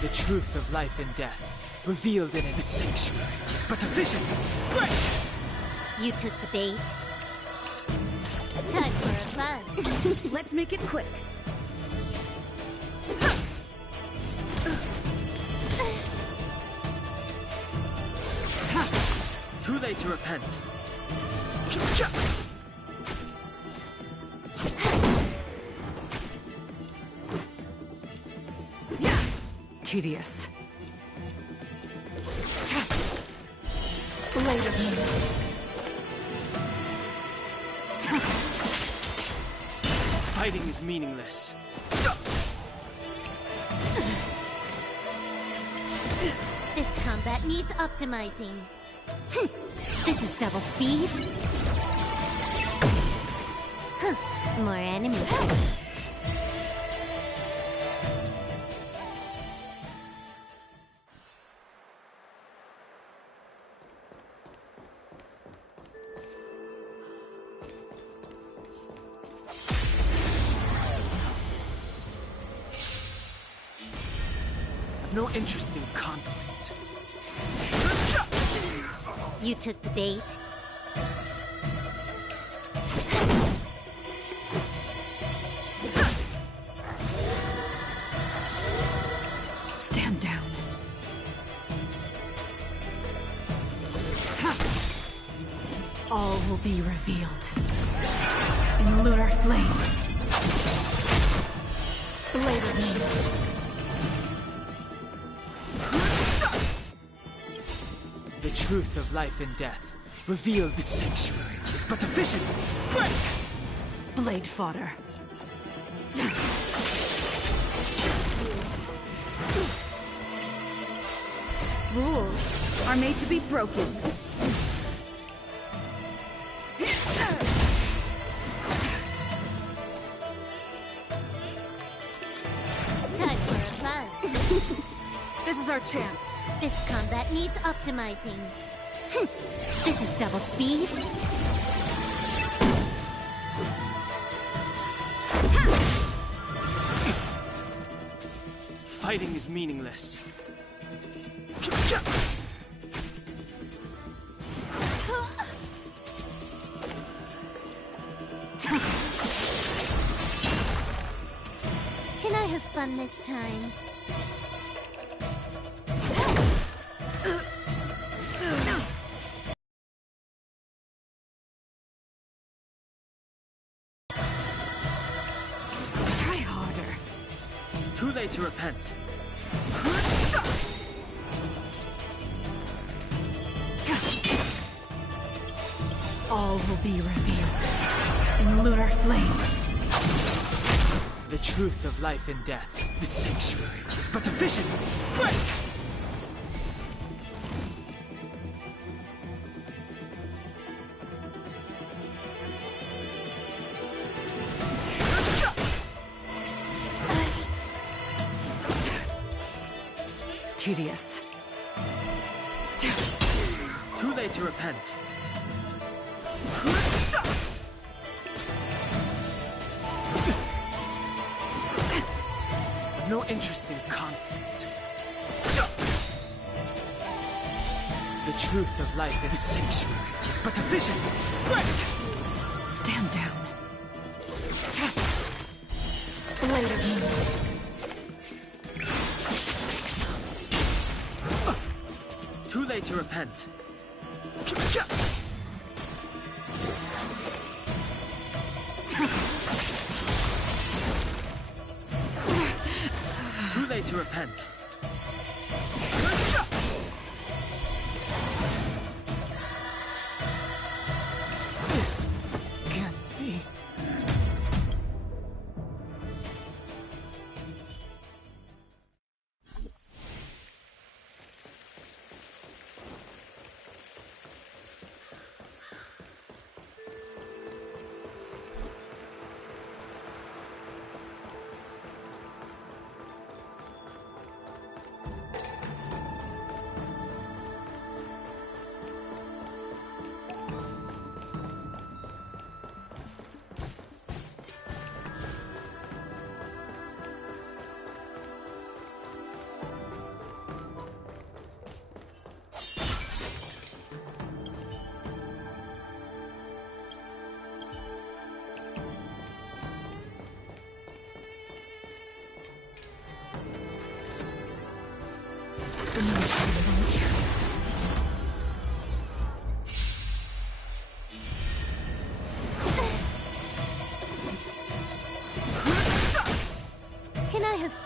The truth of life and death, revealed in it. The sanctuary is but a vision. Break! You took the bait. Time for a fun. Let's make it quick. Too late to repent. Tedious. Blade of me. Fighting is meaningless. This combat needs optimizing. This is double speed. More enemies. No interest in conflict. You took the bait. Stand down. All will be revealed in lunar flame. Blade of me. The truth of life and death, revealed. The sanctuary is but a vision. Break! Blade fodder. Rules are made to be broken. Time for a fun. This is our chance. This combat needs optimizing. This is double speed. Fighting is meaningless. Can I have fun this time? Try harder. Too late to repent. All will be revealed in lunar flame. The truth of life and death, the sanctuary is but a vision. Break! Tedious. Too late to repent. I've no interest in conflict. The truth of life in the sanctuary is but a vision. Break! Stand down. Blade of me. Too late to repent. Too late to repent.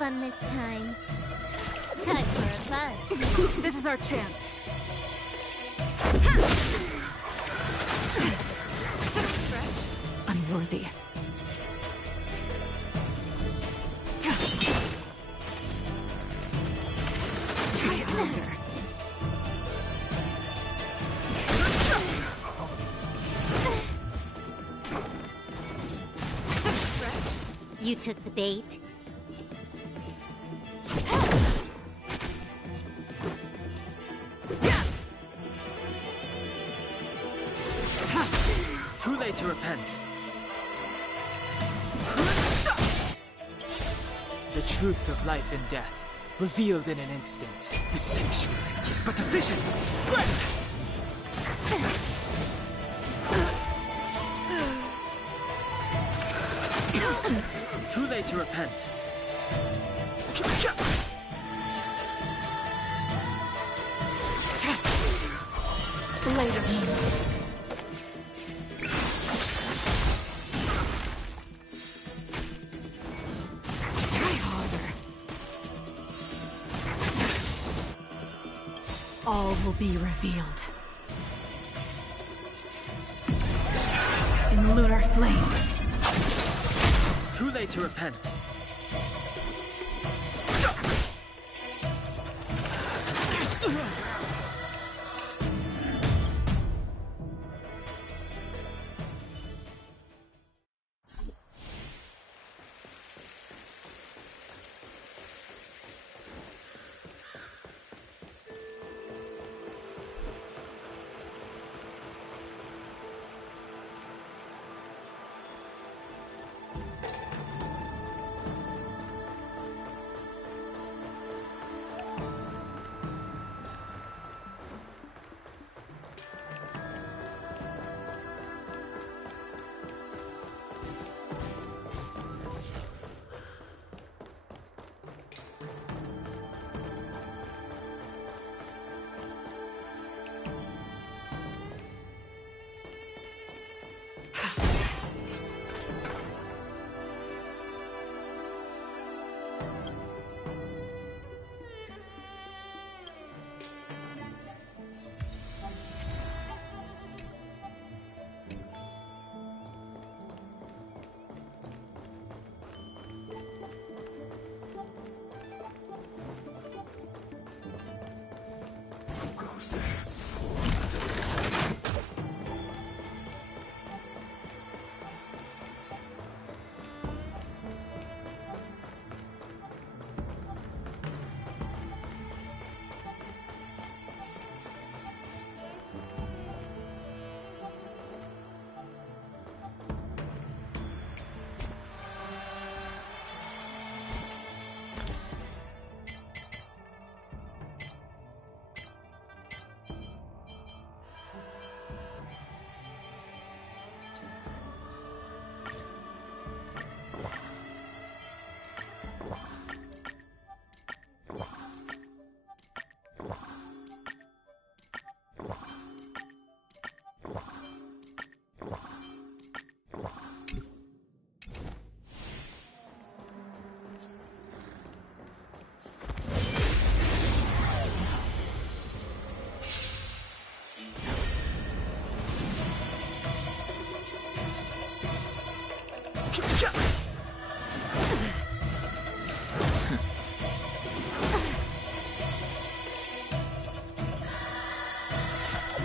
fun this time. Time for a fun. This is our chance. Just stretch. Unworthy. Try harder. Just stretch. You took the bait. Too late to repent. The truth of life and death, revealed in an instant. The sanctuary is but a vision. Break! Too late to repent. Later. Try harder. All will be revealed. In lunar flame. Too late to repent.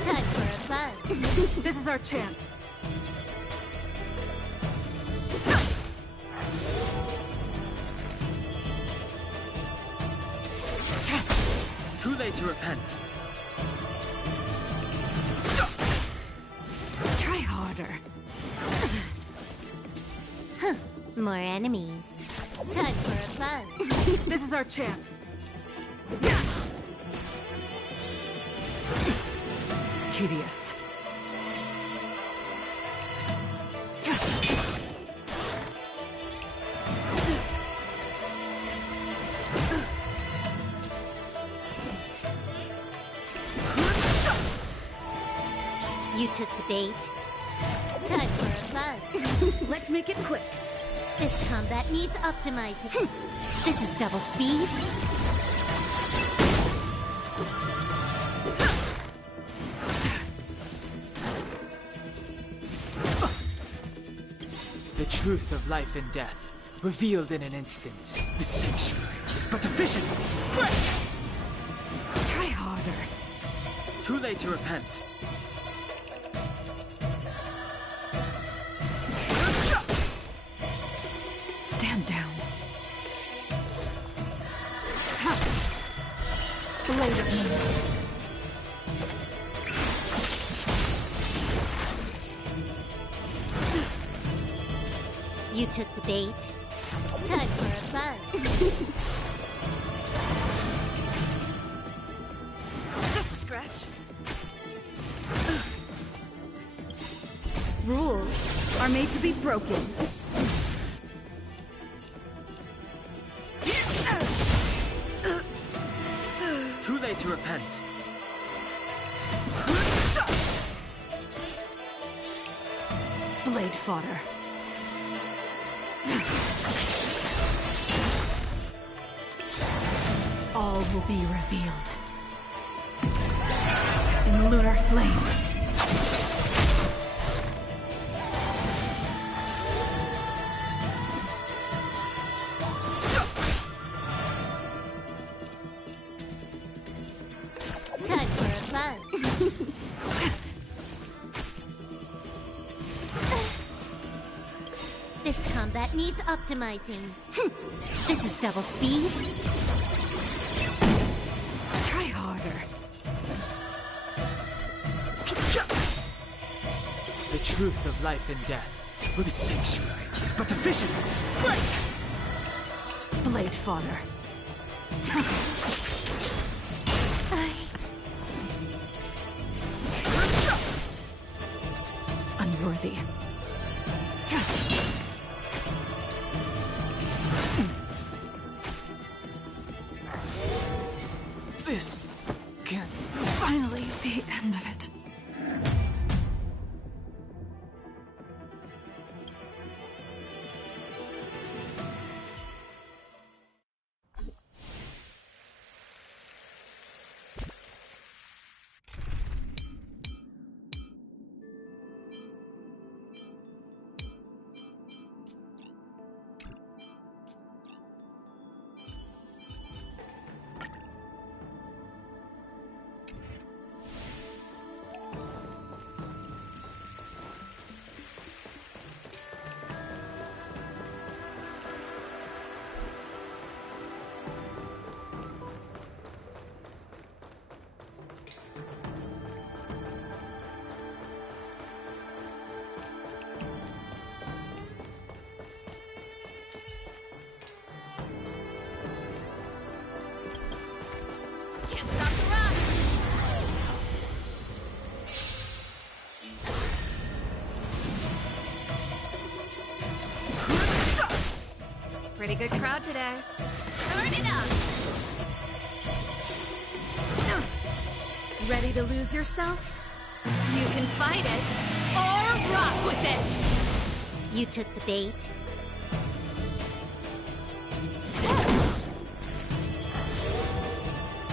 Time for a fun. This is our chance. Too late to repent. Try harder. More enemies. Time for a fun. This is our chance. Tedious. You took the bait. Time for a fun. Let's make it quick. This combat needs optimizing. This is double speed. The truth of life and death, revealed in an instant. The sanctuary is but a vision. Break! Try harder. Too late to repent. Stand down. Blade of me. You took the bait. Time for a fun. Just a scratch. Rules are made to be broken. Too late to repent. Blade fodder. All will be revealed in lunar flame. Time for a fun. This combat needs optimizing. This is double speed. Try harder. The truth of life and death, with the sanctuary is but a vision. Break! Blade fodder. Unworthy. This can't. Finally, the end of it. Can't stop the run. Pretty good crowd today. Turn it up. Ready to lose yourself? You can fight it or rock with it. You took the bait.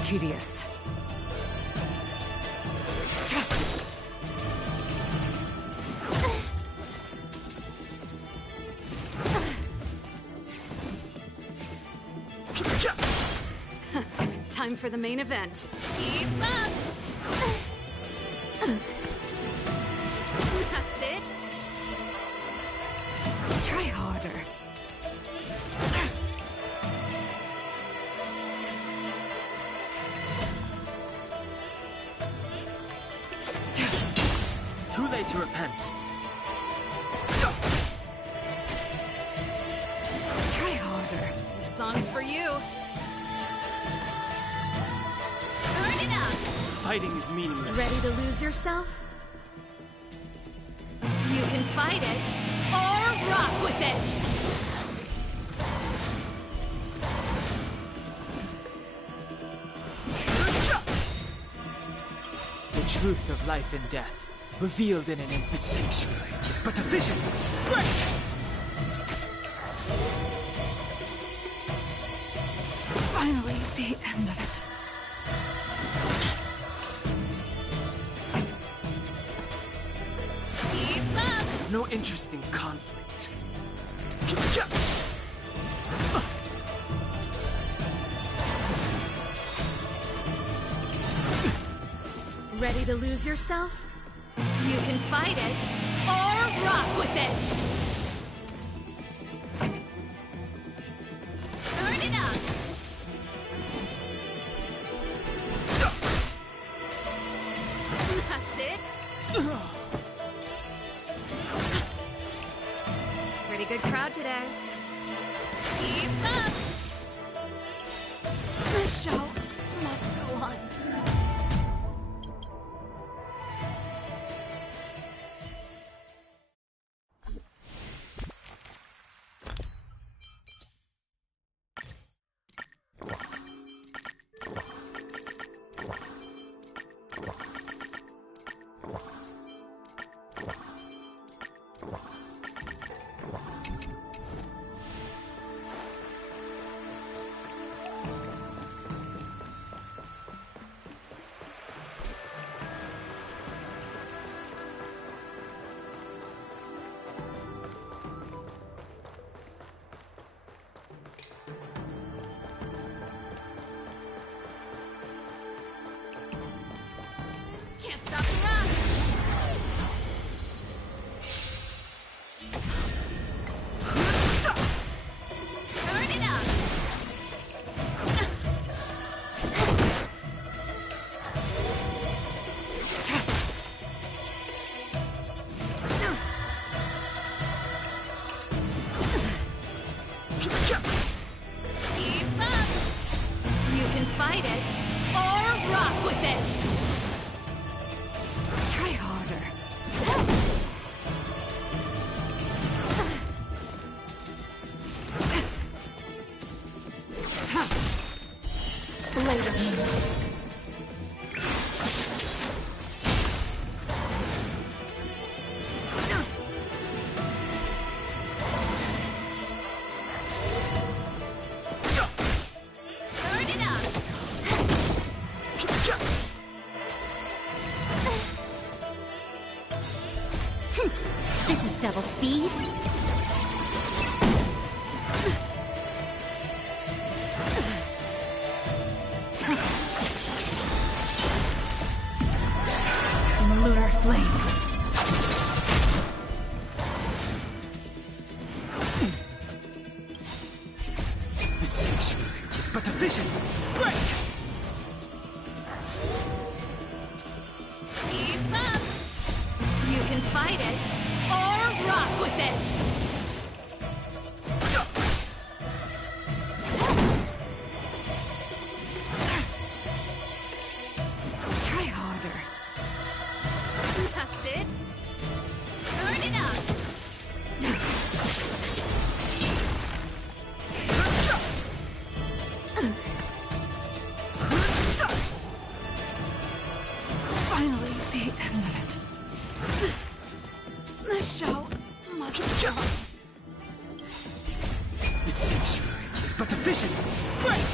Tedious. Time for the main event. Keep up. That's it. Try harder. Too late to repent. Try harder. This song's for you. Turn it up. Fighting is meaningless. Ready to lose yourself? You can fight it or rock with it. The truth of life and death, revealed in an instant. The sanctuary is but a vision. Break! Finally, the end of it. Keep up! No interest in conflict. Ready to lose yourself? You can fight it, or rock with it! Turn it up! That's it! Pretty good crowd today. Keep up! The show must go on. Can't stop the run! Turn it up! Keep up! You can fight it, or rock with it! Try harder. Blade of the night. Turn it up! This is double speed. In a lunar flame. The sanctuary is but a vision. Break! Keep up! You can fight it, or rock with it! Try harder. That's it! Turn it up! Finally, the end of it. The show must go on. The sanctuary is but a vision. Break!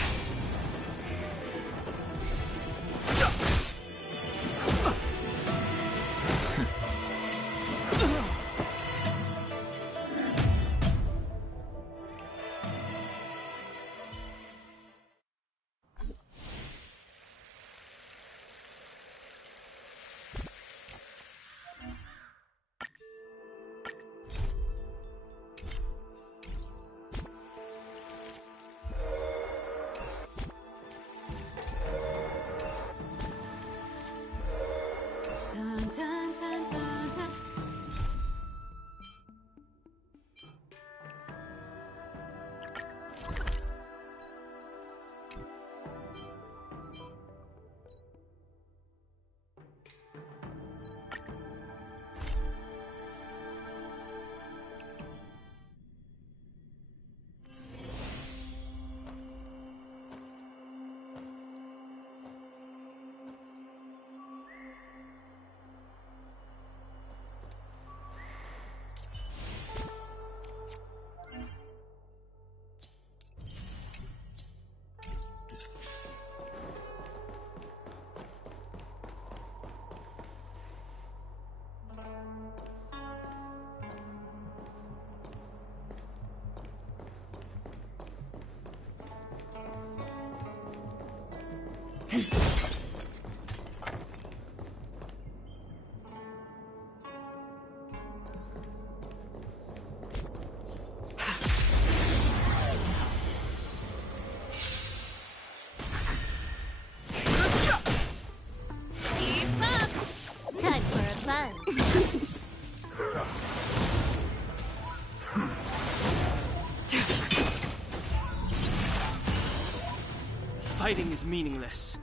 Hiding is meaningless.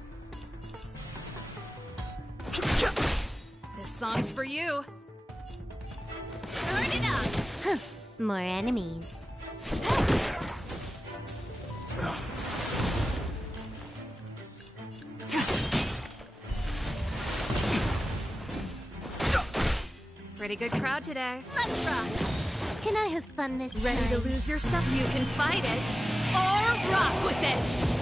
This song's for you. Turn it up! More enemies. Pretty good crowd today. Let's rock! Can I have fun this Ready time? to lose yourself? You can fight it, or rock with it!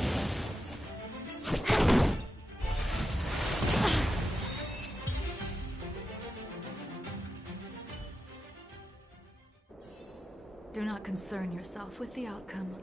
Do not concern yourself with the outcome.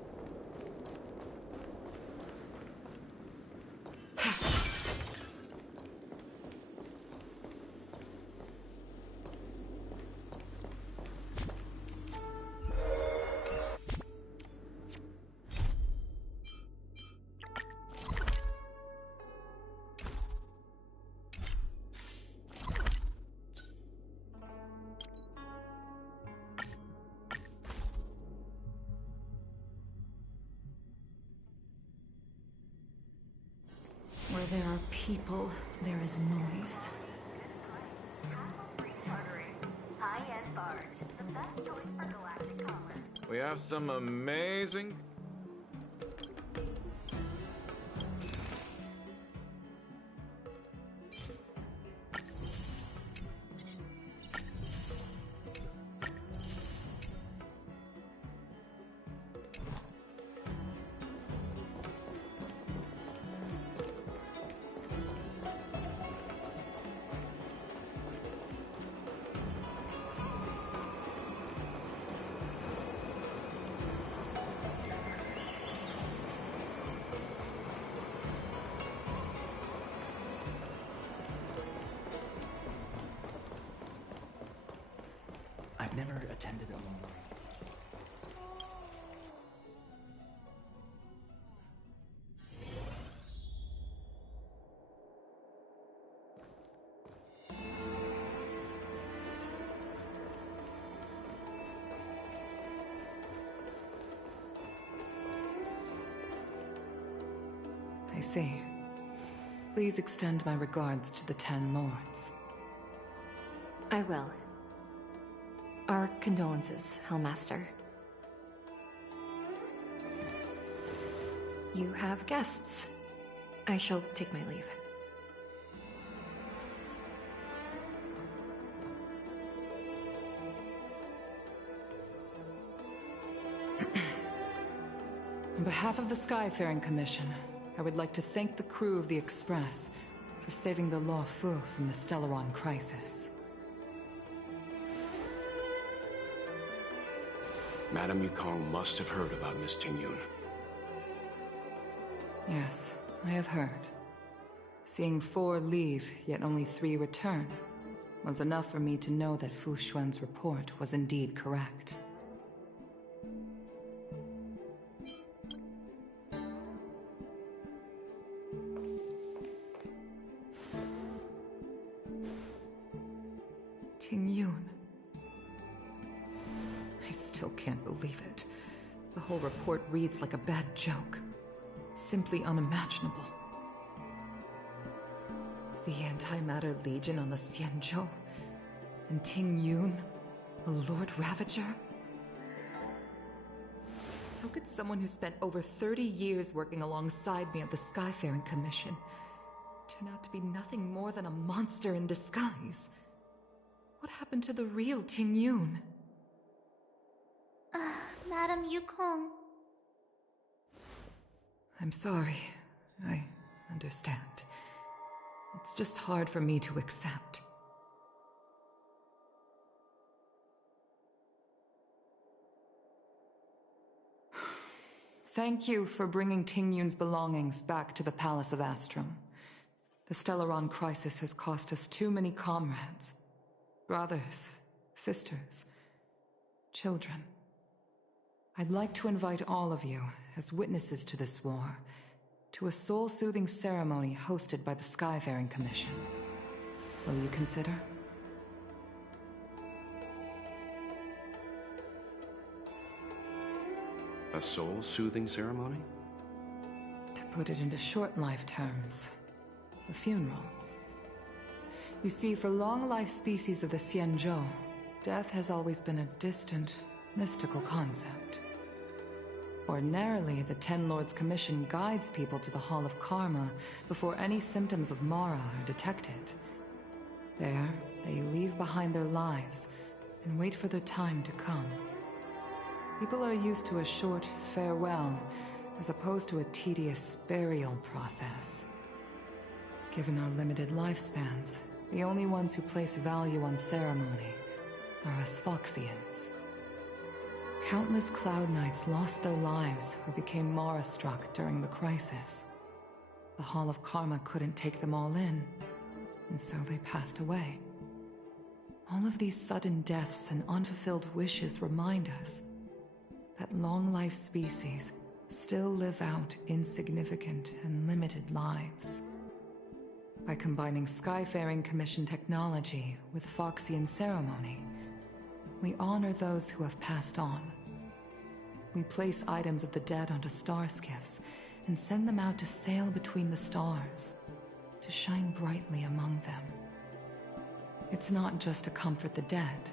Where there are people, there is noise. We have some amazing... I've never attended a long. I see. Please extend my regards to the 10 lords. I will. Our condolences, Hellmaster. You have guests. I shall take my leave. On behalf of the Skyfaring Commission, I would like to thank the crew of the Express for saving the Law Fu from the Stellaron crisis. Madame Yukong must have heard about Miss Tingyun. Yes, I have heard. Seeing 4 leave, yet only 3 return, was enough for me to know that Fu Xuan's report was indeed correct. Tingyun. I still can't believe it. The whole report reads like a bad joke. Simply unimaginable. The Antimatter Legion on the Xianzhou, and Tingyun, a Lord Ravager? How could someone who spent over 30 years working alongside me at the Skyfaring Commission turn out to be nothing more than a monster in disguise? What happened to the real Tingyun? Madam Yukong. I'm sorry. I understand. It's just hard for me to accept. Thank you for bringing Tingyun's belongings back to the Palace of Astrum. The Stellaron crisis has cost us too many comrades. Brothers, sisters, children. I'd like to invite all of you, as witnesses to this war, to a soul-soothing ceremony hosted by the Skyfaring Commission. Will you consider? A soul-soothing ceremony? To put it into short life terms, a funeral. You see, for long-life species of the Xianzhou, death has always been a distant, mystical concept. Ordinarily, the Ten Lords Commission guides people to the Hall of Karma before any symptoms of Mara are detected. There, they leave behind their lives and wait for their time to come. People are used to a short farewell as opposed to a tedious burial process. Given our limited lifespans, the only ones who place value on ceremony are us Foxians. Countless Cloud Knights lost their lives or became Mara-struck during the crisis. The Hall of Karma couldn't take them all in, and so they passed away. All of these sudden deaths and unfulfilled wishes remind us that long-life species still live out insignificant and limited lives. By combining Skyfaring Commission technology with Foxian ceremony, we honor those who have passed on. We place items of the dead onto star skiffs and send them out to sail between the stars, to shine brightly among them. It's not just to comfort the dead,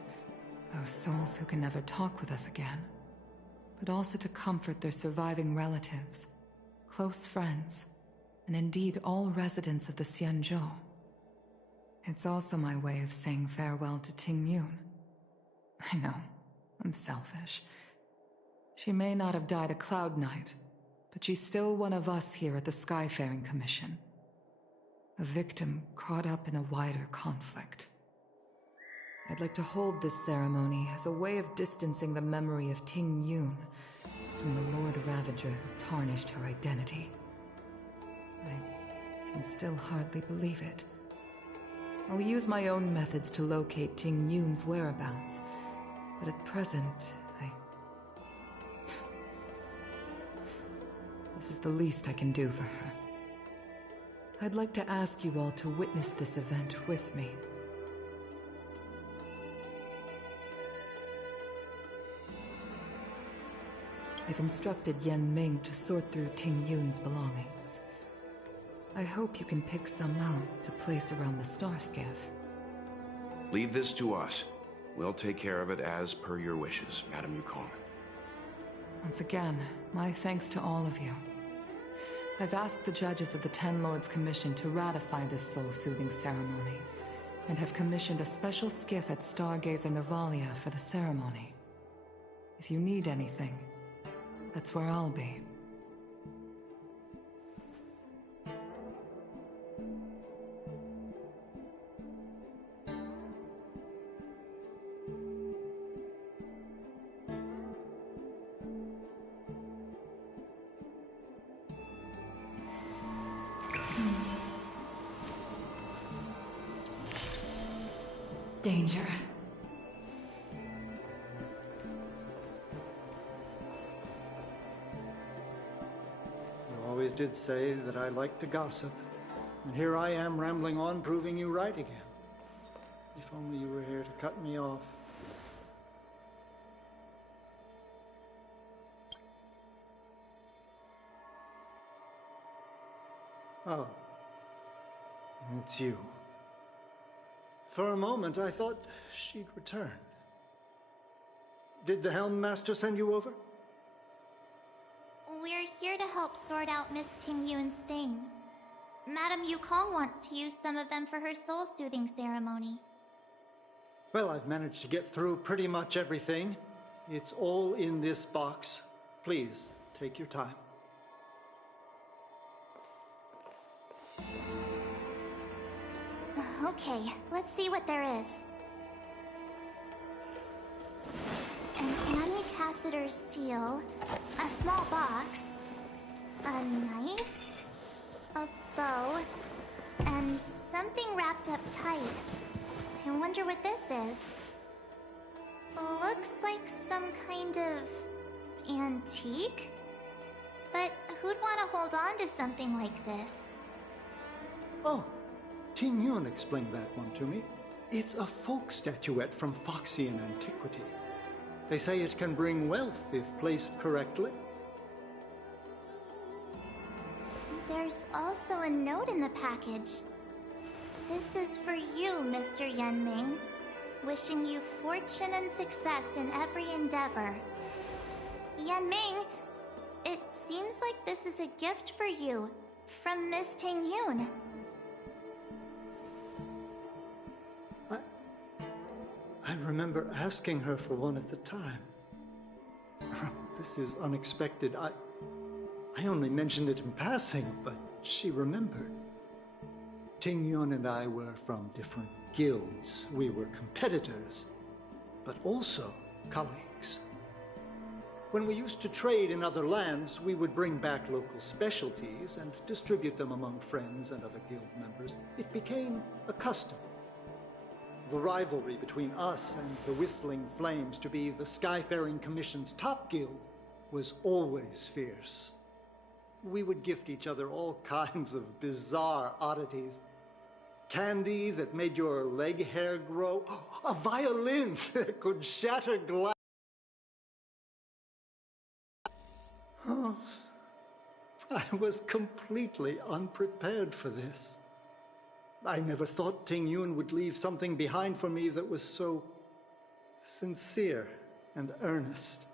those souls who can never talk with us again, but also to comfort their surviving relatives, close friends, and indeed all residents of the Xianzhou. It's also my way of saying farewell to Tingyun. I know, I'm selfish. She may not have died a Cloud Knight, but she's still one of us here at the Skyfaring Commission. A victim caught up in a wider conflict. I'd like to hold this ceremony as a way of distancing the memory of Tingyun from the Lord Ravager who tarnished her identity. I can still hardly believe it. I'll use my own methods to locate Tingyun's whereabouts, but at present, This is the least I can do for her. I'd like to ask you all to witness this event with me. I've instructed Yan Ming to sort through Tingyun's belongings. I hope you can pick some out to place around the star skiff. Leave this to us. We'll take care of it as per your wishes, Madam Yukong. Once again, my thanks to all of you. I've asked the judges of the Ten Lords Commission to ratify this soul-soothing ceremony, and have commissioned a special skiff at Stargazer Navalia for the ceremony. If you need anything, that's where I'll be. Danger. You always did say that I like to gossip. And here I am rambling on, proving you right again. If only you were here to cut me off. Oh. It's you. For a moment, I thought she'd returned. Did the Helm Master send you over? We're here to help sort out Miss Tingyun's things. Madame Yukong wants to use some of them for her soul-soothing ceremony. Well, I've managed to get through pretty much everything. It's all in this box. Please, take your time. Okay, let's see what there is. An Anicassator's seal, a small box, a knife, a bow, and something wrapped up tight. I wonder what this is. Looks like some kind of antique? But who'd want to hold on to something like this? Oh. Tingyun explained that one to me. It's a folk statuette from Foxian antiquity. They say it can bring wealth if placed correctly. There's also a note in the package. This is for you, Mr. Yenming. Wishing you fortune and success in every endeavor. Yenming, it seems like this is a gift for you from Miss Tingyun. I remember asking her for one at the time. This is unexpected. I only mentioned it in passing, but she remembered. Tingyun and I were from different guilds. We were competitors, but also colleagues. When we used to trade in other lands, we would bring back local specialties and distribute them among friends and other guild members. It became a custom. The rivalry between us and the Whistling Flames to be the Skyfaring Commission's top guild was always fierce. We would gift each other all kinds of bizarre oddities. Candy that made your leg hair grow. A violin that could shatter glass. Oh, I was completely unprepared for this. I never thought Tingyun would leave something behind for me that was so sincere and earnest.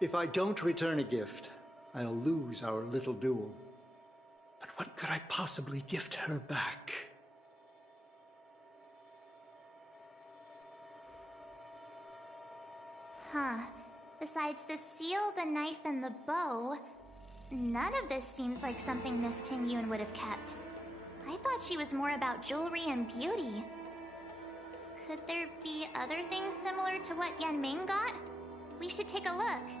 If I don't return a gift, I'll lose our little duel. But what could I possibly gift her back? Huh. Besides the seal, the knife, and the bow, none of this seems like something Miss Tingyun would have kept. I thought she was more about jewelry and beauty. Could there be other things similar to what Yenming got? We should take a look.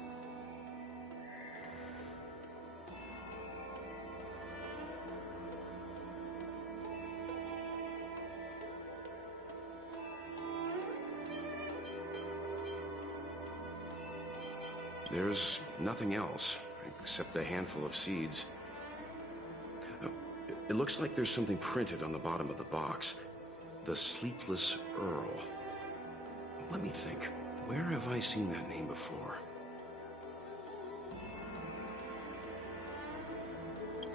There's nothing else, except a handful of seeds. It looks like there's something printed on the bottom of the box. The Sleepless Earl. Let me think. Where have I seen that name before?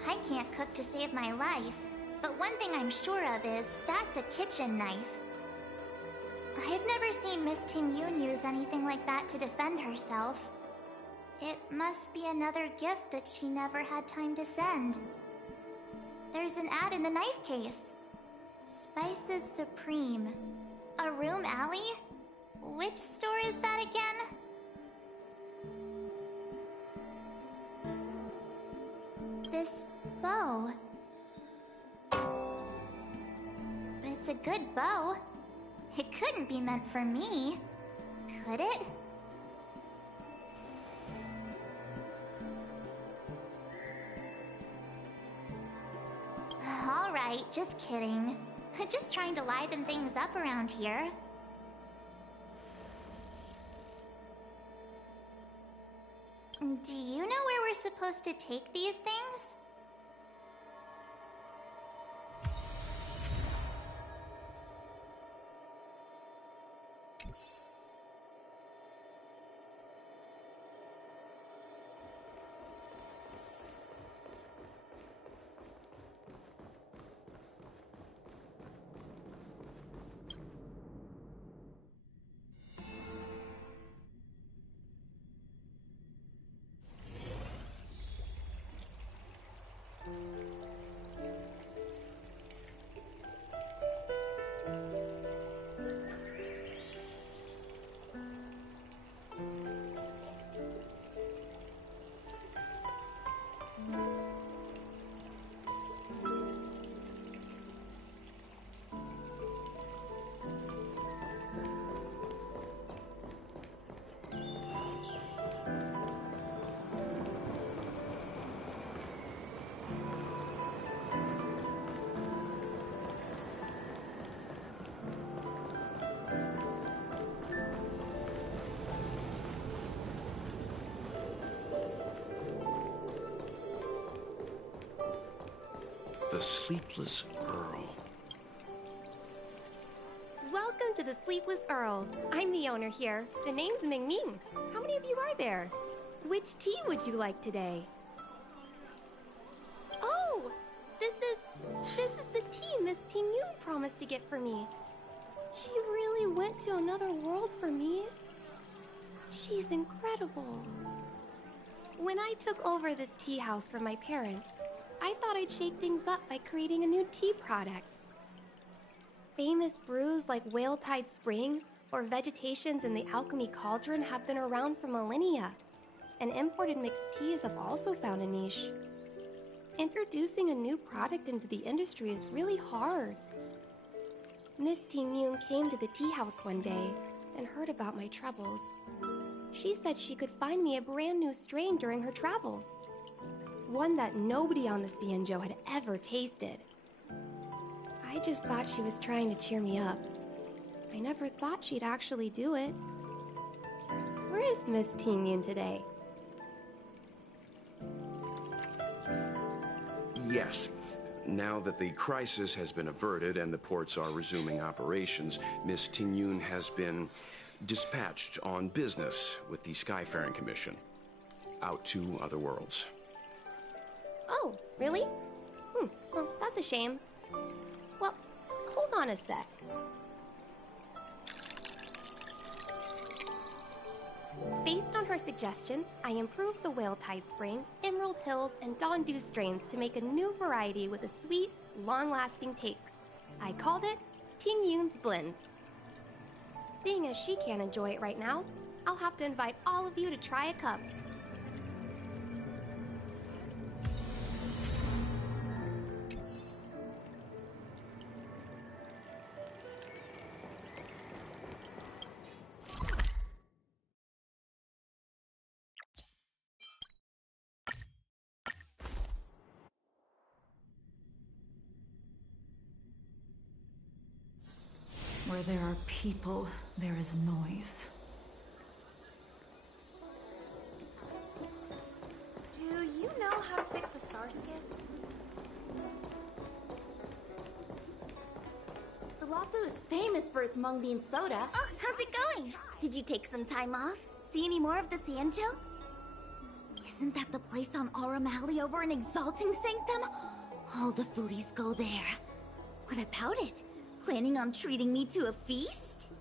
I can't cook to save my life, but one thing I'm sure of is that's a kitchen knife. I've never seen Miss Tingyun use anything like that to defend herself. It must be another gift that she never had time to send. There's an ad in the knife case. Spices Supreme. A room alley? Which store is that again? This bow. It's a good bow. It couldn't be meant for me, could it? Alright, just kidding. Just trying to liven things up around here. Do you know where we're supposed to take these things? The Sleepless Earl. Welcome to the Sleepless Earl. I'm the owner here. The name's Ming Ming. How many of you are there? Which tea would you like today? Ting Yun promised to get for me. She really went to another world for me. She's incredible. When I took over this tea house from my parents, I thought I'd shake things up by creating a new tea product. Famous brews like Whale Tide Spring or Vegetations in the Alchemy Cauldron have been around for millennia, and imported mixed teas have also found a niche. Introducing a new product into the industry is really hard. Miss Ting Yun came to the tea house one day and heard about my troubles. She said she could find me a brand new strain during her travels. One that nobody on the Xianzhou had ever tasted. I just thought she was trying to cheer me up. I never thought she'd actually do it. Where is Miss Ting Yun today? Yes. Now that the crisis has been averted and the ports are resuming operations, Miss Ting Yun has been dispatched on business with the Skyfaring Commission. Out to other worlds. Oh, really? Well, that's a shame. Well, hold on a sec. Based on her suggestion, I improved the Whale Tide Spring, Emerald Hills, and Dawn Dew strains to make a new variety with a sweet, long-lasting taste. I called it Ting Yun's Blend. Seeing as she can't enjoy it right now, I'll have to invite all of you to try a cup. Where there are people, there is noise. Do you know how to fix a star skip? The Lafu is famous for its mung bean soda. Oh, how's it going? Did you take some time off? See any more of the Xianzhou? Isn't that the place on Aurum Alley over in Exalting Sanctum? All the foodies go there. What about it? Planning on treating me to a feast?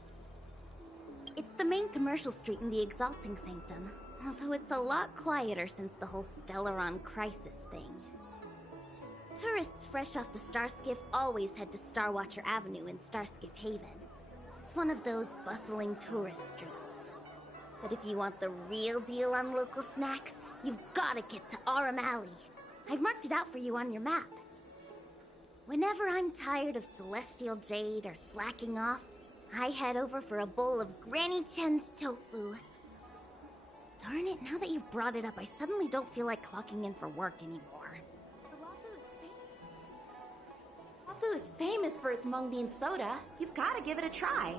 It's the main commercial street in the Exalting Sanctum, although it's a lot quieter since the whole Stellaron crisis thing. Tourists fresh off the Starskiff always head to Starwatcher Avenue in Starskiff Haven. It's one of those bustling tourist streets. But if you want the real deal on local snacks, you've gotta get to Aurum Alley. I've marked it out for you on your map. Whenever I'm tired of Celestial Jade or slacking off, I head over for a bowl of Granny Chen's tofu. Darn it, now that you've brought it up, I suddenly don't feel like clocking in for work anymore. The Lafu is famous for its mung bean soda. You've gotta give it a try.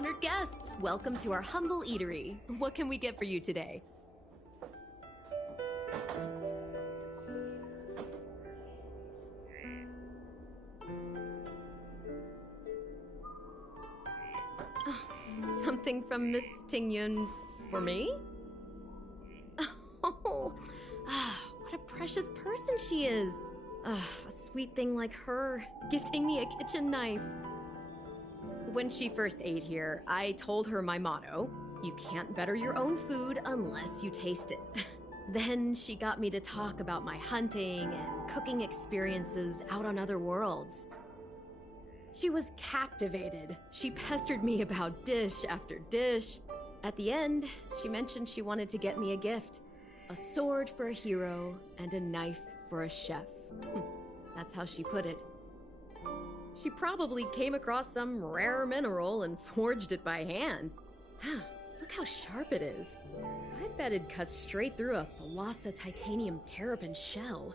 Honored guests, welcome to our humble eatery. What can we get for you today? Something from Miss Tingyun for me? Oh, what a precious person she is. A sweet thing like her, gifting me a kitchen knife. When she first ate here, I told her my motto: you can't better your own food unless you taste it. Then she got me to talk about my hunting and cooking experiences out on other worlds. She was captivated. She pestered me about dish after dish. At the end, she mentioned she wanted to get me a gift. A sword for a hero and a knife for a chef. That's how she put it. She probably came across some rare mineral and forged it by hand. Look how sharp it is. I bet it'd cut straight through a Thalassa titanium terrapin shell.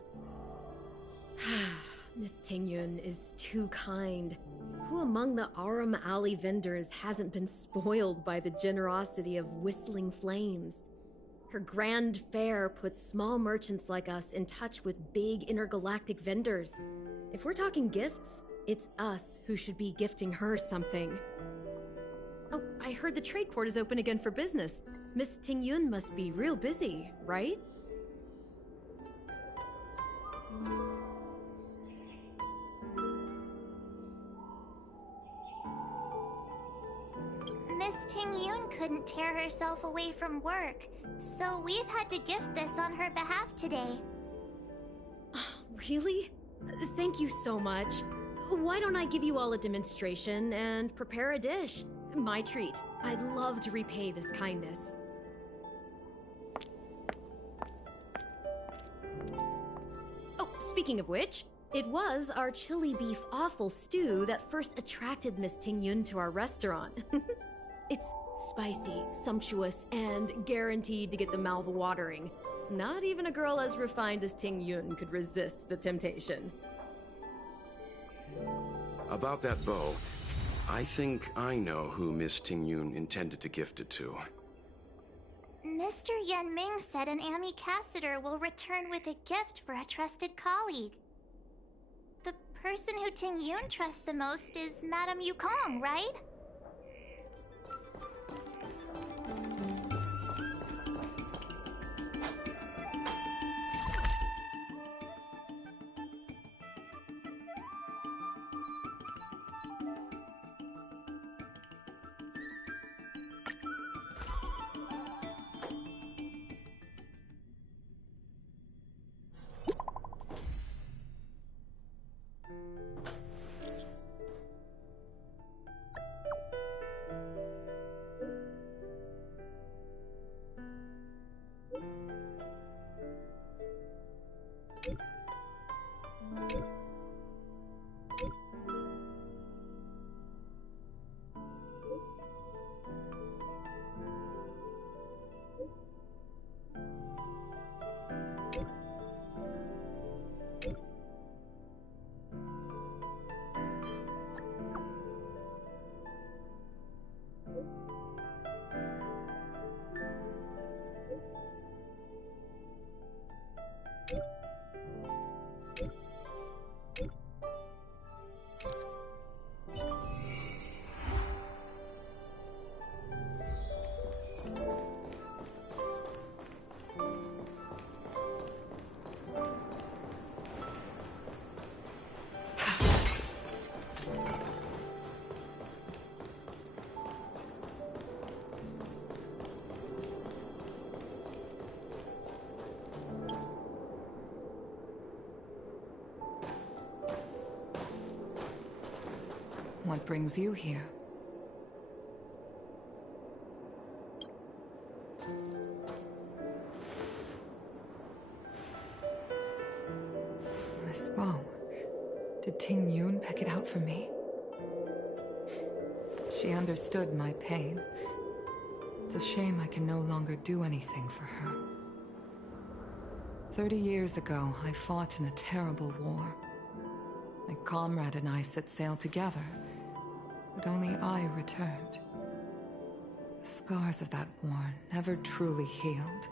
Miss Tingyun is too kind. Who among the Aram Alley vendors hasn't been spoiled by the generosity of whistling flames? Her grand fare puts small merchants like us in touch with big intergalactic vendors. If we're talking gifts, it's us who should be gifting her something. Oh, I heard the trade port is open again for business. Miss Tingyun must be real busy, right? Miss Tingyun couldn't tear herself away from work, so we've had to gift this on her behalf today. Really? Thank you so much. Why don't I give you all a demonstration and prepare a dish? My treat. I'd love to repay this kindness. Oh, speaking of which, it was our chili beef offal stew that first attracted Miss Tingyun to our restaurant. It's spicy, sumptuous, and guaranteed to get the mouth watering. Not even a girl as refined as Tingyun could resist the temptation. About that bow, I think I know who Miss Tingyun intended to gift it to. Mr. Yen Ming said an ambassador will return with a gift for a trusted colleague. The person who Tingyun trusts the most is Madame Yukong, right? What brings you here? This bow. Did Tingyun pick it out for me? She understood my pain. It's a shame I can no longer do anything for her. 30 years ago, I fought in a terrible war. My comrade and I set sail together, but only I returned. The scars of that war never truly healed.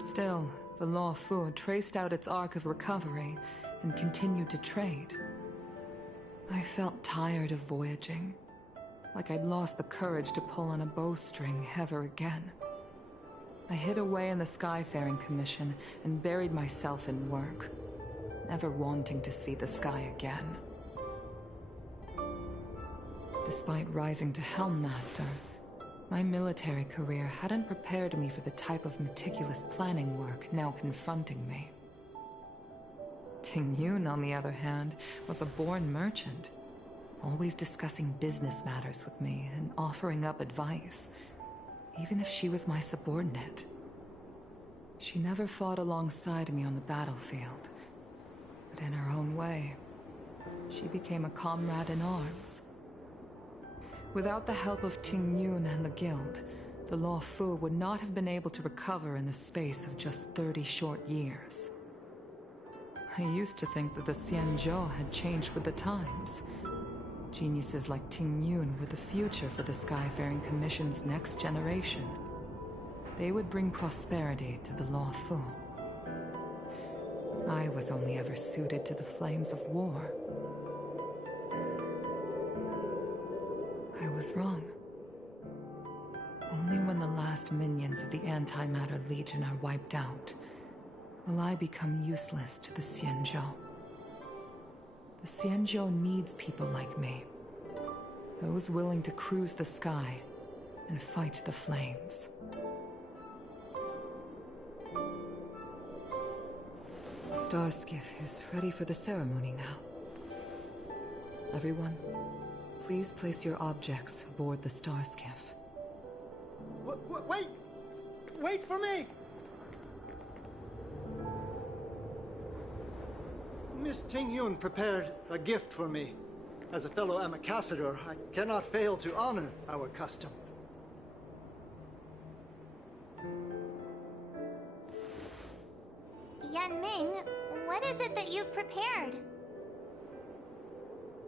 Still, the Law Fu traced out its arc of recovery and continued to trade. I felt tired of voyaging, like I'd lost the courage to pull on a bowstring ever again. I hid away in the Skyfaring Commission and buried myself in work, never wanting to see the sky again. Despite rising to Helm Master, my military career hadn't prepared me for the type of meticulous planning work now confronting me. Ting Yun, on the other hand, was a born merchant, always discussing business matters with me and offering up advice, even if she was my subordinate. She never fought alongside me on the battlefield, but in her own way, she became a comrade in arms. Without the help of Ting Yun and the Guild, the Law Fu would not have been able to recover in the space of just 30 short years. I used to think that the Xianzhou had changed with the times. Geniuses like Ting Yun were the future for the Skyfaring Commission's next generation. They would bring prosperity to the Law Fu. I was only ever suited to the flames of war. I was wrong. Only when the last minions of the Antimatter Legion are wiped out will I become useless to the Xianzhou. The Xianzhou needs people like me. Those willing to cruise the sky and fight the flames. The star skiff is ready for the ceremony now. Everyone, please place your objects aboard the star skiff. Wait! Wait for me! Miss Ting Yun prepared a gift for me. As a fellow ambassador, I cannot fail to honor our custom. Yan Ming, what is it that you've prepared?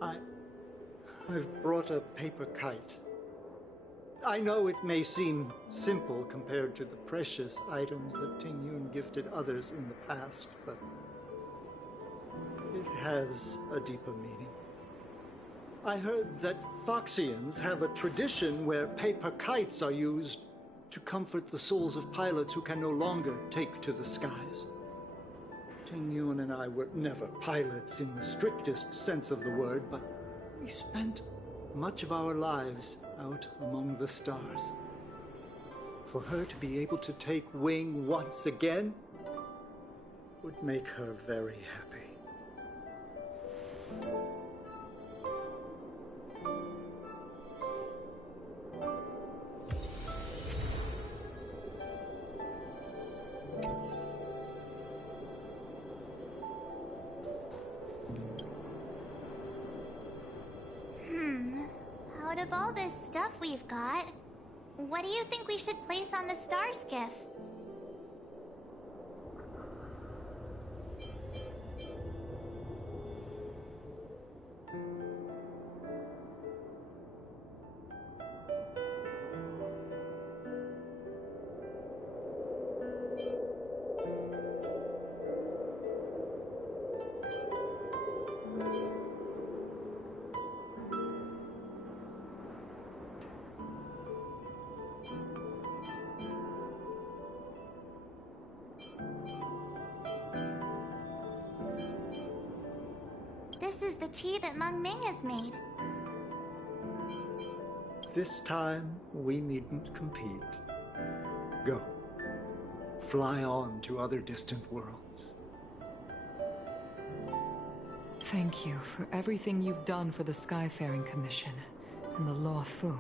I've brought a paper kite. I know it may seem simple compared to the precious items that Ting Yun gifted others in the past, but it has a deeper meaning. I heard that Foxians have a tradition where paper kites are used to comfort the souls of pilots who can no longer take to the skies. Ting Yun and I were never pilots in the strictest sense of the word, but we spent much of our lives out among the stars. For her to be able to take wing once again would make her very happy. Out of all this stuff we've got, what do you think we should place on the star skiff? This is the tea that Meng Ming has made. This time, we needn't compete. Go. Fly on to other distant worlds. Thank you for everything you've done for the Skyfaring Commission and the Law Fu.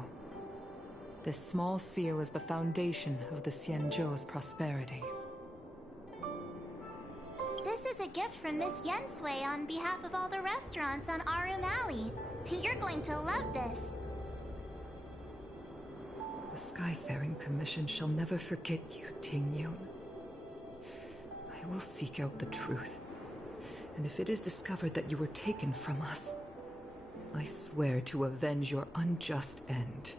This small seal is the foundation of the Xianzhou's prosperity. This is a gift from Miss Yensui on behalf of all the restaurants on Arum Alley. You're going to love this. The Skyfaring Commission shall never forget you, Ting Yun. I will seek out the truth. And if it is discovered that you were taken from us, I swear to avenge your unjust end.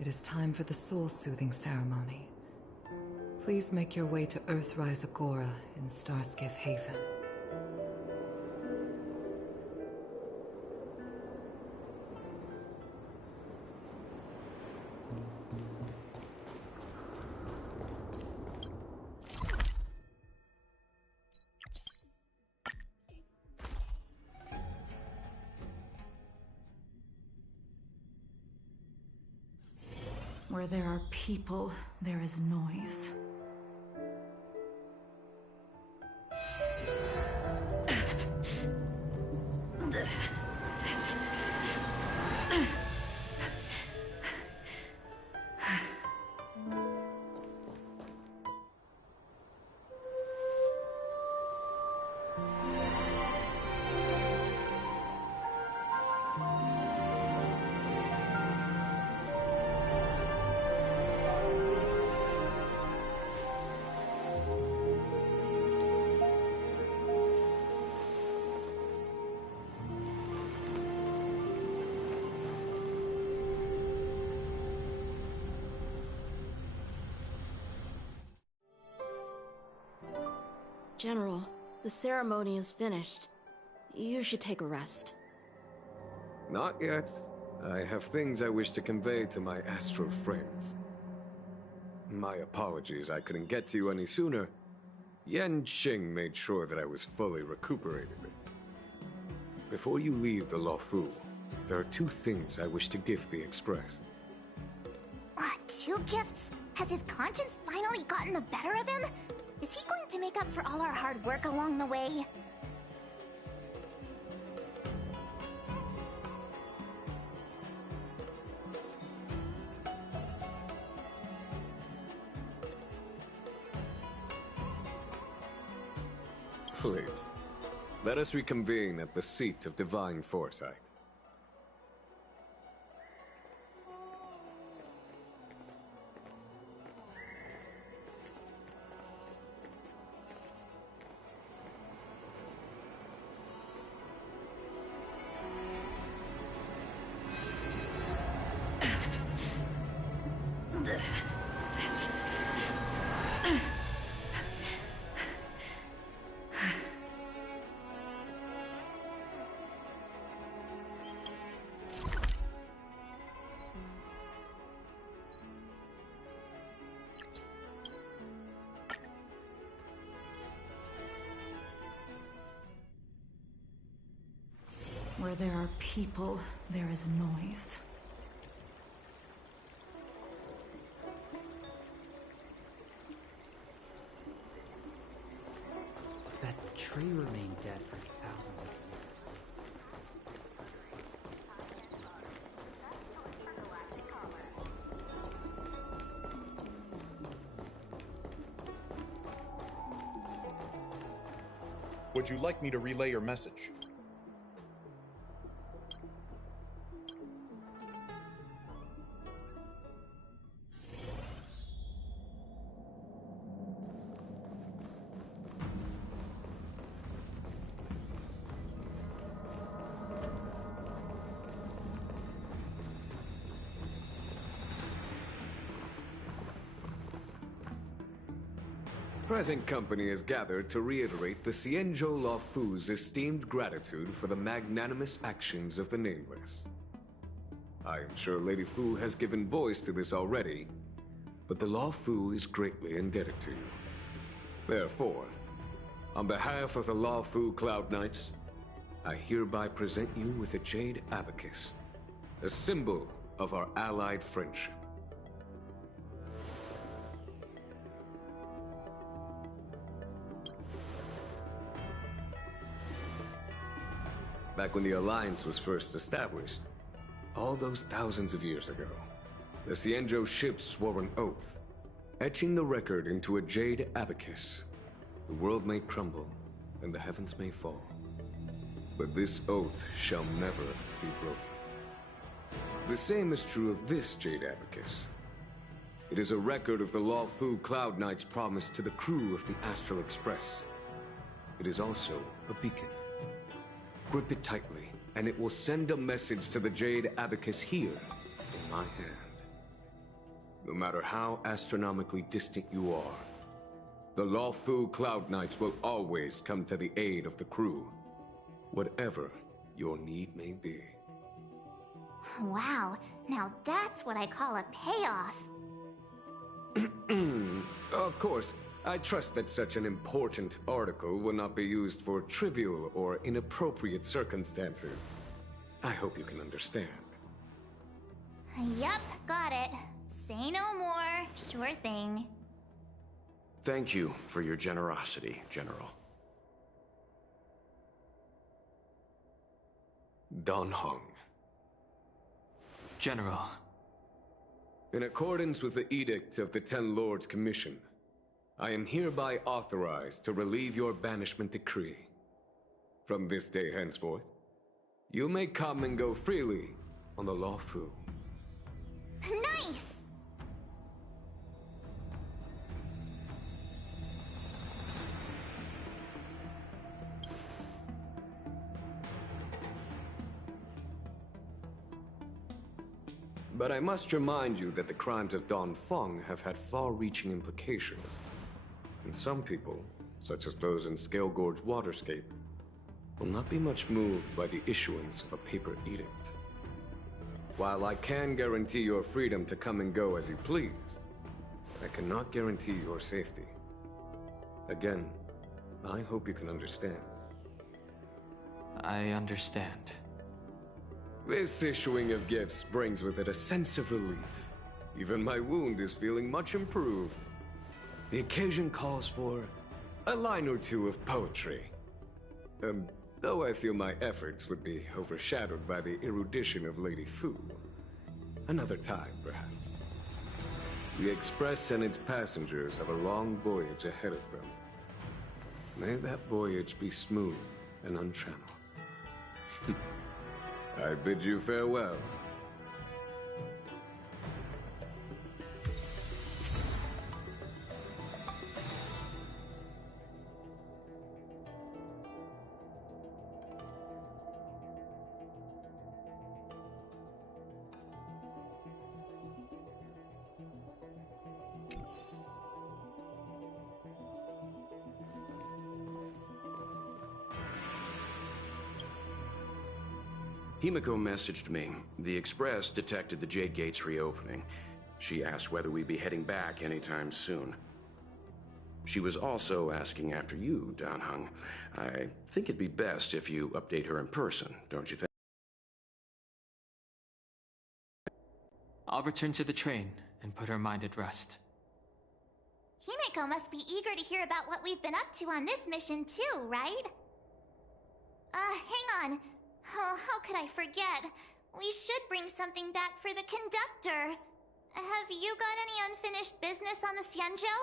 It is time for the soul-soothing ceremony. Please make your way to Earthrise Agora in Starskiff Haven. Where there are people, there is noise. General, the ceremony is finished. You should take a rest. Not yet. I have things I wish to convey to my astral friends. My apologies I couldn't get to you any sooner. Yen Qing made sure that I was fully recuperated. Before you leave the Luofu, there are two things I wish to gift the Express. Two gifts? Has his conscience finally gotten the better of him? Is he going to make up for all our hard work along the way? Please, let us reconvene at the seat of divine foresight. Where there are people, there is noise. That tree remained dead for thousands of years. Would you like me to relay your message? Present company is gathered to reiterate the Xianzhou Luofu's esteemed gratitude for the magnanimous actions of the Nameless. I am sure Lady Fu has given voice to this already, but the Luofu is greatly indebted to you. Therefore, on behalf of the Luofu Cloud Knights, I hereby present you with a Jade Abacus, a symbol of our allied friendship. Back when the Alliance was first established, all those thousands of years ago, the Xianzhou ships swore an oath, etching the record into a Jade Abacus. The world may crumble, and the heavens may fall, but this oath shall never be broken. The same is true of this Jade Abacus. It is a record of the Luofu Cloud Knight's promise to the crew of the Astral Express. It is also a beacon. Grip it tightly, and it will send a message to the Jade Abacus here, in my hand. no matter how astronomically distant you are. The Lawfu Cloud Knights will always come to the aid of the crew, whatever your need may be. Wow, now that's what I call a payoff. Of course, I trust that such an important article will not be used for trivial or inappropriate circumstances. I hope you can understand. Yup, got it. Say no more. Sure thing. Thank you for your generosity, General. Dan Heng. General. In accordance with the Edict of the Ten Lords Commission, I am hereby authorized to relieve your banishment decree. From this day henceforth, you may come and go freely on the Lawfu. Nice! But I must remind you that the crimes of Don Feng have had far-reaching implications. And some people, such as those in Scale Gorge Waterscape, will not be much moved by the issuance of a paper edict. While I can guarantee your freedom to come and go as you please, I cannot guarantee your safety. Again, I hope you can understand. I understand. This issuing of gifts brings with it a sense of relief. Even my wound is feeling much improved. The occasion calls for a line or two of poetry. Though I feel my efforts would be overshadowed by the erudition of Lady Fu. Another time, perhaps. The Express and its passengers have a long voyage ahead of them. May that voyage be smooth and untrammeled. I bid you farewell. Himiko messaged me. The Express detected the Jade Gates reopening. She asked whether we'd be heading back anytime soon. She was also asking after you, Dan Heng. I think it'd be best if you update her in person, don't you think? I'll return to the train and put her mind at rest. Himiko must be eager to hear about what we've been up to on this mission too, right? Hang on. Oh, how could I forget? We should bring something back for the conductor. Have you got any unfinished business on the Xianzhou?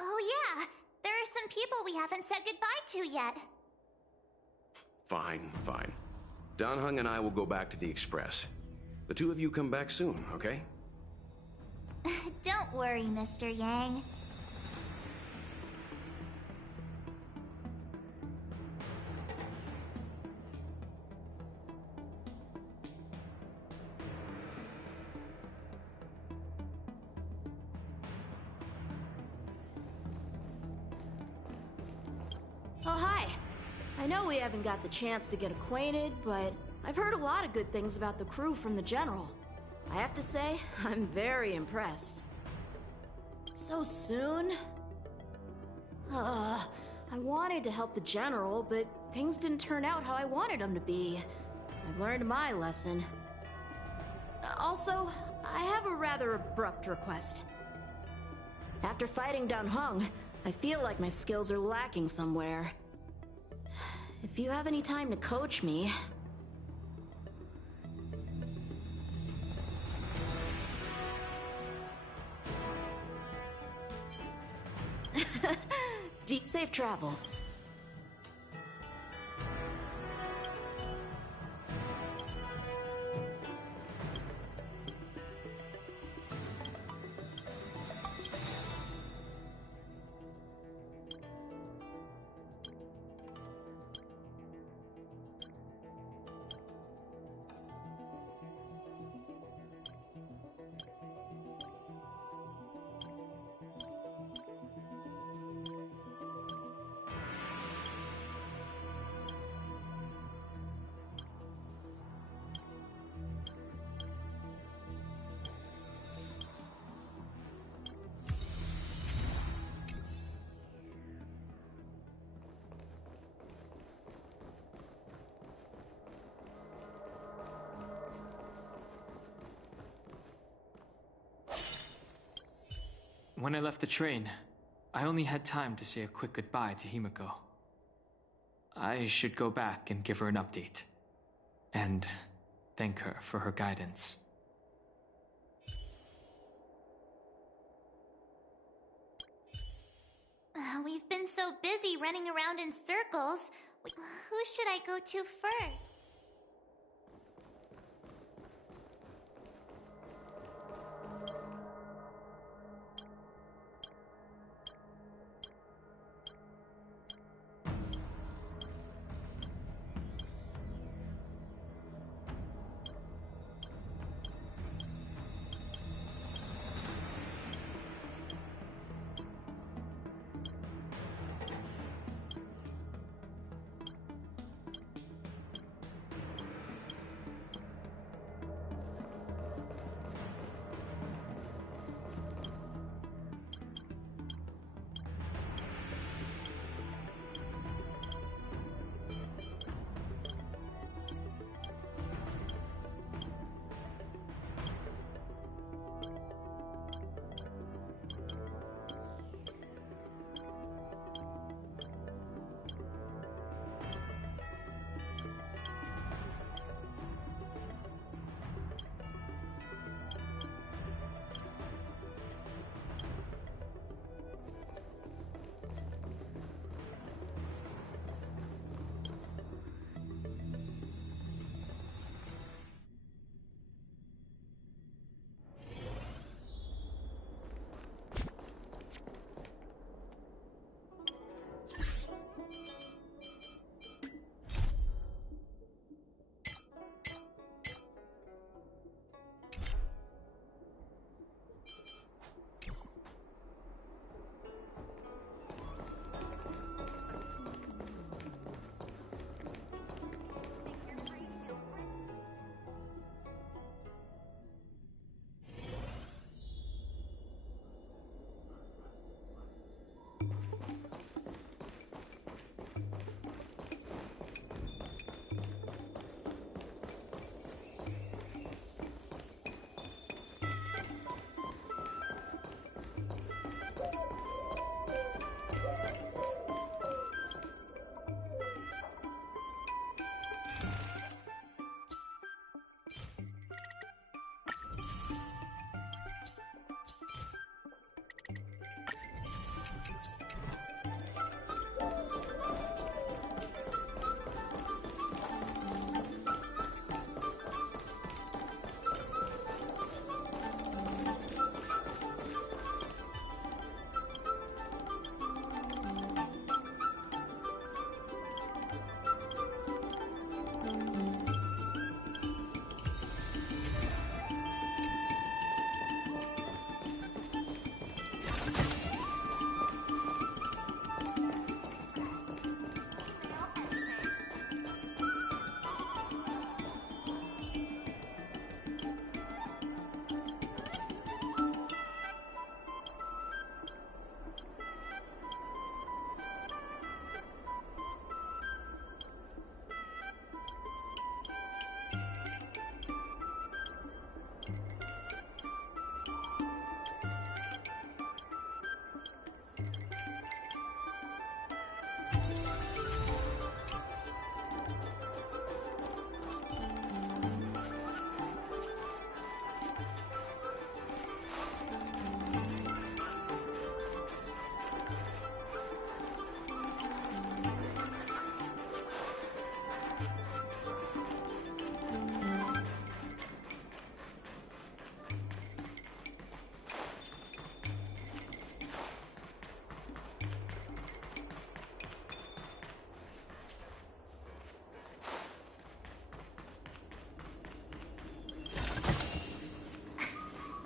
Oh yeah, there are some people we haven't said goodbye to yet. Fine, fine. Dan Heng and I will go back to the Express. The two of you come back soon, okay? Don't worry, Mr. Yang. Oh, hi. I know we haven't got the chance to get acquainted, but I've heard a lot of good things about the crew from the General. I have to say, I'm very impressed. So soon? I wanted to help the General, but things didn't turn out how I wanted them to be. I've learned my lesson. Also, I have a rather abrupt request. After fighting Dan Heng, I feel like my skills are lacking somewhere. If you have any time to coach me... Safe travels. When I left the train, I only had time to say a quick goodbye to Himiko. I should go back and give her an update. And thank her for her guidance. We've been so busy running around in circles. Who should I go to first?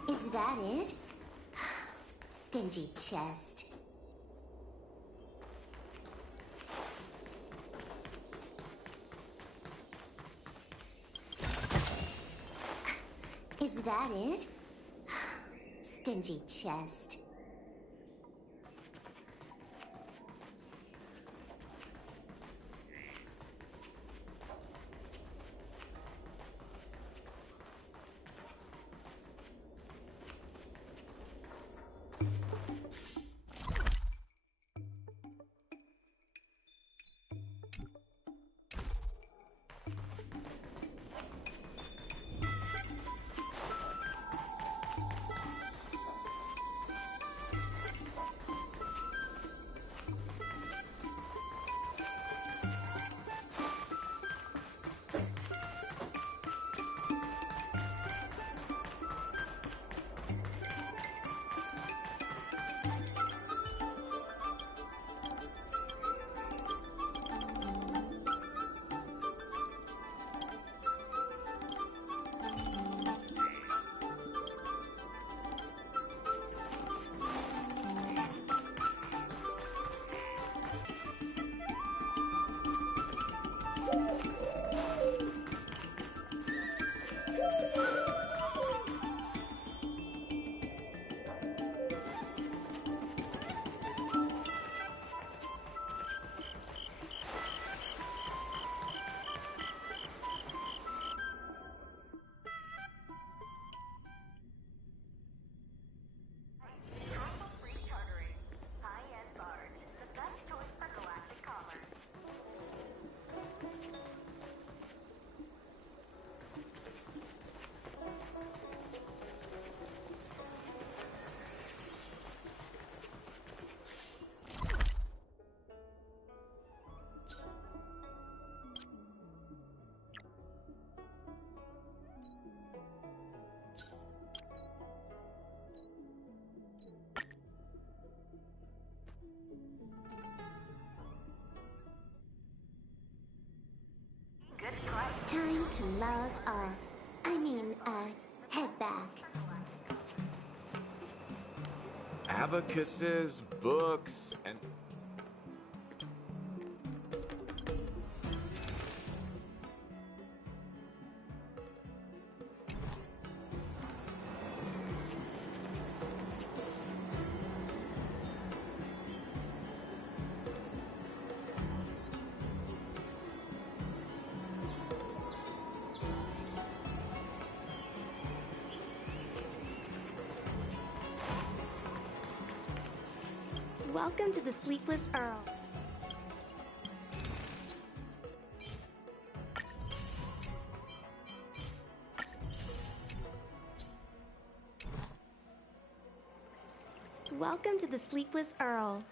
Is that it? Stingy chest. Is that it? Stingy chest. to log off. I mean, head back. Abacuses, books, and... Welcome to the Sleepless Earl. Welcome to the Sleepless Earl.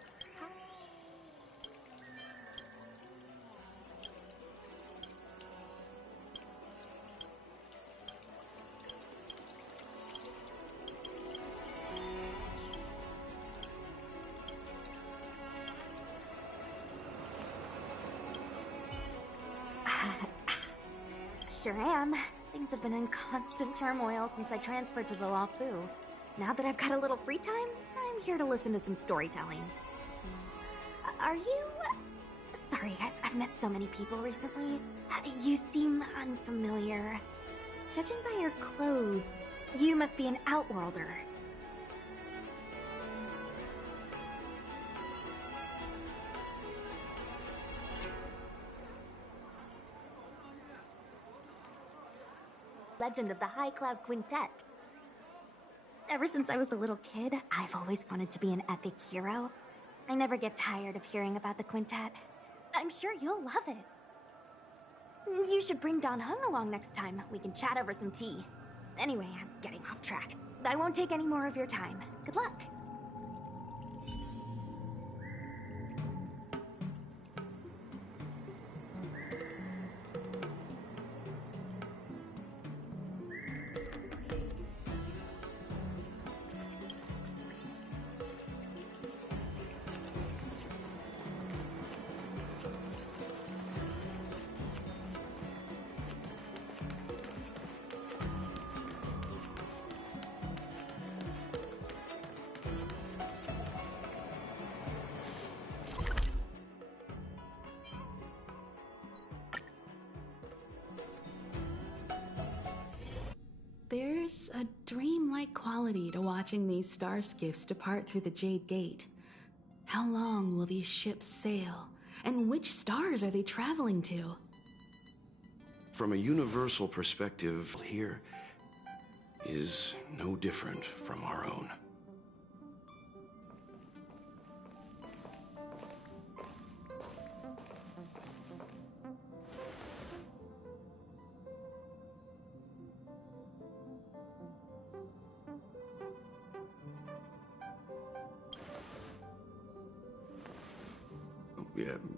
Sure am. Things have been in constant turmoil since I transferred to the Lafu. Now that I've got a little free time, I'm here to listen to some storytelling. Are you... Sorry, I've met so many people recently. You seem unfamiliar. Judging by your clothes, you must be an outworlder. Legend of the High Cloud Quintet. Ever since I was a little kid, I've always wanted to be an epic hero. I never get tired of hearing about the quintet. I'm sure you'll love it. You should bring Don Hung along next time. We can chat over some tea. Anyway, I'm getting off track. I won't take any more of your time. Good luck. There's a dreamlike quality to watching these star skiffs depart through the Jade Gate. How long will these ships sail? And which stars are they traveling to? From a universal perspective, here is no different from our own.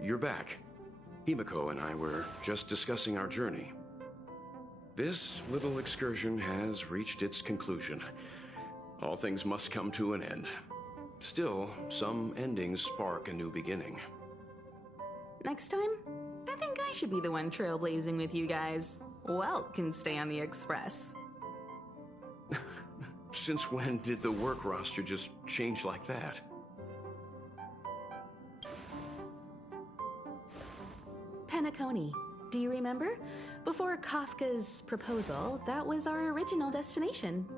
You're back. Himiko and I were just discussing our journey. This little excursion has reached its conclusion. All things must come to an end. Still, some endings spark a new beginning. Next time, I think I should be the one trailblazing with you guys. Welt can stay on the Express. Since when did the work roster just change like that? Penacony. Do you remember? Before Kafka's proposal, that was our original destination.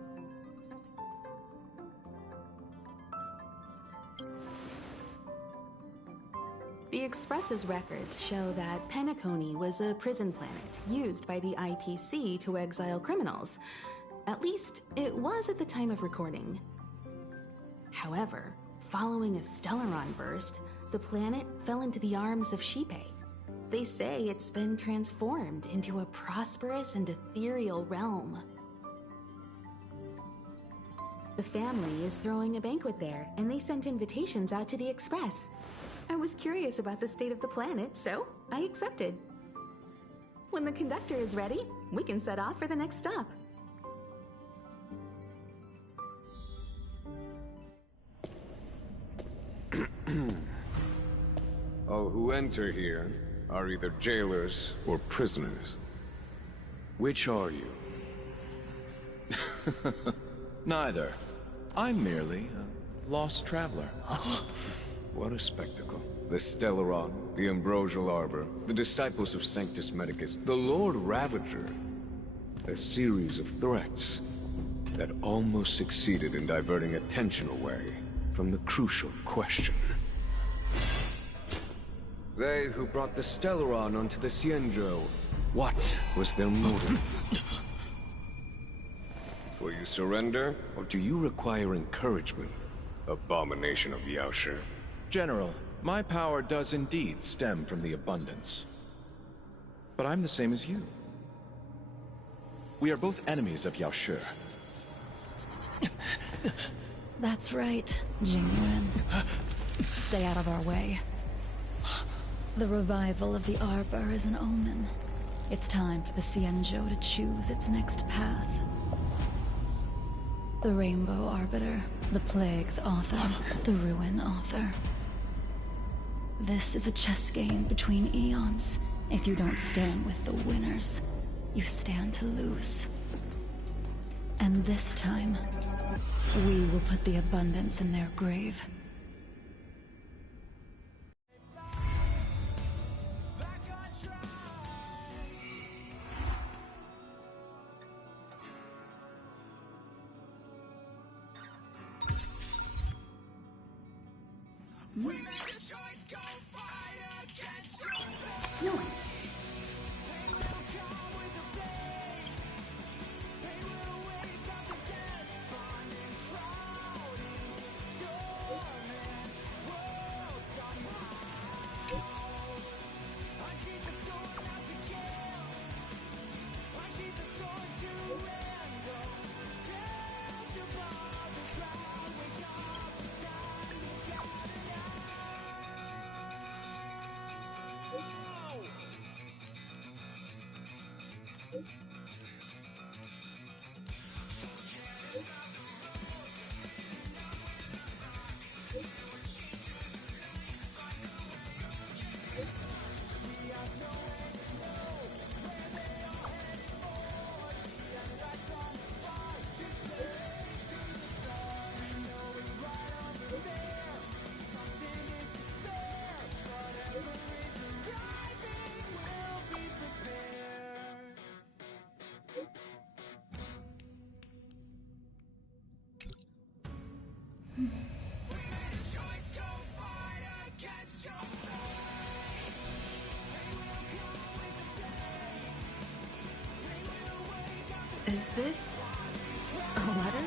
The Express's records show that Penacony was a prison planet used by the IPC to exile criminals. At least, it was at the time of recording. However, following a Stellaron burst, the planet fell into the arms of Shipe. They say it's been transformed into a prosperous and ethereal realm. The family is throwing a banquet there, and they sent invitations out to the Express. I was curious about the state of the planet, so I accepted. When the conductor is ready, we can set off for the next stop. All who enter here are either jailers or prisoners. Which are you? Neither. I'm merely a lost traveler. What a spectacle. The Stellaron, the Ambrosial Arbor, the Disciples of Sanctus Medicus, the Lord Ravager. A series of threats that almost succeeded in diverting attention away from the crucial question. They who brought the Stellaron onto the Cienjo, what was their motive? Will you surrender, or do you require encouragement? Abomination of Yaoshi. General, my power does indeed stem from the abundance. But I'm the same as you. We are both enemies of Yaoshi. That's right, Genuine. Stay out of our way. The revival of the Arbor is an omen. It's time for the Cienjo to choose its next path. The Rainbow Arbiter, the Plague's author, the Ruin author. This is a chess game between eons. If you don't stand with the winners, you stand to lose. And this time, we will put the abundance in their grave. We made a choice, go fight against your fate. Noise. Pain will come with the blade. Pain will wake up the despondent crowd in this dormant world somehow. Unsheath the sword not to kill. Unsheath the sword to end those clouds above the ground. Wake up, it's time, you gotta know. Is this a letter?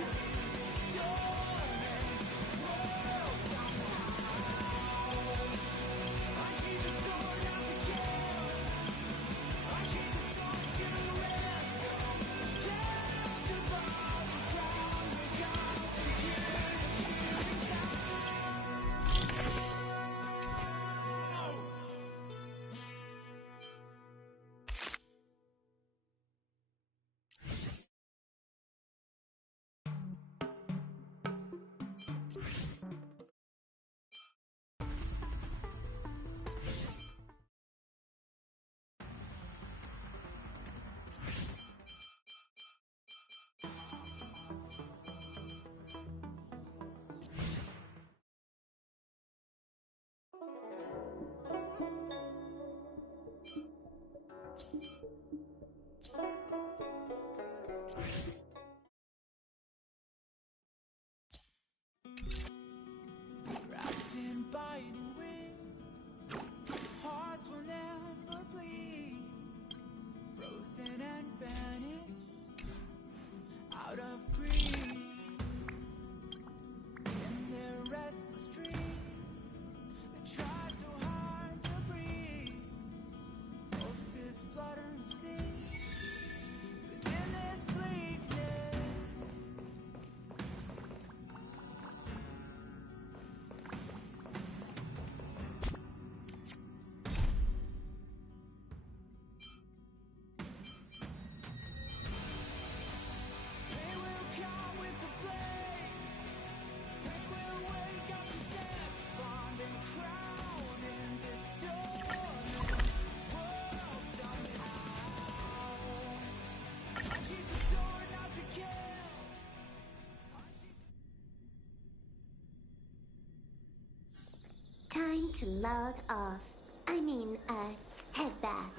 Time to log off. Head back.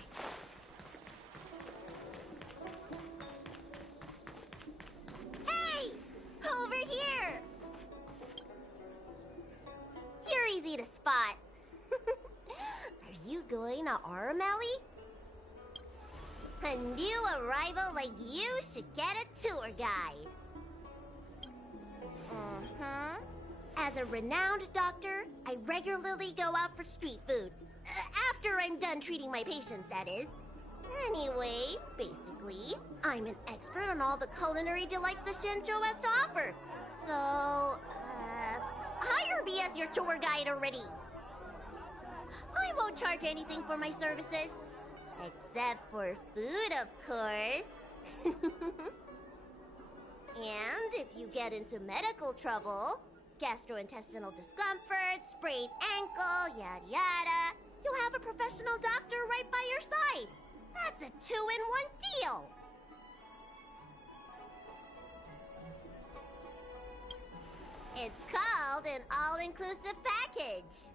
Hey! Over here! You're easy to spot. Are you going to Auramali? A new arrival like you should get a tour guide. As a renowned doctor, I regularly go out for street food. After I'm done treating my patients, that is. Anyway, basically, I'm an expert on all the culinary delights the Shenzhou has to offer. So, hire me as your tour guide already. I won't charge anything for my services. Except for food, of course. And if you get into medical trouble, gastrointestinal discomfort, sprained ankle, yada yada, you'll have a professional doctor right by your side. That's a 2-in-1 deal. It's called an all-inclusive package.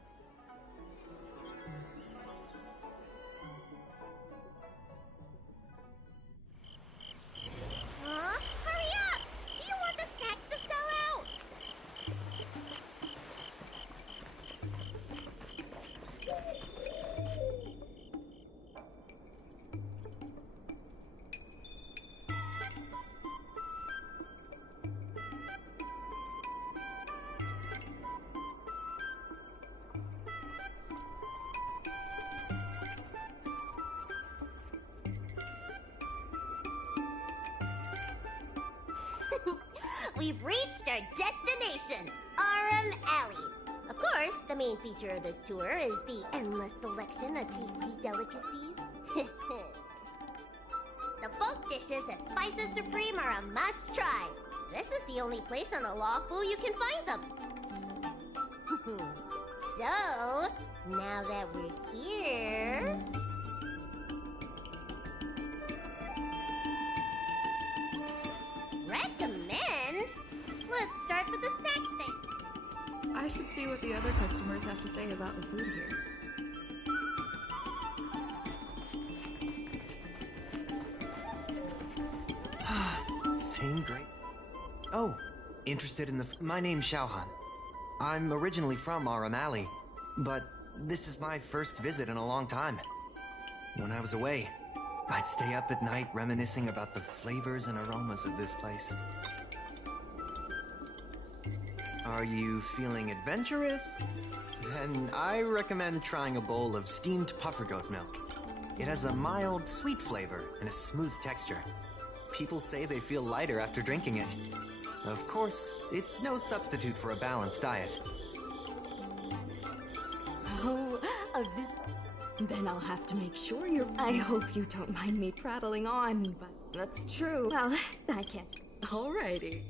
Huh? Hurry up! Do you want the snacks to sell out? We've reached our destination, Aram Alley. Of course, the main feature of this tour is the endless selection of tasty delicacies. The folk dishes at Spices Supreme are a must-try. This is the only place on the Lawfu you can find them. So, now that we're here... Recommend? Let's start with the snacks thing. I should see what the other customers have to say about the food here. Same great. Oh, interested in the... My name's Xiaohan. I'm originally from Auramali, but this is my first visit in a long time. When I was away, I'd stay up at night reminiscing about the flavors and aromas of this place. Are you feeling adventurous? Then I recommend trying a bowl of steamed puffer goat milk. It has a mild, sweet flavor and a smooth texture. People say they feel lighter after drinking it. Of course, it's no substitute for a balanced diet. Oh, this... Then I'll have to make sure you're... I hope you don't mind me prattling on, but that's true. Well, I can't. Alrighty.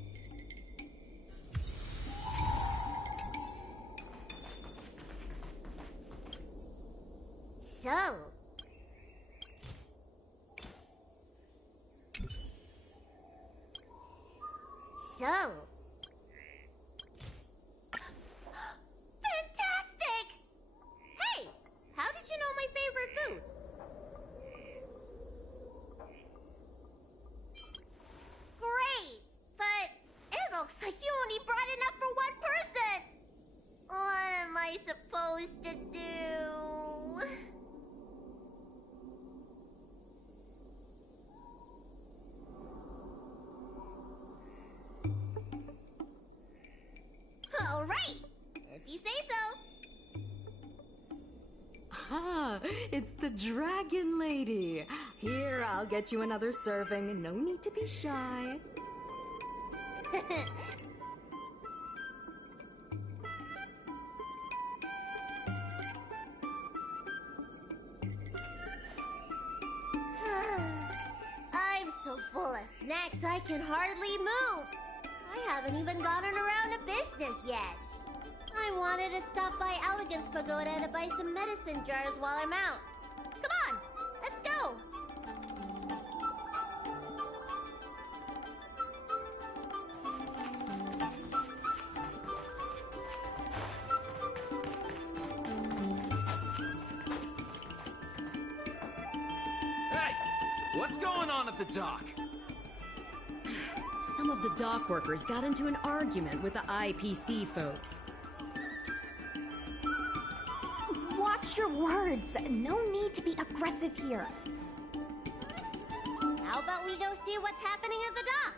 So... Fantastic! Hey, how did you know my favorite food? Great, but it looks like you only brought enough for one person. What am I supposed to do? All right, if you say so. Ah, it's the Dragon Lady. Here, I'll get you another serving. No need to be shy. I'm so full of snacks I can hardly move. I haven't even gotten around to business yet. I wanted to stop by Elegance Pagoda to buy some medicine jars while I'm out. Come on, let's go. What's going on at the dock? Some of the dock workers got into an argument with the IPC folks. Watch your words. No need to be aggressive here. How about we go see what's happening at the dock?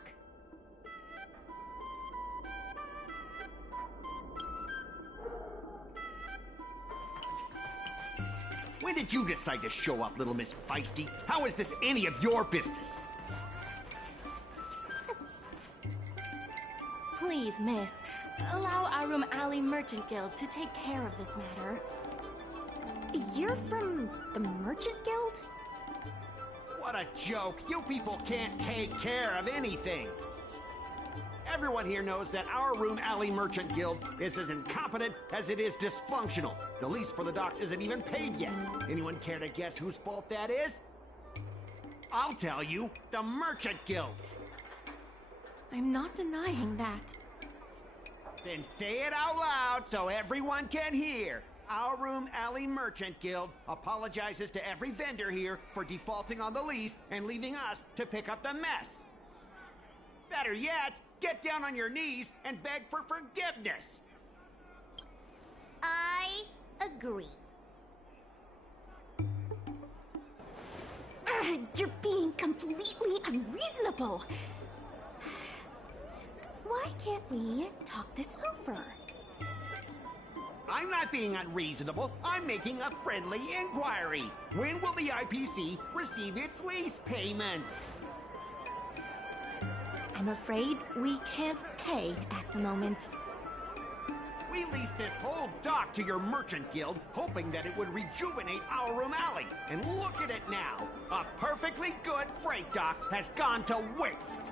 When did you decide to show up, little Miss Feisty? How is this any of your business? Please, miss, allow Arum Alley Merchant Guild to take care of this matter. You're from the Merchant Guild? What a joke! You people can't take care of anything! Everyone here knows that our Room Alley Merchant Guild is as incompetent as it is dysfunctional. The lease for the docks isn't even paid yet. Anyone care to guess whose fault that is? I'll tell you, the Merchant Guild's. I'm not denying that. Then say it out loud so everyone can hear. Our Room Alley Merchant Guild apologizes to every vendor here for defaulting on the lease and leaving us to pick up the mess. Better yet, get down on your knees and beg for forgiveness. I agree. You're being completely unreasonable. Why can't we talk this over? I'm not being unreasonable. I'm making a friendly inquiry. When will the IPC receive its lease payments? I'm afraid we can't pay at the moment. We leased this whole dock to your merchant guild, hoping that it would rejuvenate our Room Alley. And look at it now. A perfectly good freight dock has gone to waste.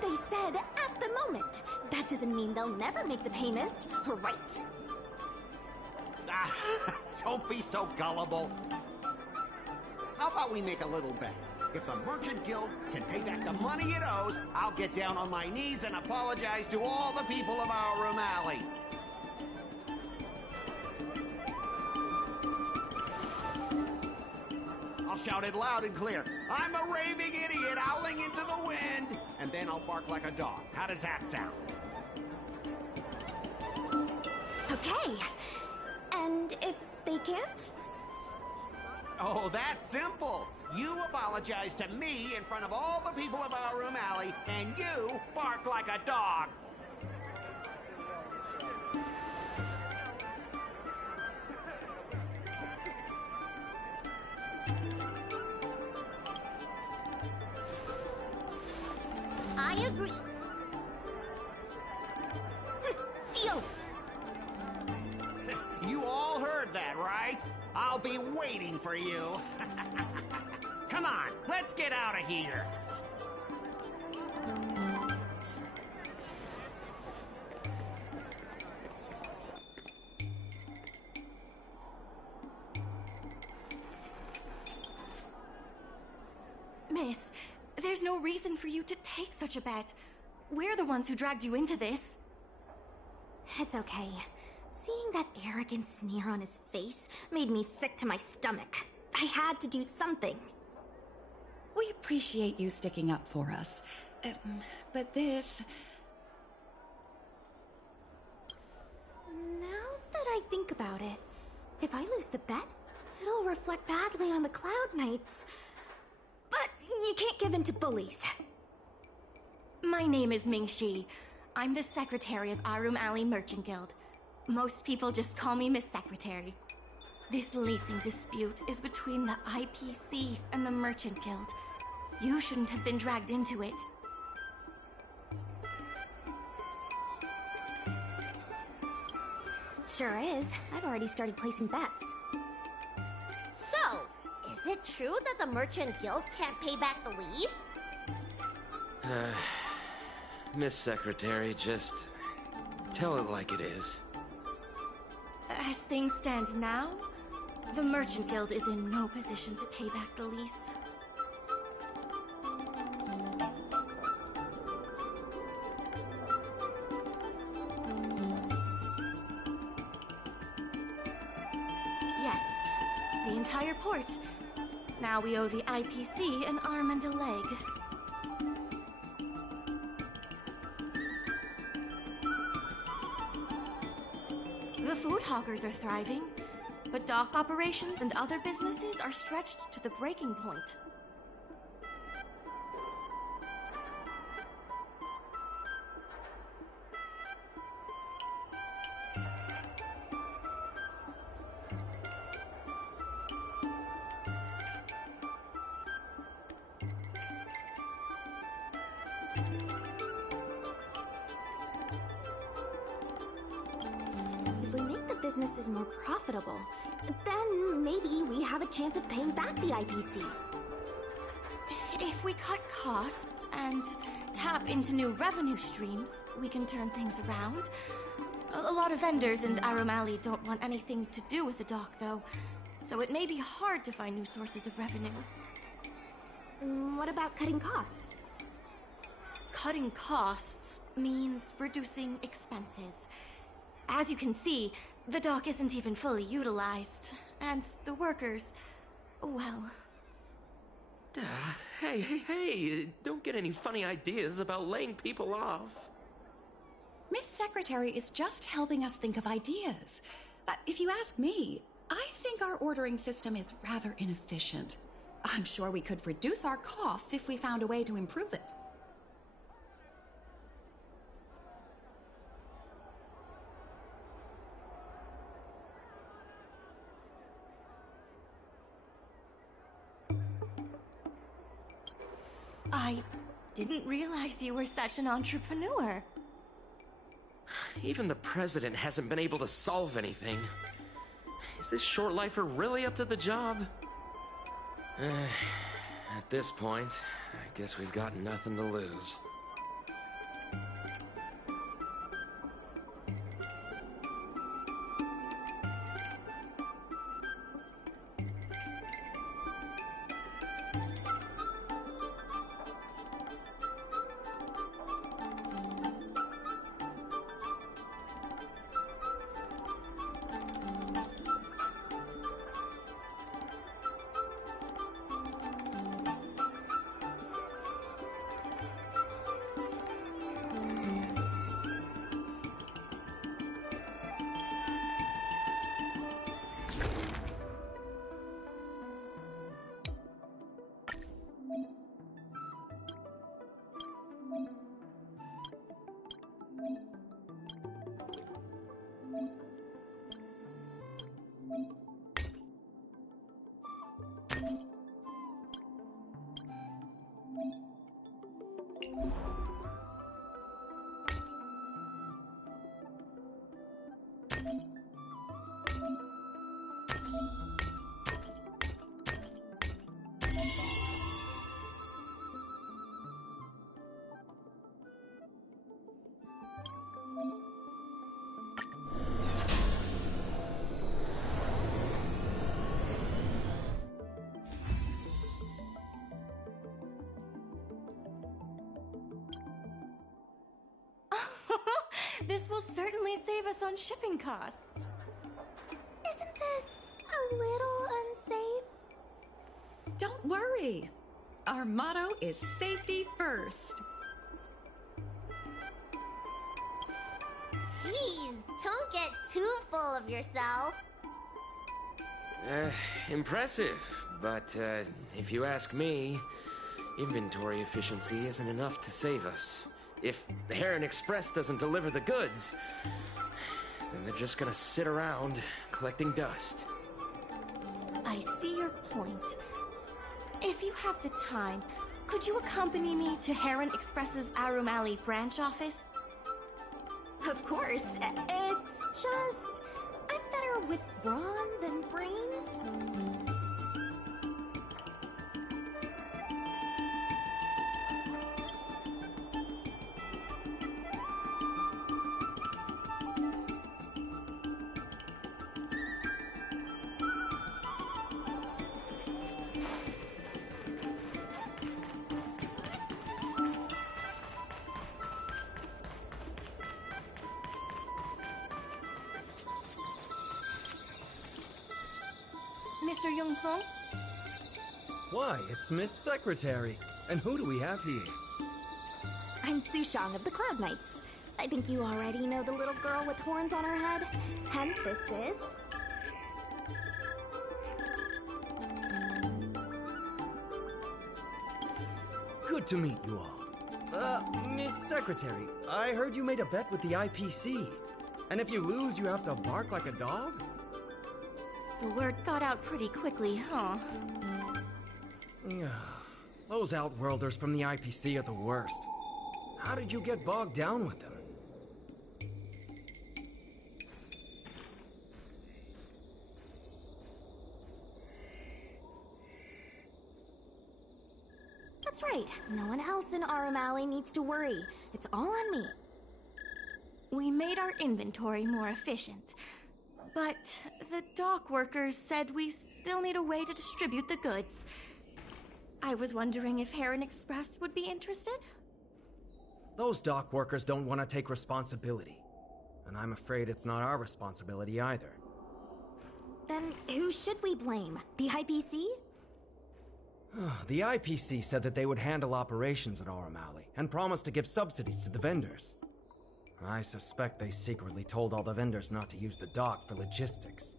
They said at the moment. That doesn't mean they'll never make the payments, right? Don't be so gullible. How about we make a little bet? If the Merchant Guild can pay back the money it owes, I'll get down on my knees and apologize to all the people of our Room Alley. I'll shout it loud and clear. I'm a raving idiot howling into the wind. And then I'll bark like a dog. How does that sound? Okay. And if they can't? Oh, that's simple. You apologize to me in front of all the people of our Room Alley, and you bark like a dog. I agree. Deal. You all heard that, right? I'll be waiting for you. Come on, let's get out of here. Miss, there's no reason for you to take such a bet. We're the ones who dragged you into this. It's okay. Seeing that arrogant sneer on his face made me sick to my stomach. I had to do something. We appreciate you sticking up for us. But this... Now that I think about it, if I lose the bet, it'll reflect badly on the Cloud Knights. But you can't give in to bullies. My name is Mingxi. I'm the secretary of Arum Alley Merchant Guild. Most people just call me Miss Secretary. This leasing dispute is between the IPC and the Merchant Guild. You shouldn't have been dragged into it. Sure is. I've already started placing bets. So, is it true that the Merchant Guild can't pay back the lease? Miss Secretary, just tell it like it is. As things stand now, the Merchant Guild is in no position to pay back the lease. Yes, the entire port. Now we owe the IPC an arm and a leg. The food hawkers are thriving, but dock operations and other businesses are stretched to the breaking point. If we make the businesses more profitable, then maybe we have a chance of paying back the IPC. If we cut costs and tap into new revenue streams, we can turn things around. A lot of vendors in Arum Alley don't want anything to do with the dock, though, so it may be hard to find new sources of revenue. What about cutting costs? Cutting costs means reducing expenses. As you can see, the dock isn't even fully utilized, and the workers, well... Hey, don't get any funny ideas about laying people off. Miss Secretary is just helping us think of ideas. If you ask me, I think our ordering system is rather inefficient. I'm sure we could reduce our costs if we found a way to improve it. I didn't realize you were such an entrepreneur. Even the president hasn't been able to solve anything. Is this short lifer really up to the job? At this point, I guess we've got nothing to lose. This will certainly save us on shipping costs. Isn't this a little unsafe? Don't worry. Our motto is safety first. Jeez, don't get too full of yourself. Impressive, but if you ask me, inventory efficiency isn't enough to save us. If Heron Express doesn't deliver the goods, then they're just gonna sit around collecting dust. I see your point. If you have the time, could you accompany me to Heron Express's Arum Alley branch office? Of course. It's just... I'm better with brawn than brains. Mr. Youngplong? Why, it's Miss Secretary. And who do we have here? I'm Sushang of the Cloud Knights. I think you already know the little girl with horns on her head. And this is... Good to meet you all. Miss Secretary, I heard you made a bet with the IPC. And if you lose, you have to bark like a dog? The word got out pretty quickly, huh? Those Outworlders from the IPC are the worst. How did you get bogged down with them? That's right. No one else in Arum Alley needs to worry. It's all on me. We made our inventory more efficient. But the dock workers said we still need a way to distribute the goods. I was wondering if Heron Express would be interested? Those dock workers don't want to take responsibility. And I'm afraid it's not our responsibility either. Then who should we blame? The IPC? The IPC said that they would handle operations at Arum Alley and promised to give subsidies to the vendors. I suspect they secretly told all the vendors not to use the dock for logistics.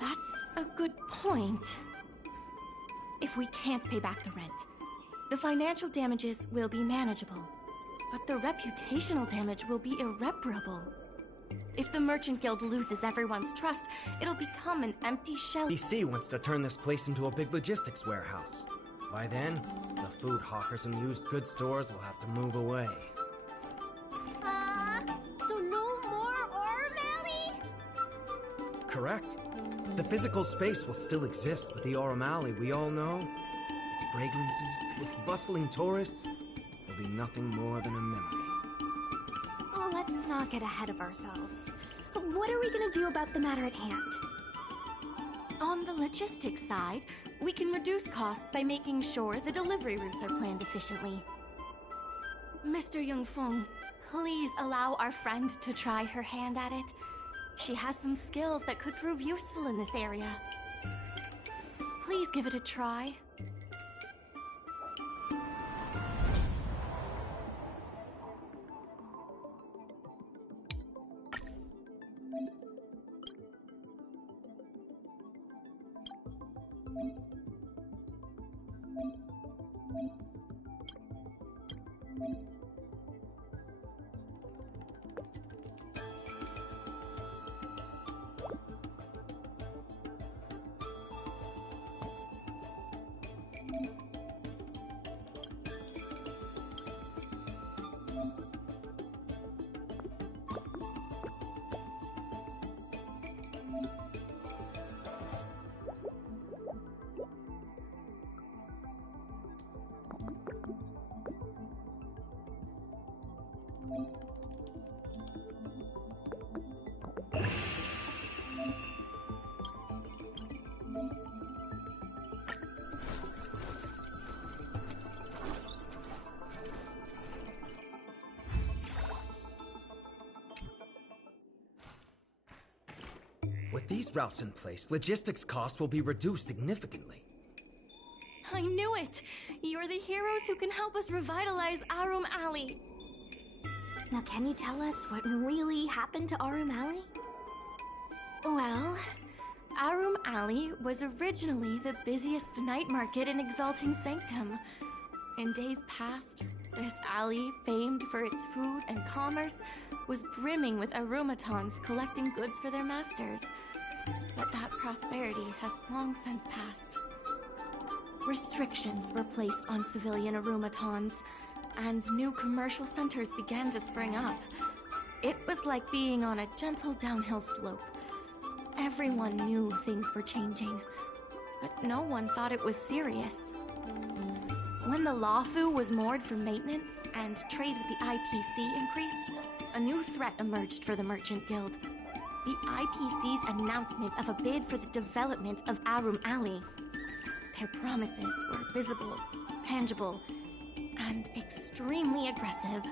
That's a good point. If we can't pay back the rent, the financial damages will be manageable, but the reputational damage will be irreparable. If the Merchant Guild loses everyone's trust, it'll become an empty shell. IPC wants to turn this place into a big logistics warehouse. By then, the food hawkers and used goods stores will have to move away. So no more Arum Alley? Correct. The physical space will still exist, but the Arum Alley we all know, its fragrances, its bustling tourists, will be nothing more than a memory. Let's not get ahead of ourselves. What are we gonna do about the matter at hand? On the logistics side, we can reduce costs by making sure the delivery routes are planned efficiently. Mr. Yungfeng, please allow our friend to try her hand at it. She has some skills that could prove useful in this area. Please give it a try. With these routes in place, logistics costs will be reduced significantly. I knew it! You're the heroes who can help us revitalize Arum Alley. Now can you tell us what really happened to Arum Alley? Well, Arum Alley was originally the busiest night market in Exalting Sanctum. In days past, this alley, famed for its food and commerce, was brimming with Arumatons collecting goods for their masters. But that prosperity has long since passed. Restrictions were placed on civilian Arumatons, and new commercial centers began to spring up. It was like being on a gentle downhill slope. Everyone knew things were changing, but no one thought it was serious. When the Lawfu was moored for maintenance and trade with the IPC increased, a new threat emerged for the Merchant Guild. The IPC's announcement of a bid for the development of Arum Alley. Their promises were visible, tangible, and extremely aggressive.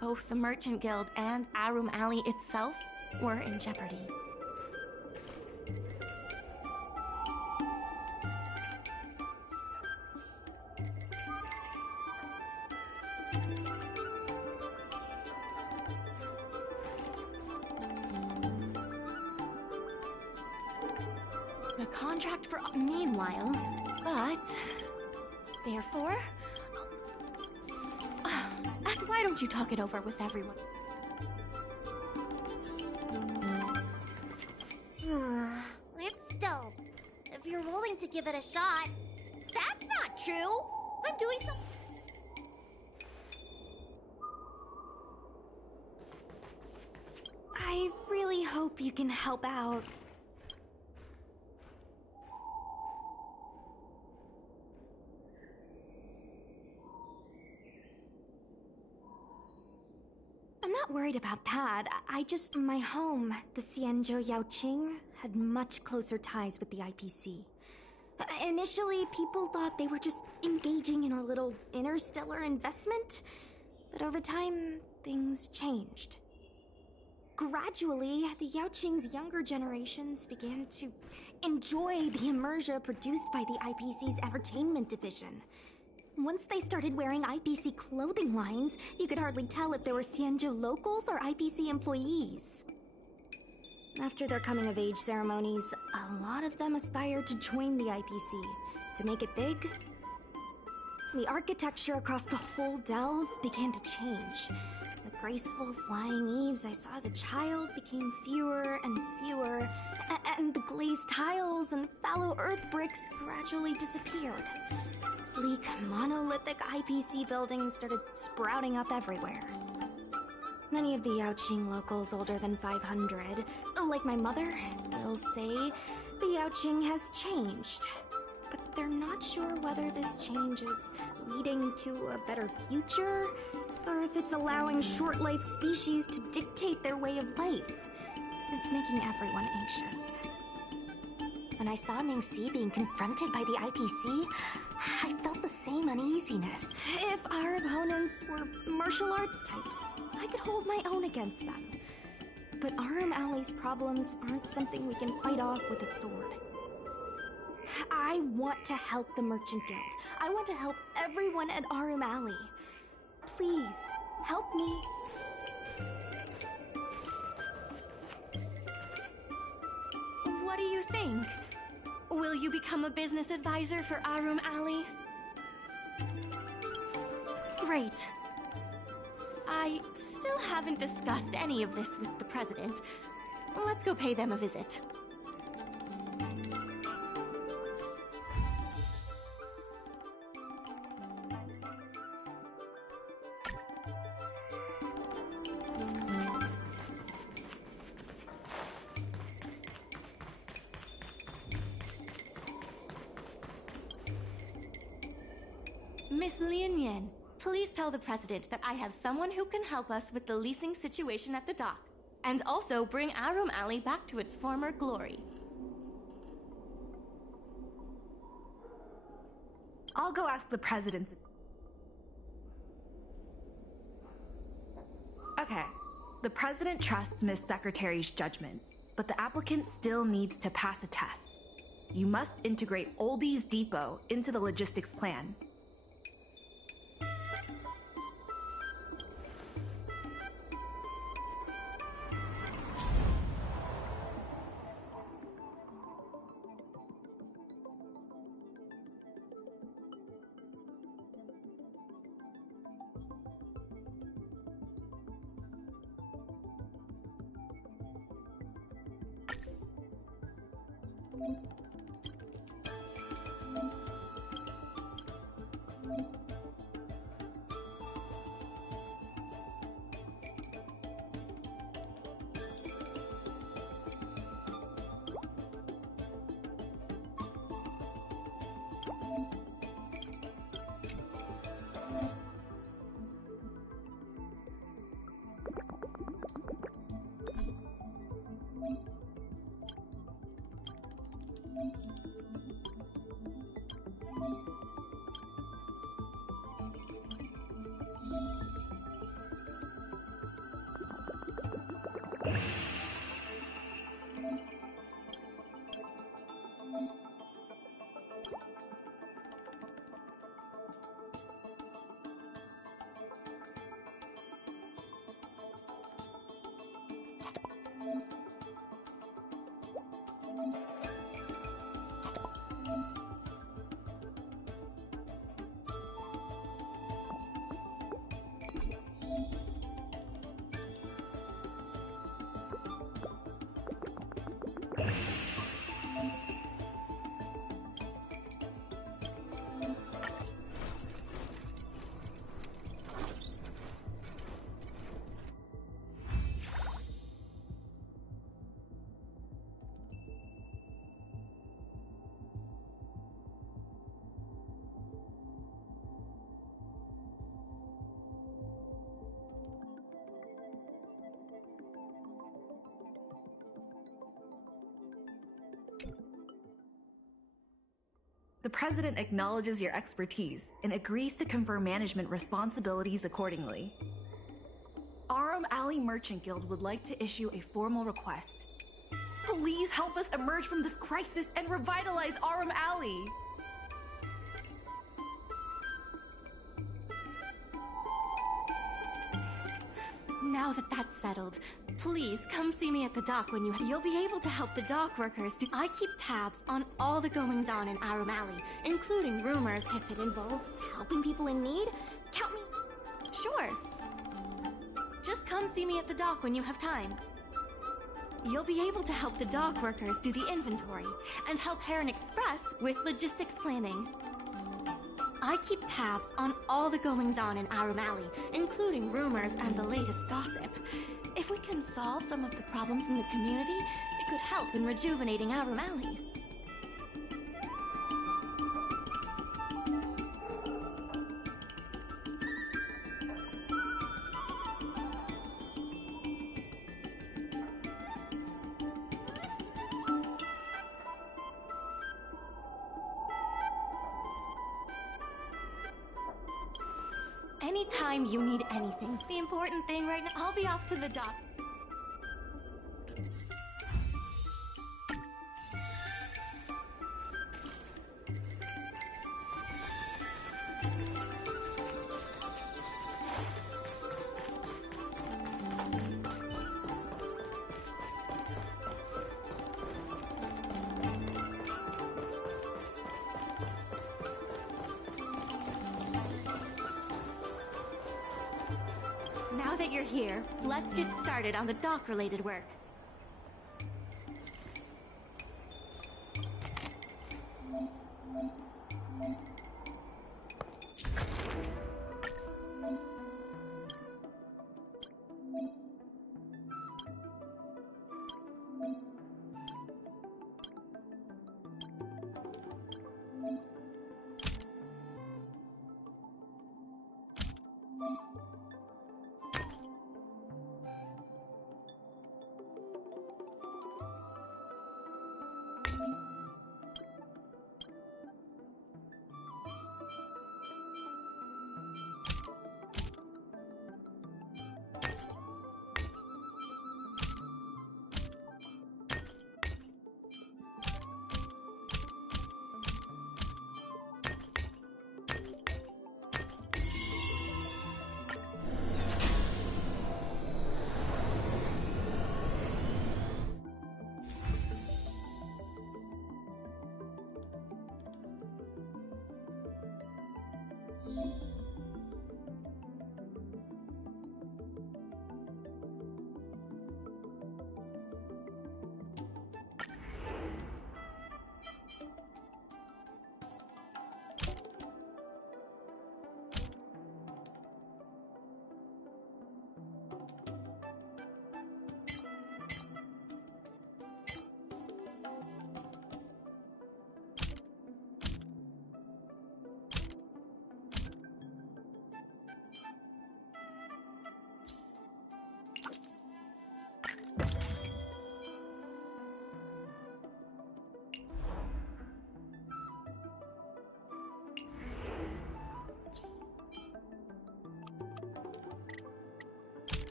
Both the Merchant Guild and Arum Alley itself were in jeopardy. the contract for meanwhile, but therefore, why don't you talk it over with everyone? It's still, if you're willing to give it a shot, that's not true. I'm doing some. I really hope you can help out. I'm not worried about that. My home, the Xianzhou Yaoqing, had much closer ties with the IPC. Initially, people thought they were just engaging in a little interstellar investment, but over time, things changed. Gradually, the Yaoqing's younger generations began to enjoy the immersia produced by the IPC's entertainment division. Once they started wearing IPC clothing lines, you could hardly tell if they were Xianzhou locals or IPC employees. After their coming-of-age ceremonies, a lot of them aspired to join the IPC. To make it big, the architecture across the whole delve began to change. The graceful flying eaves I saw as a child became fewer and fewer, and the glazed tiles and fallow earth bricks gradually disappeared. Sleek, monolithic IPC buildings started sprouting up everywhere. Many of the Yaoqing locals older than 500, like my mother, will say the Yaoqing has changed. But they're not sure whether this change is leading to a better future, or if it's allowing short-life species to dictate their way of life. It's making everyone anxious. When I saw Mingxi being confronted by the IPC, I felt the same uneasiness. If our opponents were martial arts types, I could hold my own against them. But Arum Alley's problems aren't something we can fight off with a sword. I want to help the Merchant Guild. I want to help everyone at Arum Alley. Please, help me. What do you think? Will you become a business advisor for Arum Alley? Great. I still haven't discussed any of this with the president. Let's go pay them a visit. Miss Lian, please tell the president that I have someone who can help us with the leasing situation at the dock, and also bring Arum Alley back to its former glory. I'll go ask the president. Okay, the president trusts Miss Secretary's judgment, but the applicant still needs to pass a test. You must integrate Oldie's Depot into the logistics plan. The President acknowledges your expertise and agrees to confer management responsibilities accordingly. Arum Alley Merchant Guild would like to issue a formal request. Please help us emerge from this crisis and revitalize Arum Alley! Now that that's settled, please come see me at the dock when you'll be able to help the dock workers I keep tabs on all the goings-on in Arum Alley, including rumors. If it involves helping people in need, count me. Sure. Just come see me at the dock when you have time. You'll be able to help the dock workers do the inventory and help Heron Express with logistics planning. I keep tabs on all the goings-on in Arum Alley, including rumors and the latest gossip. If we can solve some of the problems in the community, it could help in rejuvenating Arum Alley. Anytime you need anything. The important thing right now, I'll be off to the dock. Now that you're here, let's get started on the dock-related work.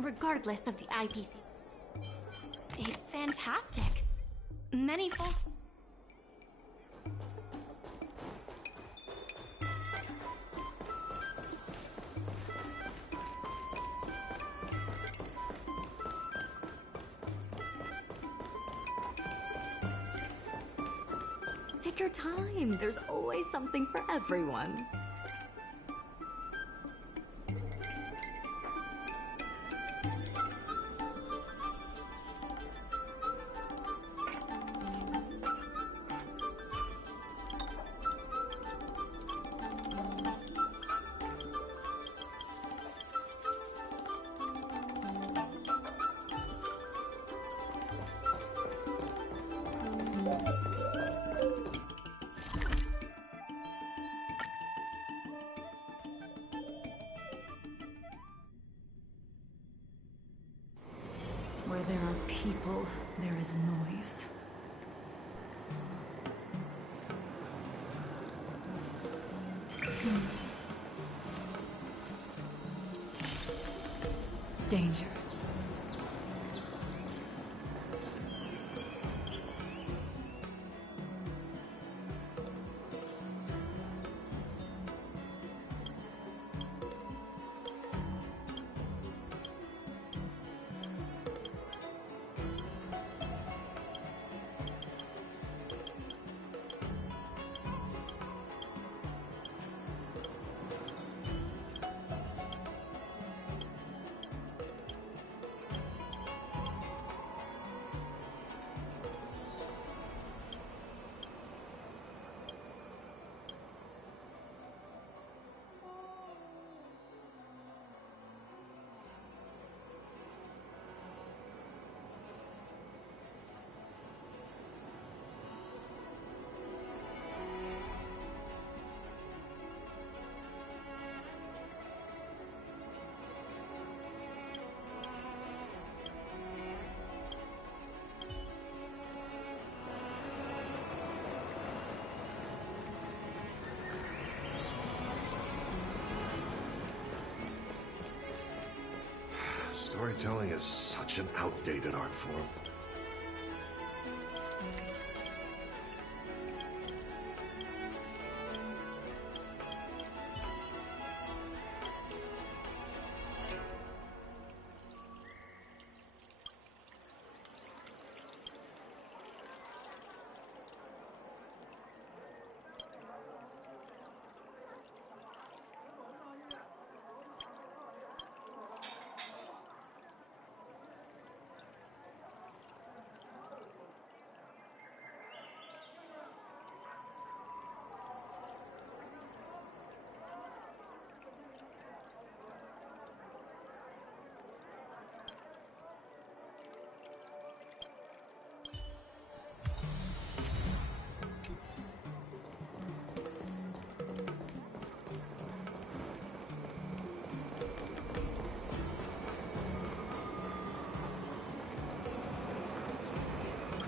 Regardless of the IPC, it's fantastic. Many folks. Take your time. There's always something for everyone. Where there are people, there is noise. Danger. Storytelling is such an outdated art form.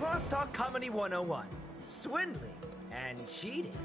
Crosstalk Comedy 101. Swindling and cheating.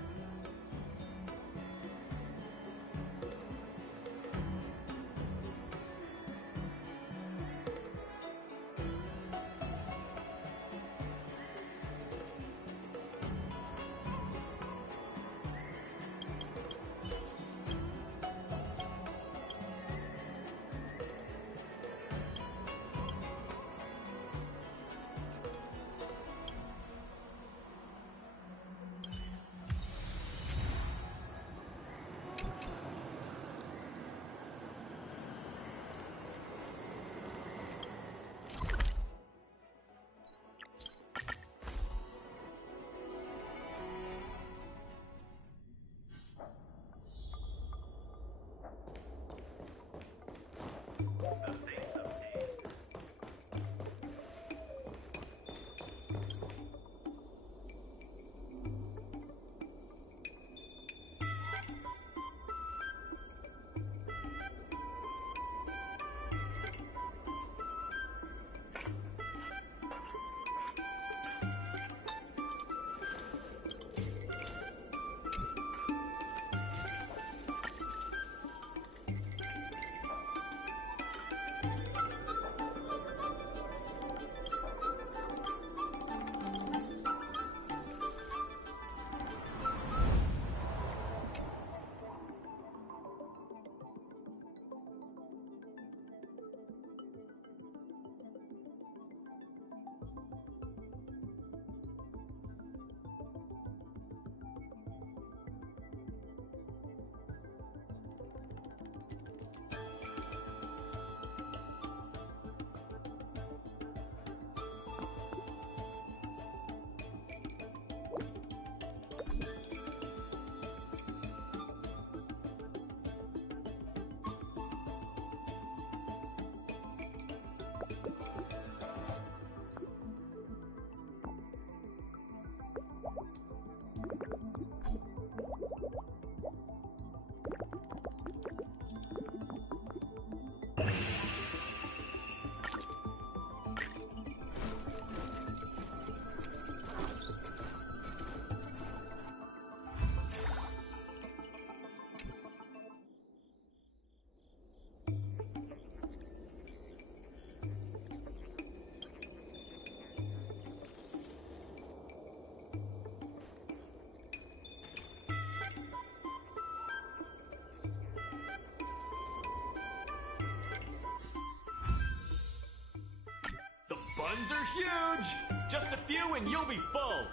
Buns are huge! Just a few and you'll be full!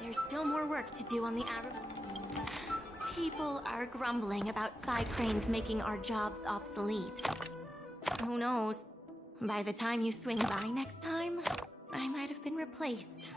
There's still more work to do on the Arab. People are grumbling about side cranes making our jobs obsolete. Who knows? By the time you swing by next time, I might have been replaced.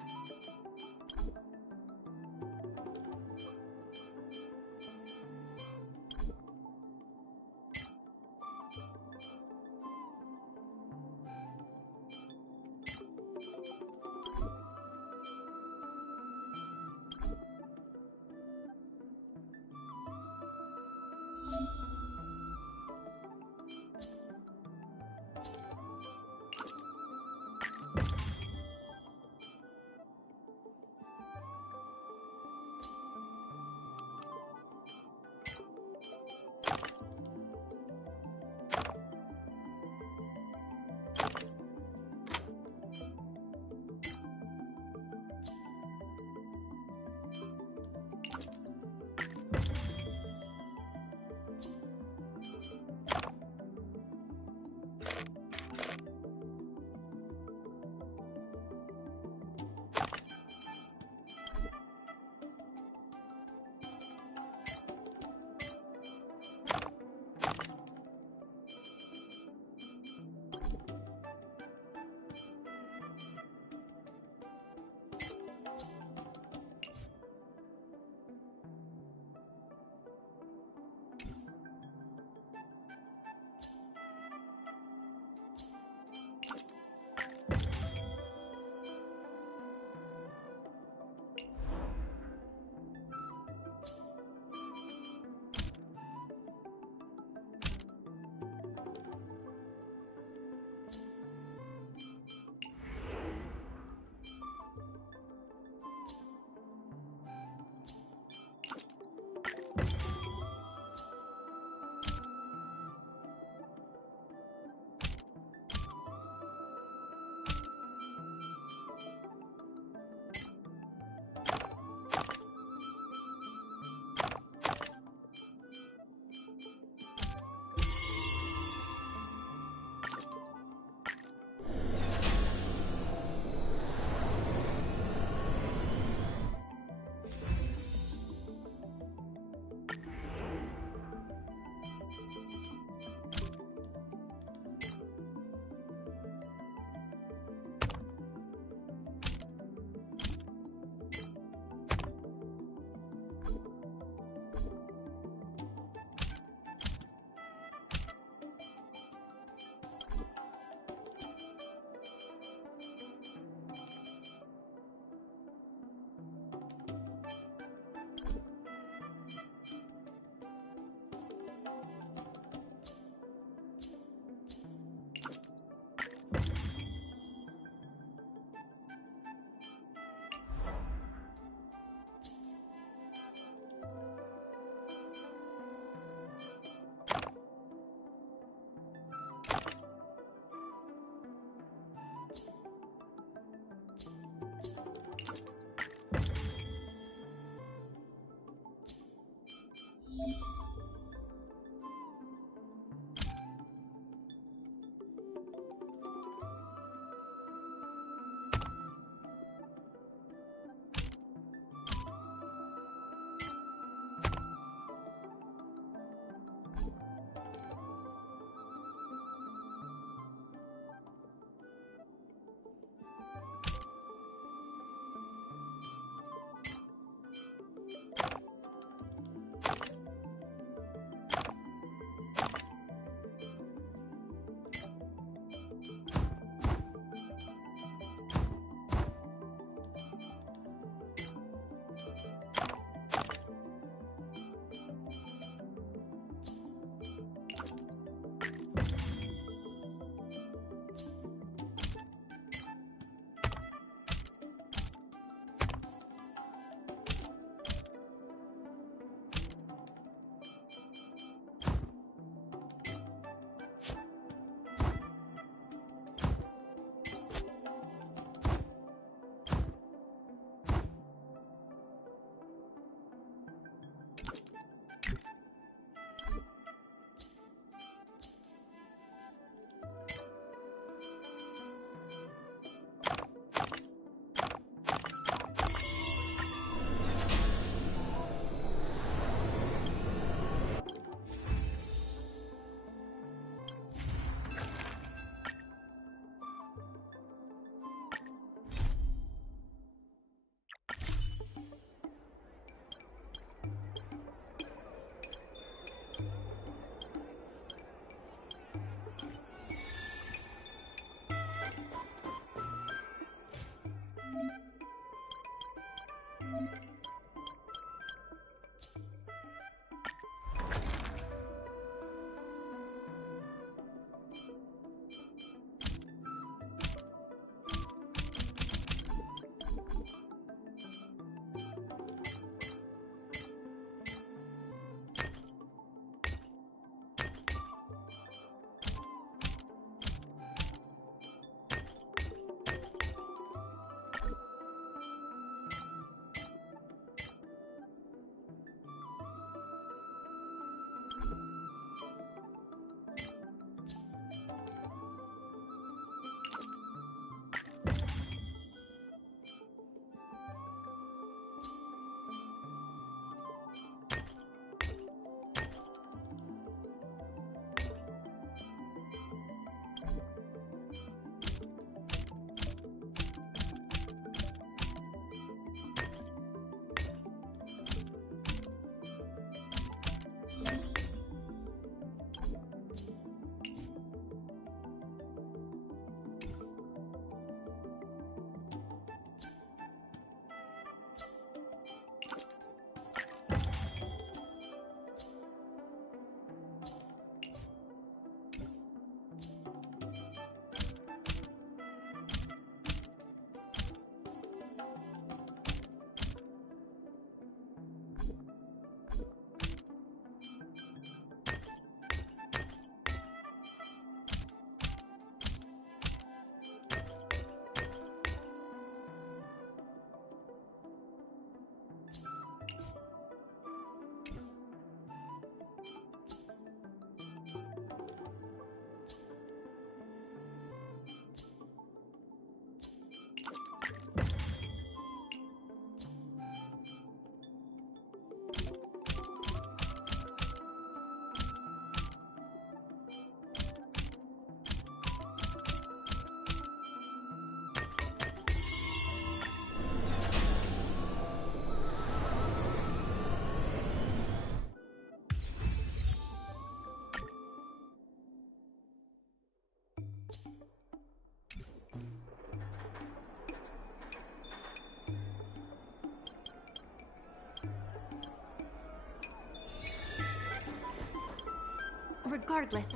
regardless,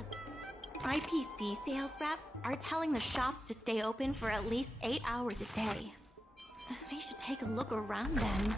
IPC sales reps are telling the shops to stay open for at least 8 hours a day. They should take a look around them.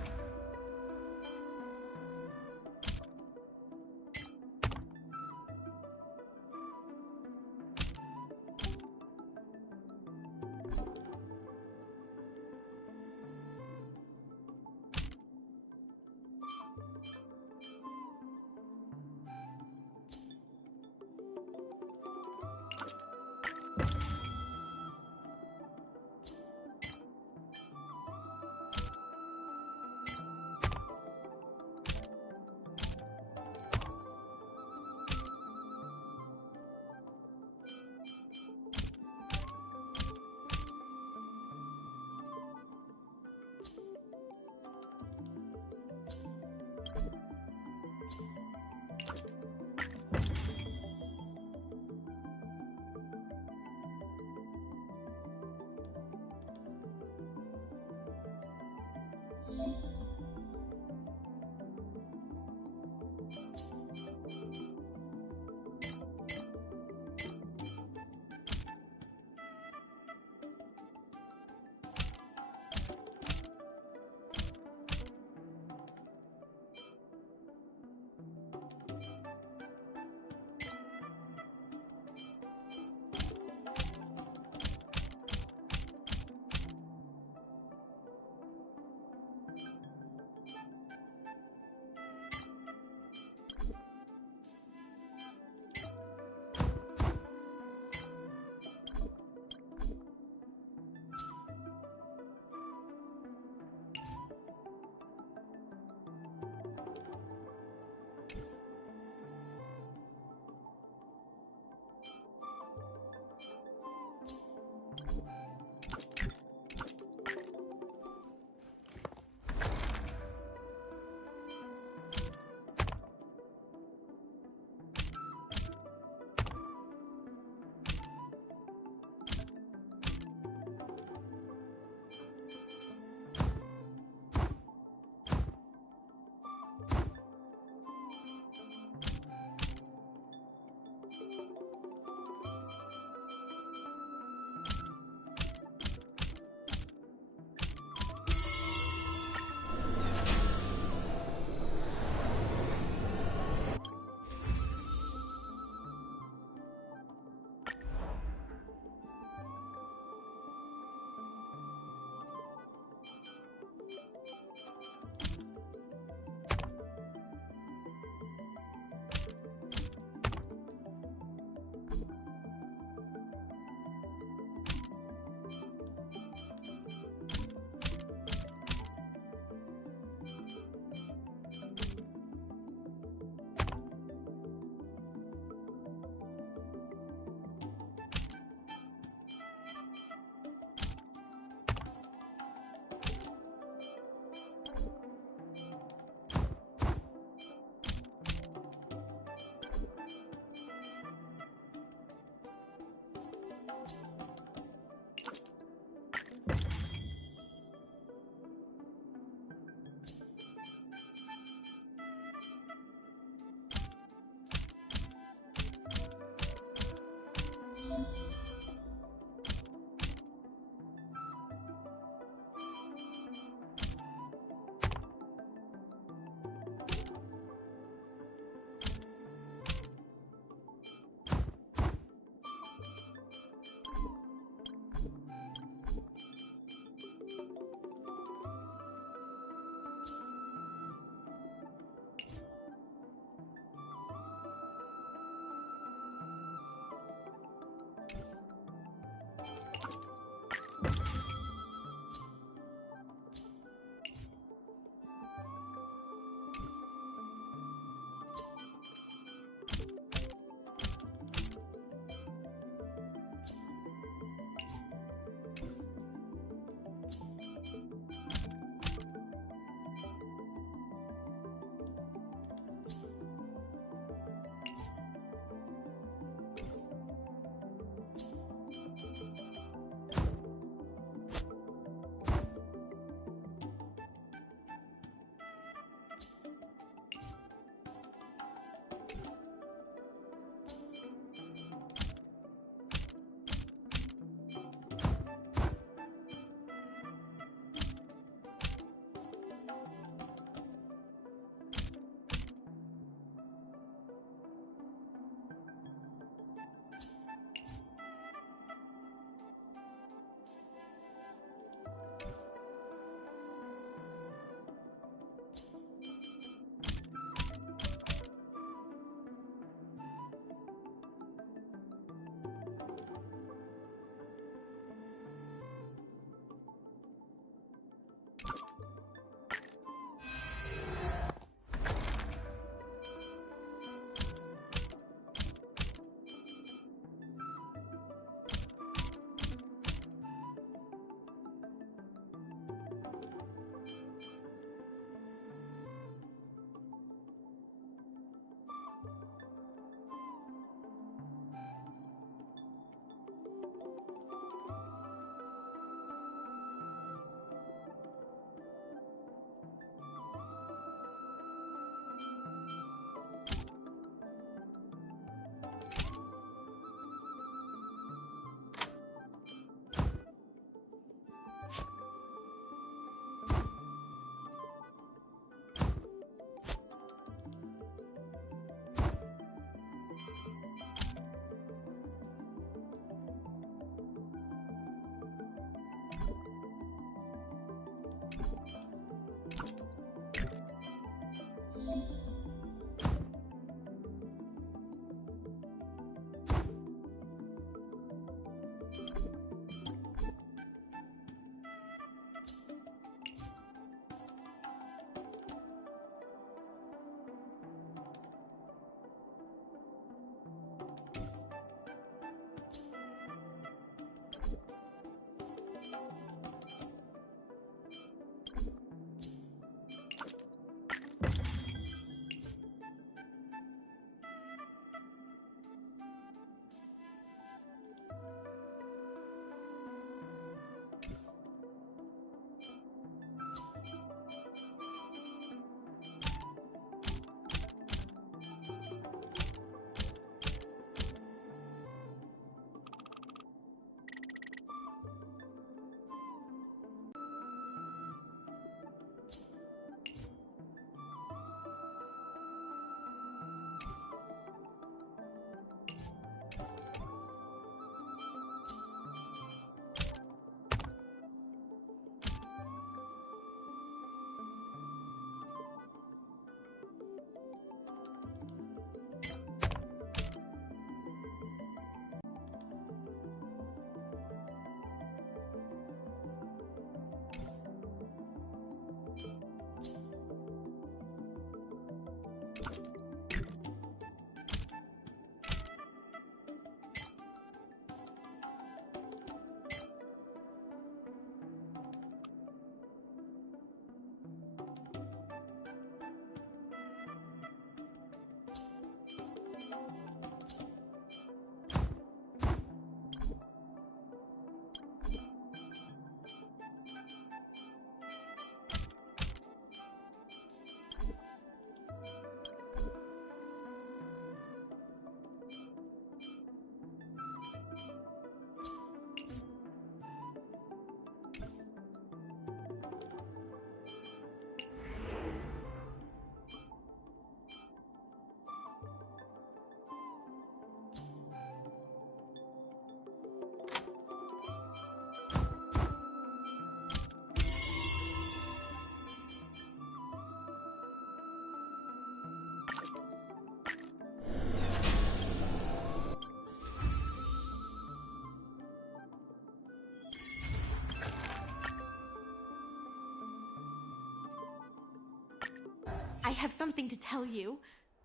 I have something to tell you.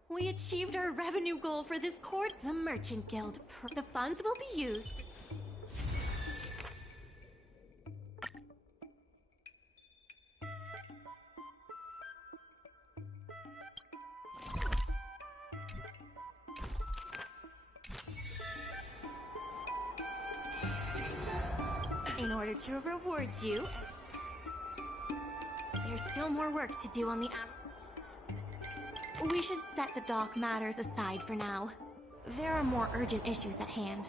We achieved our revenue goal for this court. The Merchant Guild. The funds will be used. In order to reward you. There's still more work to do on the app. We should set the dock matters aside for now. There are more urgent issues at hand.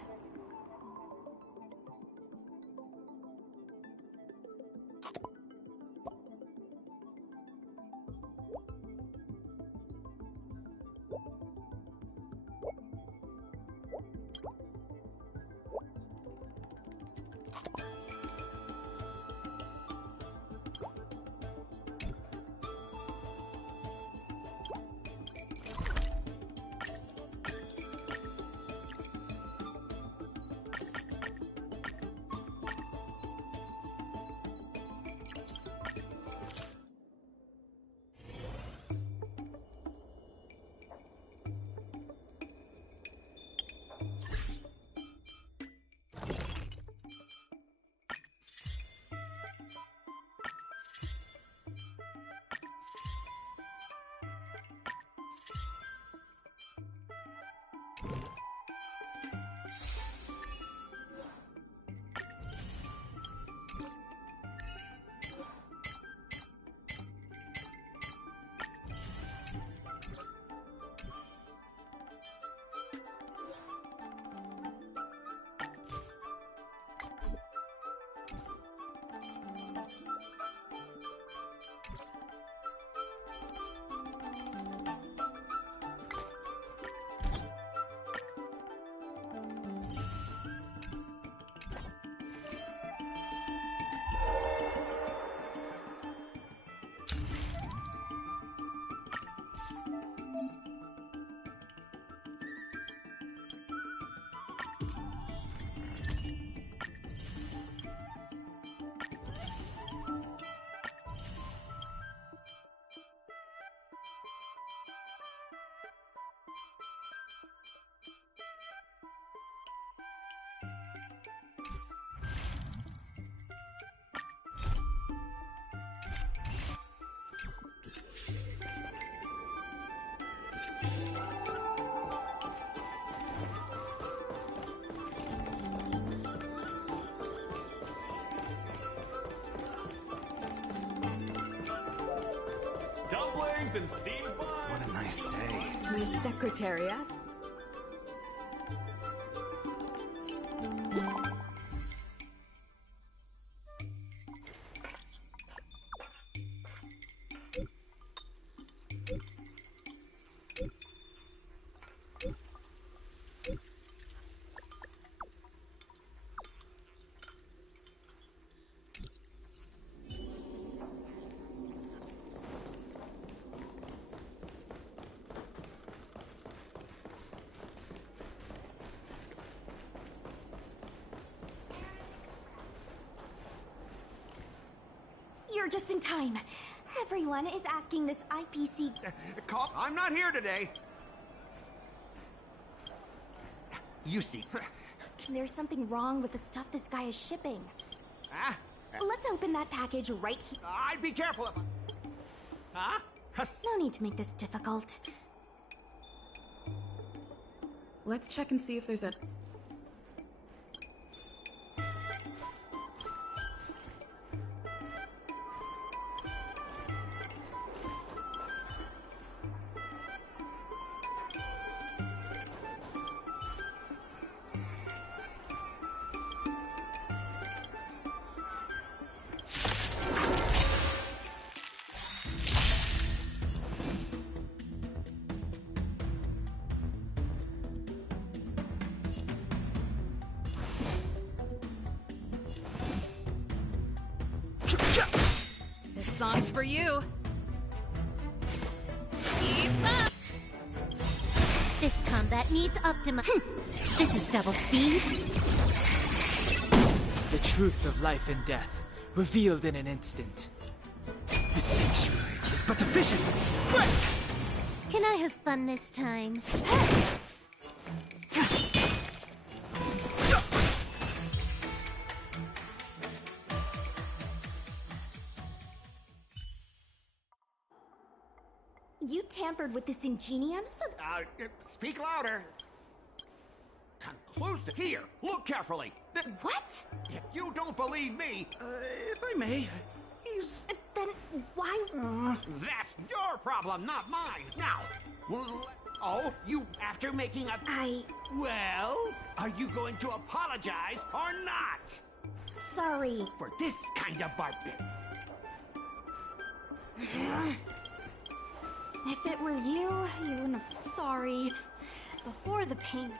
and steam buns. What a nice day. Miss Secretary asked. You're just in time. Everyone is asking this IPC. Cop, I'm not here today. You see. There's something wrong with the stuff this guy is shipping. Huh? Let's open that package right here. I'd be careful if I... Huh? No need to make this difficult. Let's check and see if there's a... This song's for you. Keep up! This combat needs This is double speed. The truth of life and death, revealed in an instant. The sanctuary is but a vision. Break! Can I have fun this time? You tampered with this ingenium, so... Speak louder. Conclusive. Here, look carefully. What? If you don't believe me... If I may, he's... Then why... That's your problem, not mine. Now... Oh, you after making a... Well, are you going to apologize or not? Sorry. For this kind of barbarian. If it were you, you wouldn't have... Sorry. Before the pain...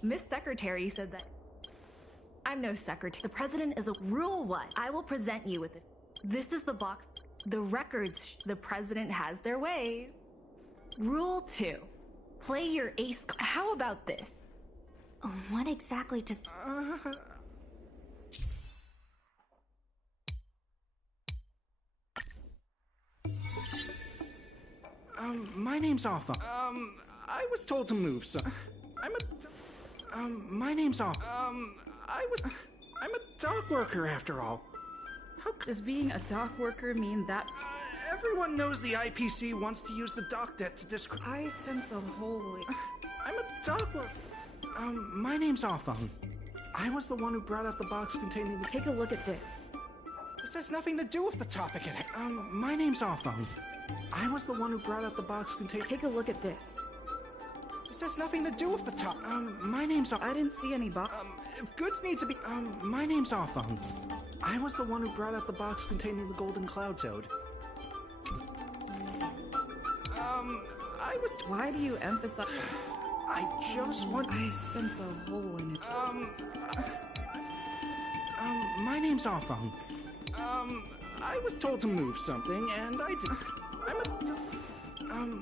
Miss Secretary said that I'm no secretary. The president is a rule one. I will present you with it. This is the box. The records. The president has their ways. Rule 2. Play your ace. How about this? What exactly does... My name's Alpha. I was told to move, so... my name's Alpha. I'm a dock worker after all. How does being a dock worker mean that? Everyone knows the IPC wants to use the dock debt to describe... I sense a hole. I'm a dock worker. My name's Alpha. I was the one who brought out the box containing the... Take a look at this. This has nothing to do with the topic at hand. My name's Alpha. I was the one who brought out the box containing... Take a look at this. This has nothing to do with the top. My name's... I didn't see any box... if goods need to be... my name's Alpha. I was the one who brought out the box containing the golden cloud toad. I was... Why do you emphasize... I just want... I sense a hole in it. My name's Alpha. I was told to move something, and I did...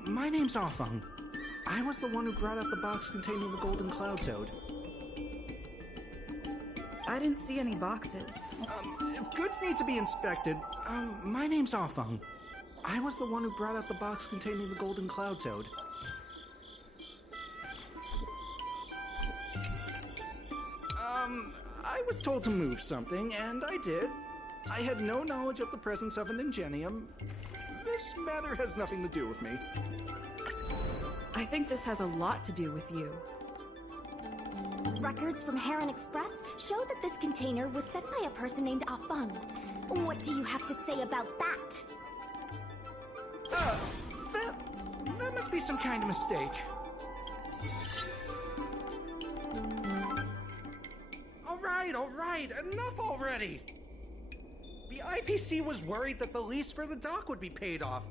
my name's Alpha. I was the one who brought out the box containing the golden cloud toad. I didn't see any boxes. If goods need to be inspected, my name's Alpha. I was the one who brought out the box containing the golden cloud toad. I was told to move something, and I did. I had no knowledge of the presence of an ingenium. This matter has nothing to do with me. I think this has a lot to do with you. Records from Heron Express show that this container was sent by a person named Afeng. What do you have to say about that? That must be some kind of mistake. All right, enough already! The IPC was worried that the lease for the dock would be paid off,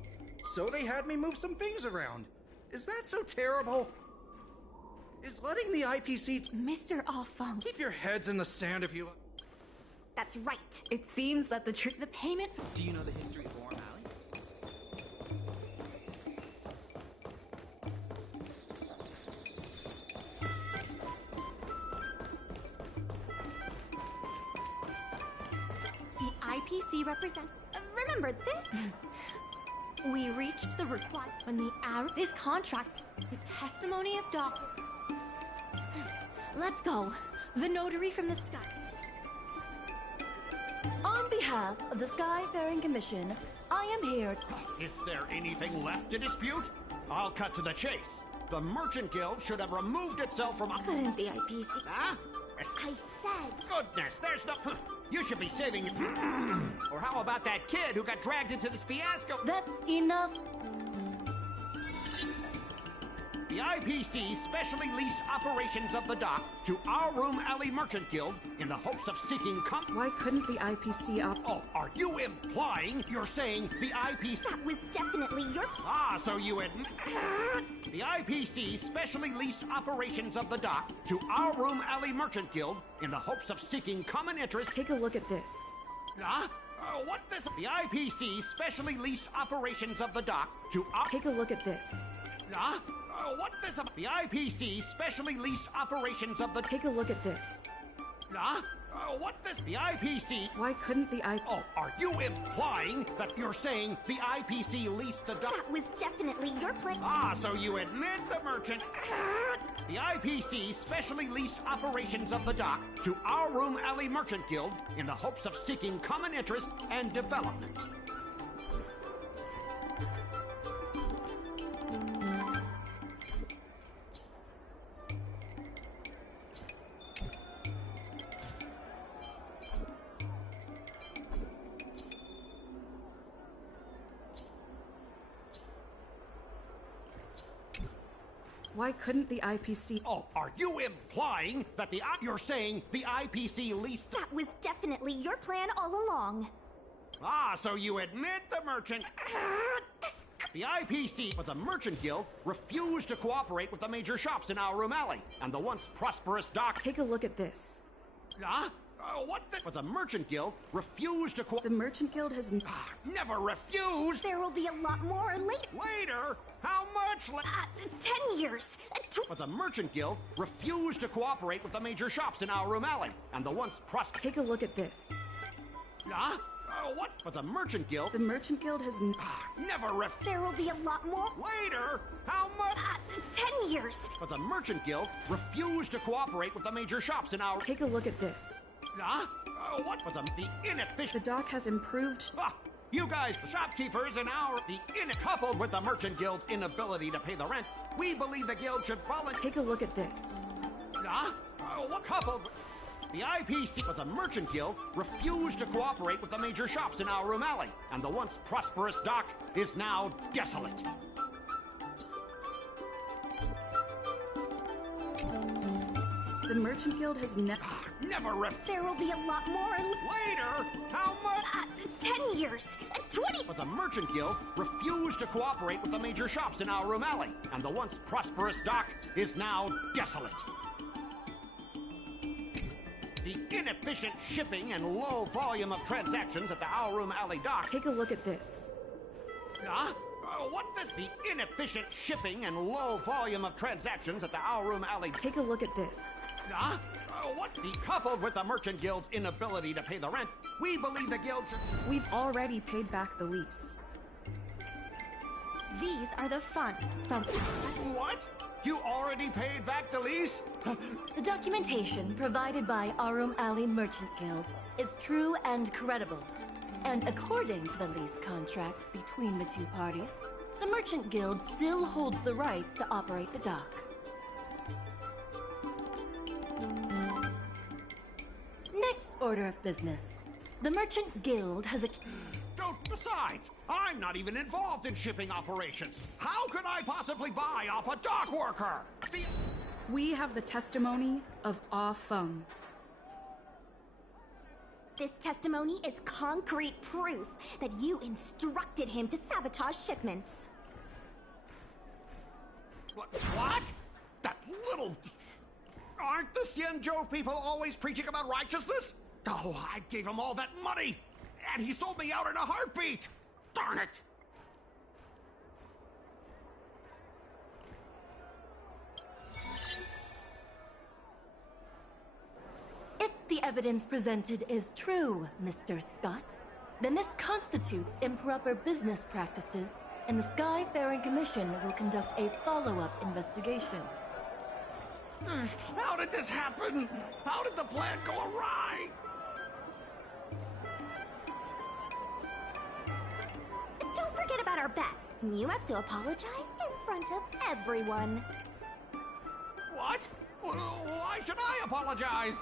so they had me move some things around. Is that so terrible? Is letting the IPC... Mr. Afeng... Keep your heads in the sand if you... That's right. It seems that the payment... Do you know the history of Aurum Alley? The IPC represents... remember this? We reached the required... when the hour... This contract... The testimony of Doctor... Let's go. The notary from the sky. On behalf of the Skyfaring Commission, I am here... Is there anything left to dispute? I'll cut to the chase. The Merchant Guild should have removed itself from... Couldn't the IPC... Huh? I said... Goodness, there's no... You should be saving... Or how about that kid who got dragged into this fiasco? That's enough. The IPC specially leased operations of the dock to our Room Alley Merchant Guild in the hopes of seeking Why couldn't the IPC Oh, are you implying you're saying the IPC... That was definitely your... Ah, so you admit... The IPC specially leased operations of the dock to our Room Alley Merchant Guild in the hopes of seeking common interest... Take a look at this. Huh? What's this? The IPC specially leased operations of the dock to our... Take a look at this. Huh? What's this about? The IPC specially leased operations of the... Take a look at this. Huh? What's this? The IPC... Why couldn't the Oh, are you implying that you're saying the IPC leased the dock? That was definitely your plan. Ah, so you admit the merchant... The IPC specially leased operations of the dock to our Room Alley Merchant Guild in the hopes of seeking common interest and development. Why couldn't the IPC... Oh, are you implying that you're saying the IPC leased... That was definitely your plan all along. Ah, so you admit the merchant... The IPC, but the Merchant Guild, refused to cooperate with the major shops in our Room Alley, and the once prosperous dock... Take a look at this. Huh? What's this? But the Merchant Guild refused to The Merchant Guild has... Never refused! There will be a lot more later. Later? How much 10 years. But the Merchant Guild refused to cooperate with the major shops in our Room Alley, and the once prosperous... Take a look at this. Huh? What's with the Merchant Guild? The Merchant Guild has Never There will be a lot more. Later? How much? 10 years. But the Merchant Guild refused to cooperate with the major shops in our... Take a look at this. Huh? What was the inefficient... The dock has improved... You guys, the shopkeepers in our... coupled with the Merchant Guild's inability to pay the rent, we believe the guild should volunteer... Take a look at this. What coupled... The IPC with the Merchant Guild refused to cooperate with the major shops in our room alley, and the once prosperous dock is now desolate. The Merchant Guild has never There will be a lot more. Later? How much? 10 years. 20. But the Merchant Guild refused to cooperate with the major shops in our room alley, and the once prosperous dock is now desolate. The inefficient shipping and low volume of transactions at the Our Room Alley dock. Take a look at this. What's this? The inefficient shipping and low volume of transactions at the Our Room Alley. Take a look at this. What's the coupled with the Merchant Guild's inability to pay the rent? We believe the guild should... We've already paid back the lease. These are the funds from... What? You already paid back the lease? The documentation provided by Arum Alley Merchant Guild is true and credible. And according to the lease contract between the two parties, the Merchant Guild still holds the rights to operate the dock. Next order of business. The Merchant Guild has a... Besides, I'm not even involved in shipping operations. How could I possibly buy off a dock worker? We have the testimony of Ah Feng. This testimony is concrete proof that you instructed him to sabotage shipments. What? That little... Aren't the Xianzhou people always preaching about righteousness? Oh, I gave him all that money, and he sold me out in a heartbeat! Darn it! If the evidence presented is true, Mr. Scott, then this constitutes improper business practices, and the Skyfaring Commission will conduct a follow-up investigation. How did this happen? How did the plan go awry? Don't forget about our bet. You have to apologize in front of everyone. What? Why should I apologize?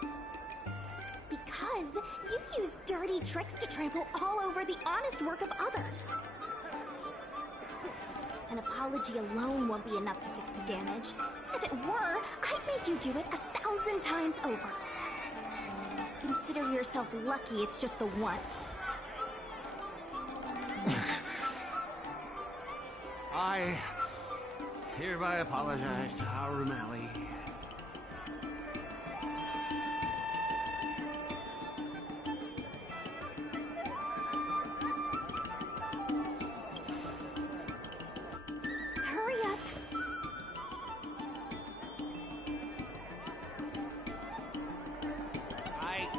Because you use dirty tricks to trample all over the honest work of others. An apology alone won't be enough to fix the damage. If it were, I'd make you do it 1,000 times over. Consider yourself lucky it's just the once. I hereby apologize to our Mally. Hurry up.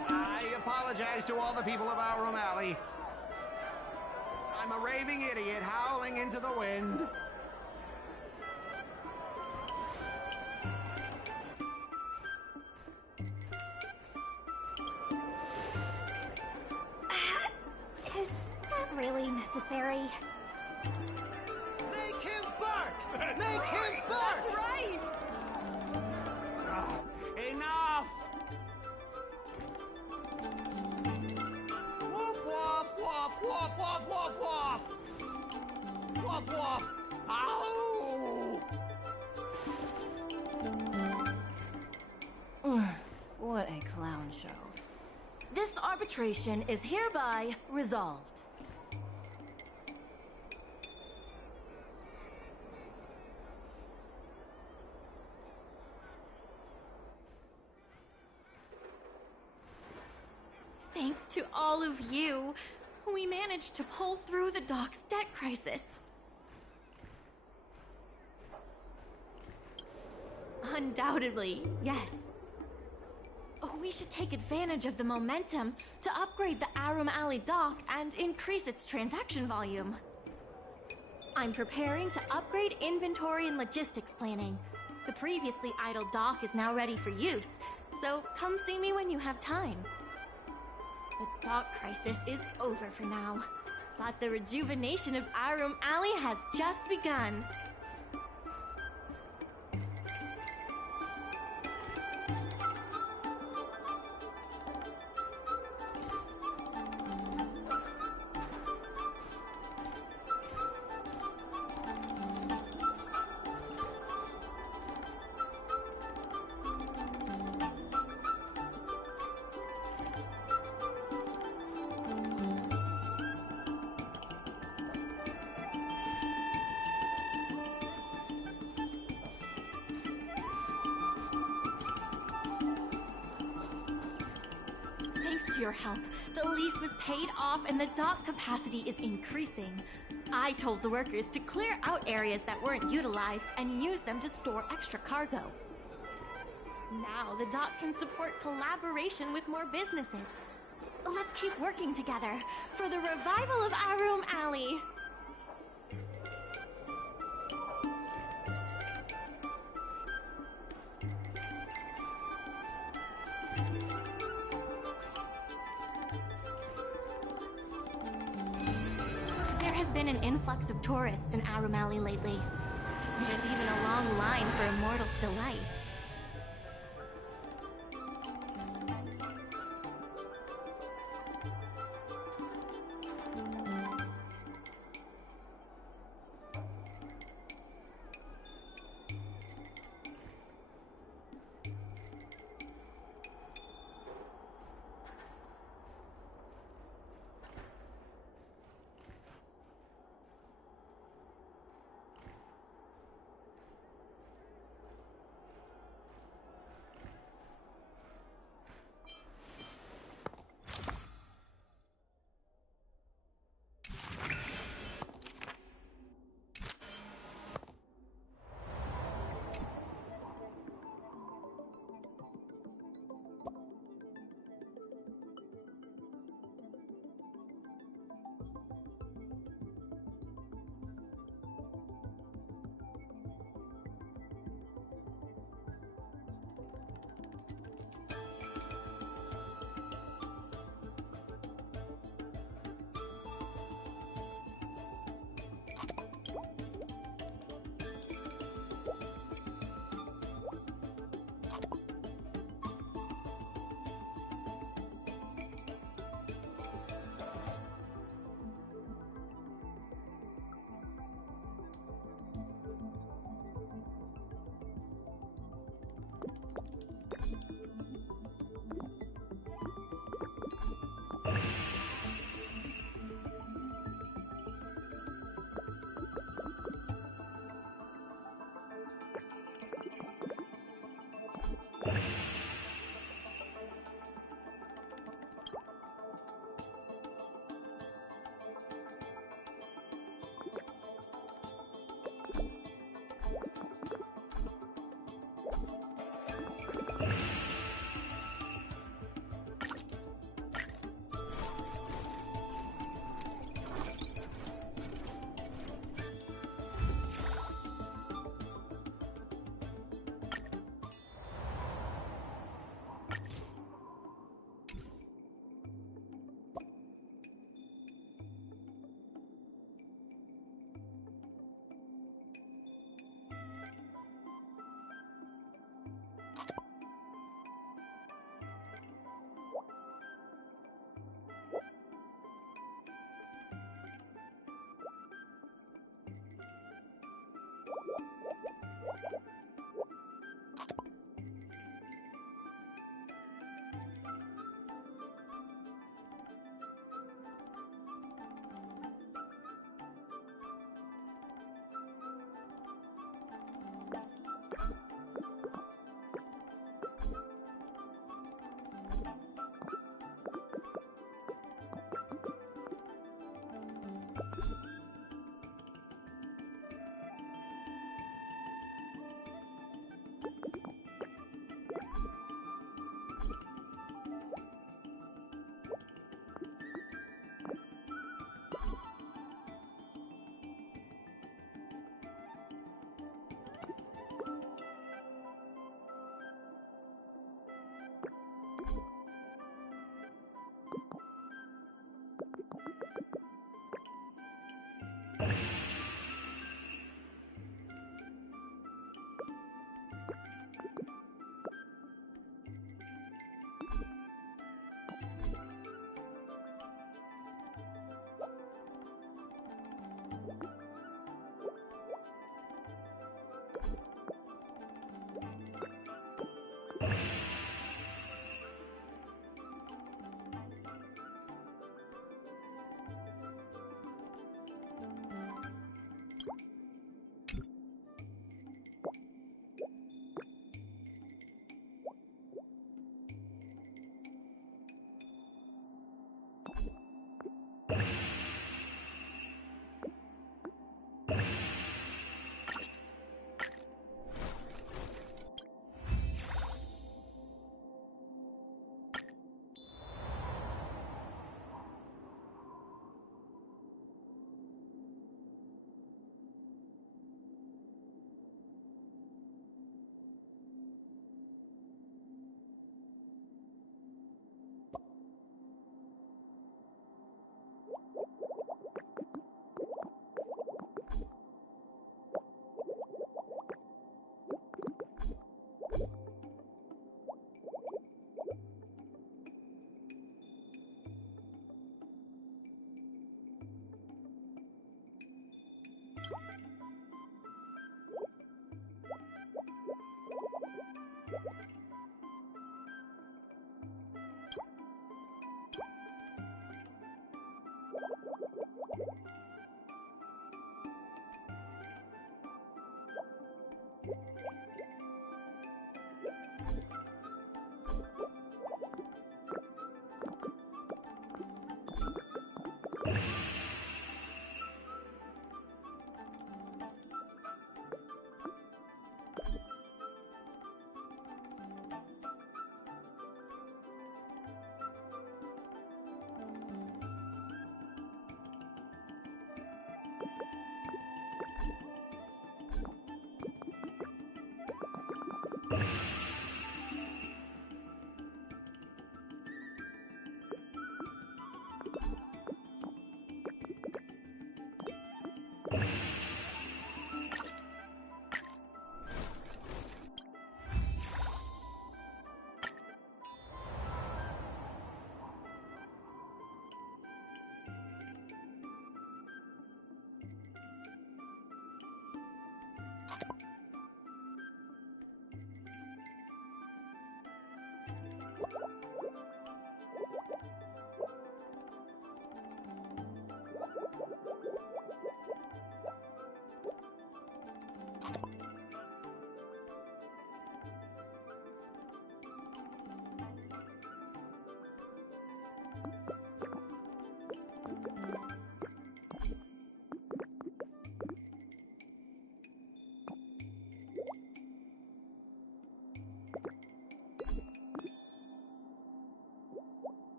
I apologize to all the people of our Alley. I'm a raving idiot howling into the wind. Is that really necessary? Make him bark! Make him bark! That's right! Enough! Woof, woof, woof, woof, woof, woof, woof! Woof, woof! Ow! What a clown show. This arbitration is hereby resolved. Thanks to all of you, we managed to pull through the dock's debt crisis. Undoubtedly, yes. we should take advantage of the momentum to upgrade the Arum Alley dock and increase its transaction volume. I'm preparing to upgrade inventory and logistics planning. The previously idle dock is now ready for use, so come see me when you have time. The dock crisis is over for now, but the rejuvenation of Arum Alley has just begun. Thanks to your help, the lease was paid off and the dock capacity is increasing. I told the workers to clear out areas that weren't utilized and use them to store extra cargo. Now the dock can support collaboration with more businesses. Let's keep working together for the revival of Arum Alley. There has been an influx of tourists in Arum Alley lately. There's even a long line for Immortal's Delight.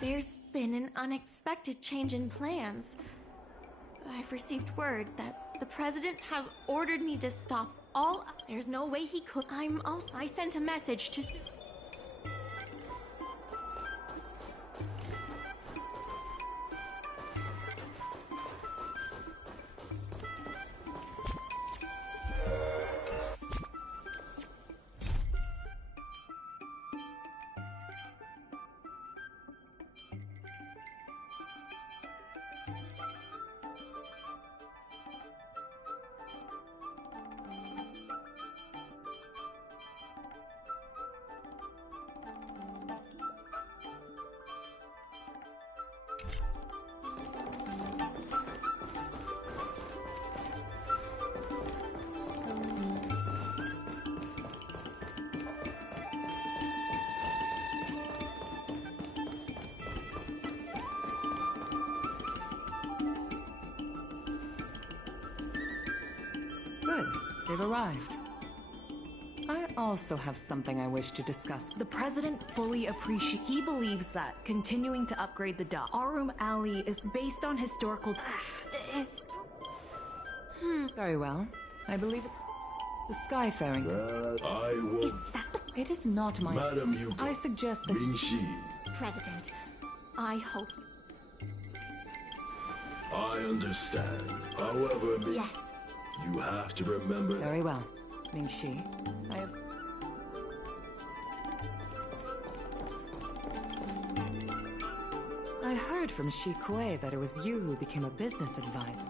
There's been an unexpected change in plans. I've received word that the president has ordered me to stop all. There's no way he could. I sent a message to. Good. They've arrived. I also have something I wish to discuss. The president fully appreciates. He believes that continuing to upgrade the dock, Arum Alley, is based on historical. Very well. I believe it's the Skyfaring. I will. It is not my. Madam Yuko. I suggest that. Ming-Shi. President, I hope. I understand. However, Yes. you have to remember. Very well, Ming-Shi. I have. I heard from Shi Kuei that it was you who became a business advisor.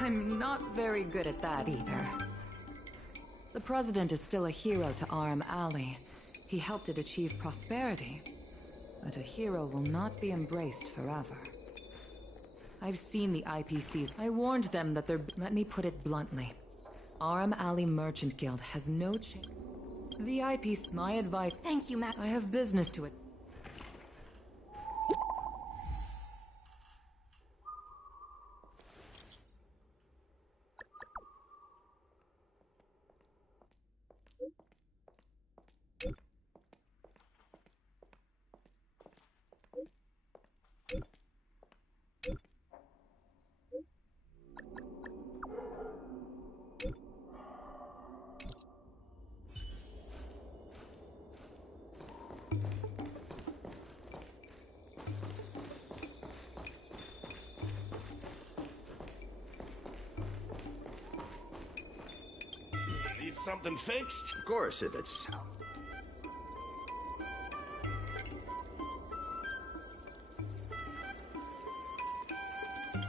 I'm not very good at that either. The president is still a hero to Arum Alley. He helped it achieve prosperity. But a hero will not be embraced forever. I've seen the IPCs. I warned them that they're. Let me put it bluntly. Arum Alley Merchant Guild has no chance. The IPC. My advice. Thank you, Matt. I have business to it. Need something fixed? Of course, if it's.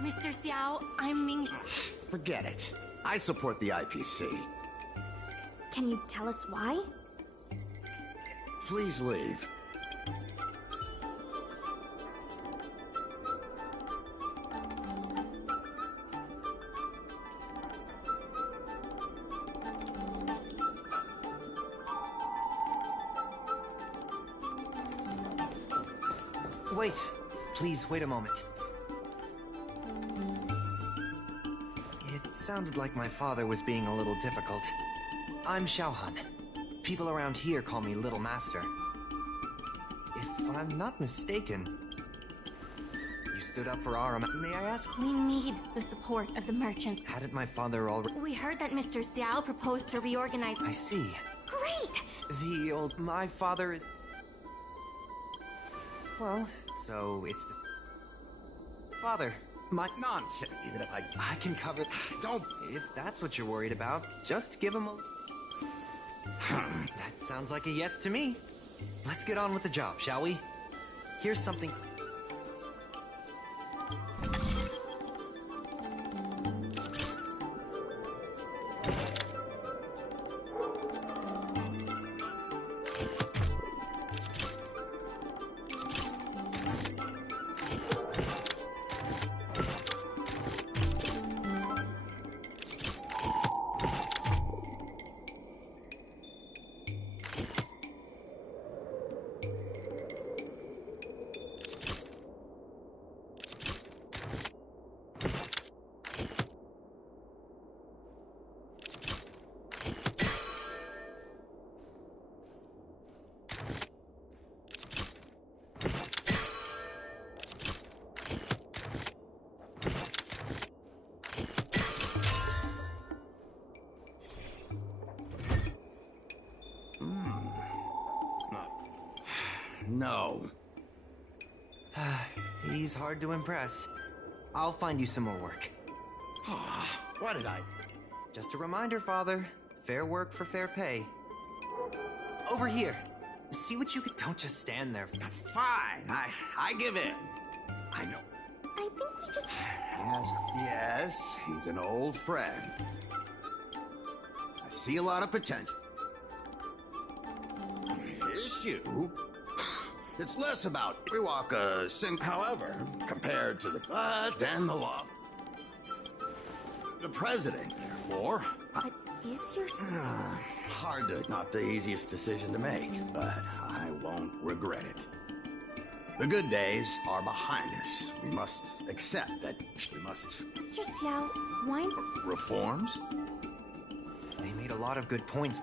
Mr. Xiao, I'm Ming. Forget it. I support the IPC. Can you tell us why? Please leave. Wait. Please, wait a moment. It sounded like my father was being a little difficult. I'm Xiaohan. People around here call me Little Master. If I'm not mistaken, you stood up for Aram. May I ask? We need the support of the merchants. Hadn't my father already... We heard that Mr. Xiao proposed to reorganize... I see. Great! My father is... Well, so it's the... Father, my... Nonsense. Even if I can cover... Don't... If that's what you're worried about, just give him a... That sounds like a yes to me. Let's get on with the job, shall we? Here's something... No. He's hard to impress. I'll find you some more work. Why did I? Just a reminder, Father. Fair work for fair pay. Over here. See what you can... Don't just stand there. Fine. I give in. I know. I think we just... Yes, he's an old friend. I see a lot of potential. Issue? It's less about we walk a sink, however, compared to the... then the law. The president, therefore... But is your... Hard to... Not the easiest decision to make, but I won't regret it. The good days are behind us. We must accept that we must... Mr. Xiao, why... Reforms? They made a lot of good points.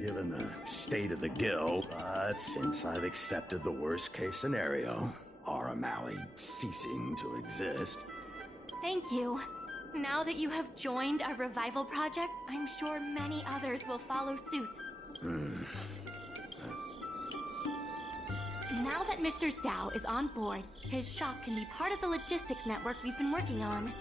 Given the state of the guild, but since I've accepted the worst-case scenario, Aram Alley ceasing to exist... Thank you. Now that you have joined our revival project, I'm sure many others will follow suit. Now that Mr. Xiao is on board, his shop can be part of the logistics network we've been working on.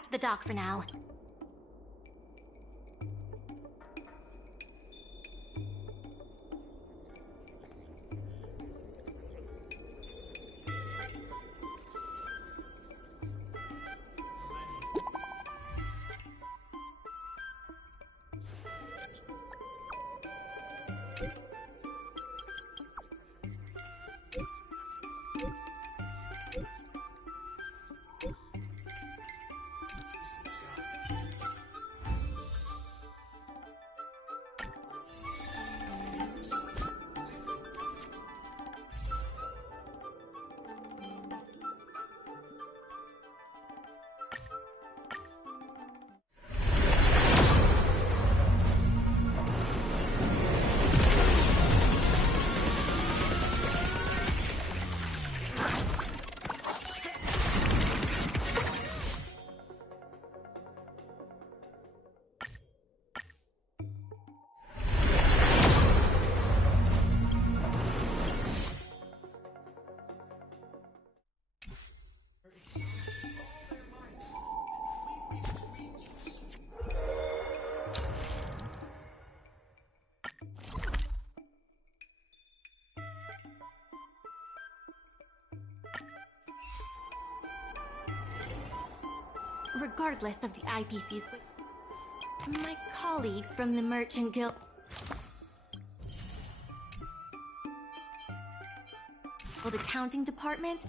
back to the dock for now. Regardless of the IPC's, my colleagues from the Merchant Guild... The accounting department?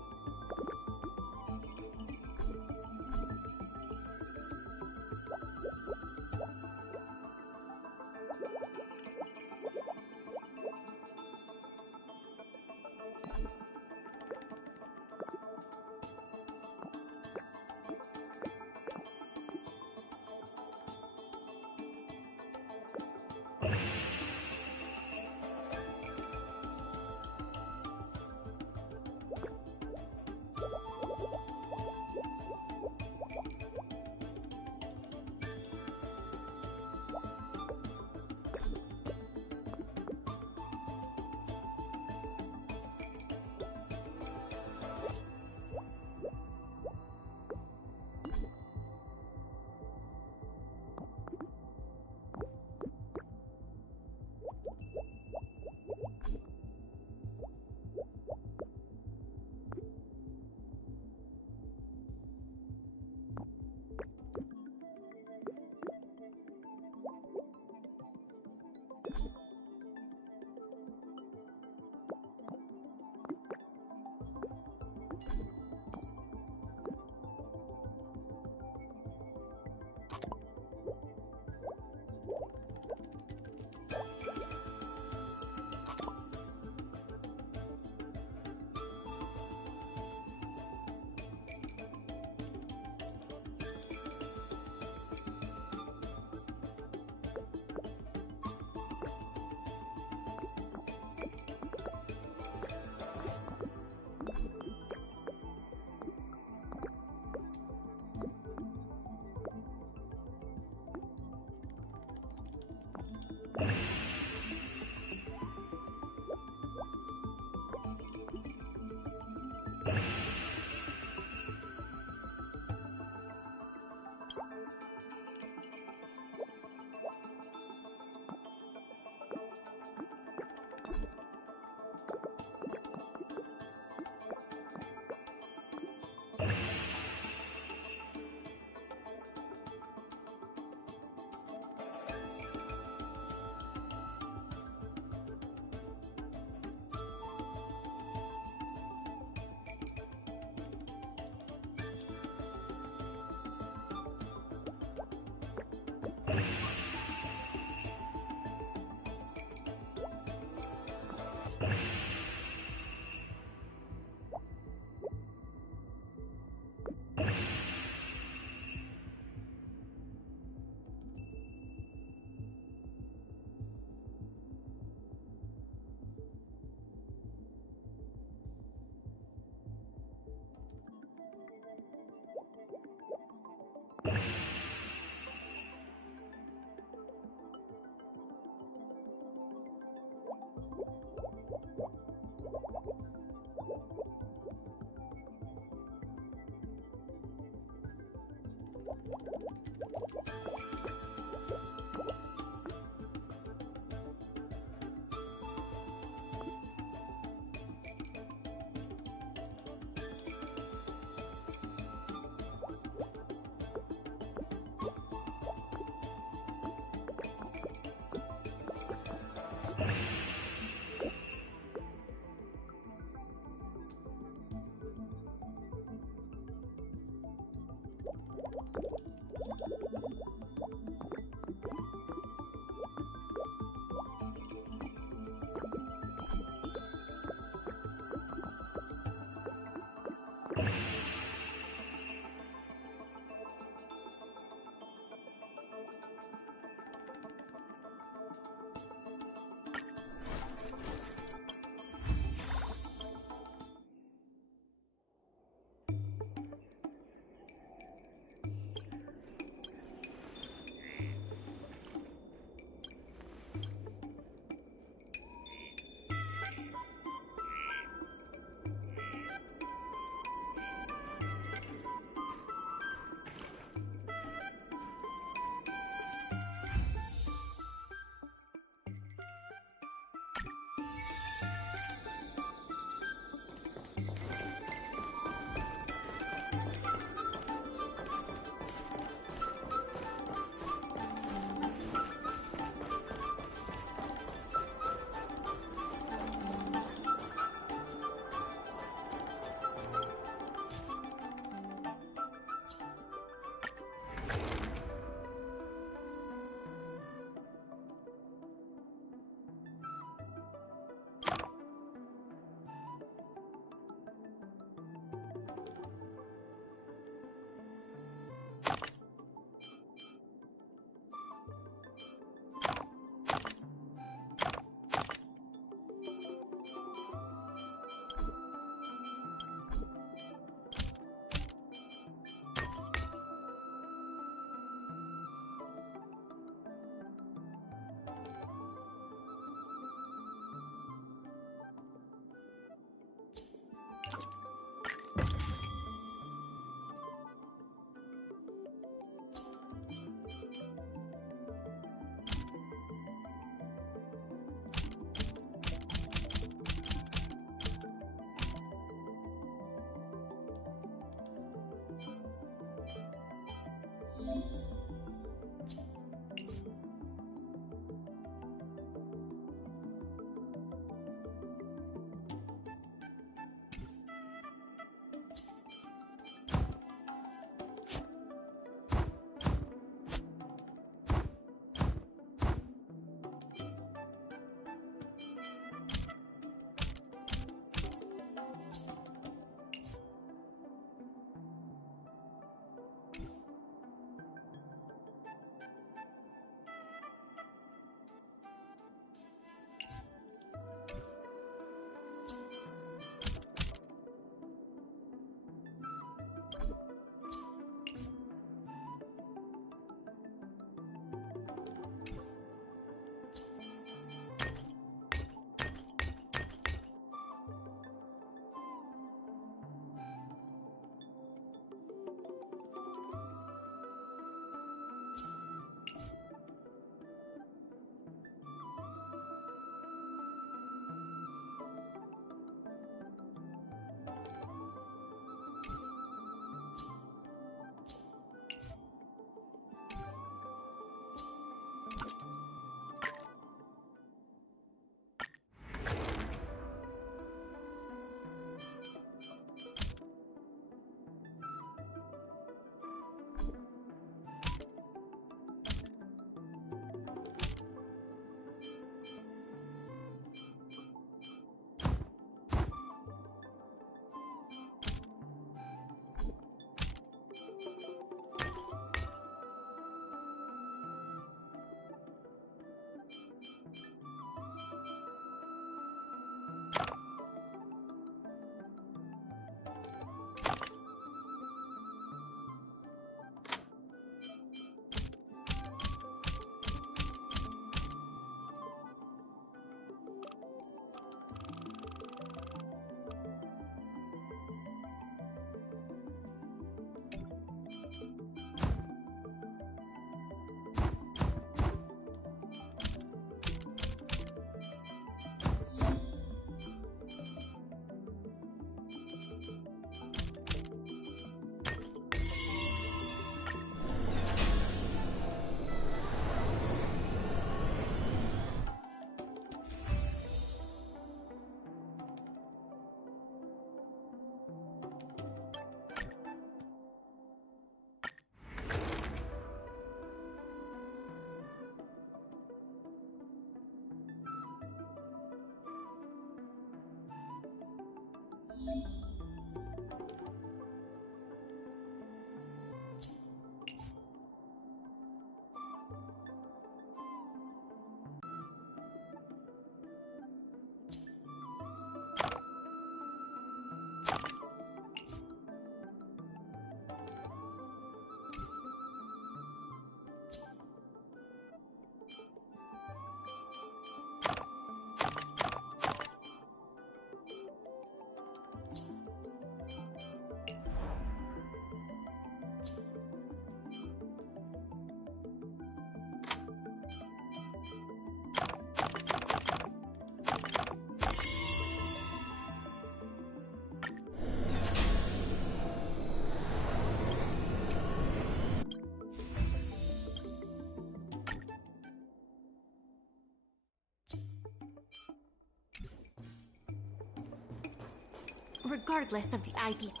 Regardless of the IPs.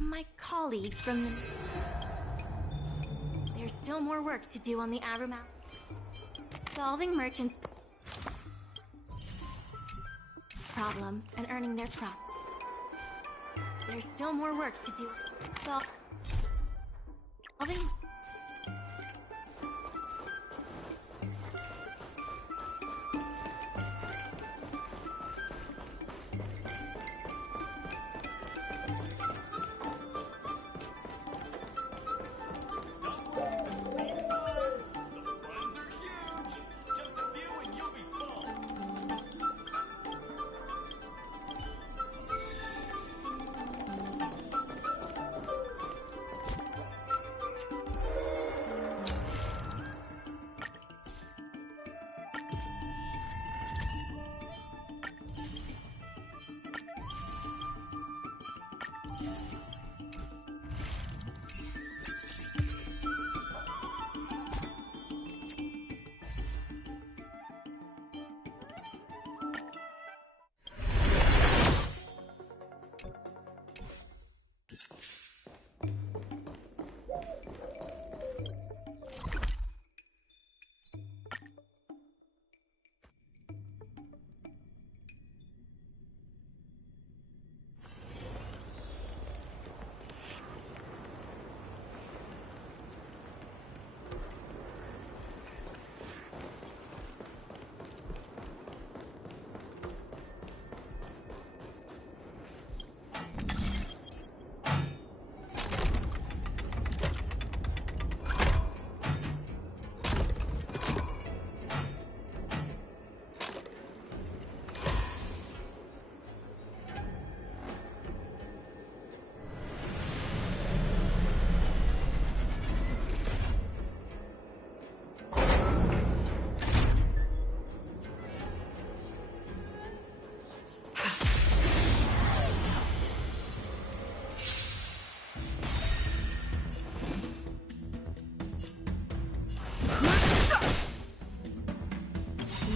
My colleagues from the... There's still more work to do on the Arum Alley. Solving merchants' problems and earning their profit. There's still more work to do. Solving...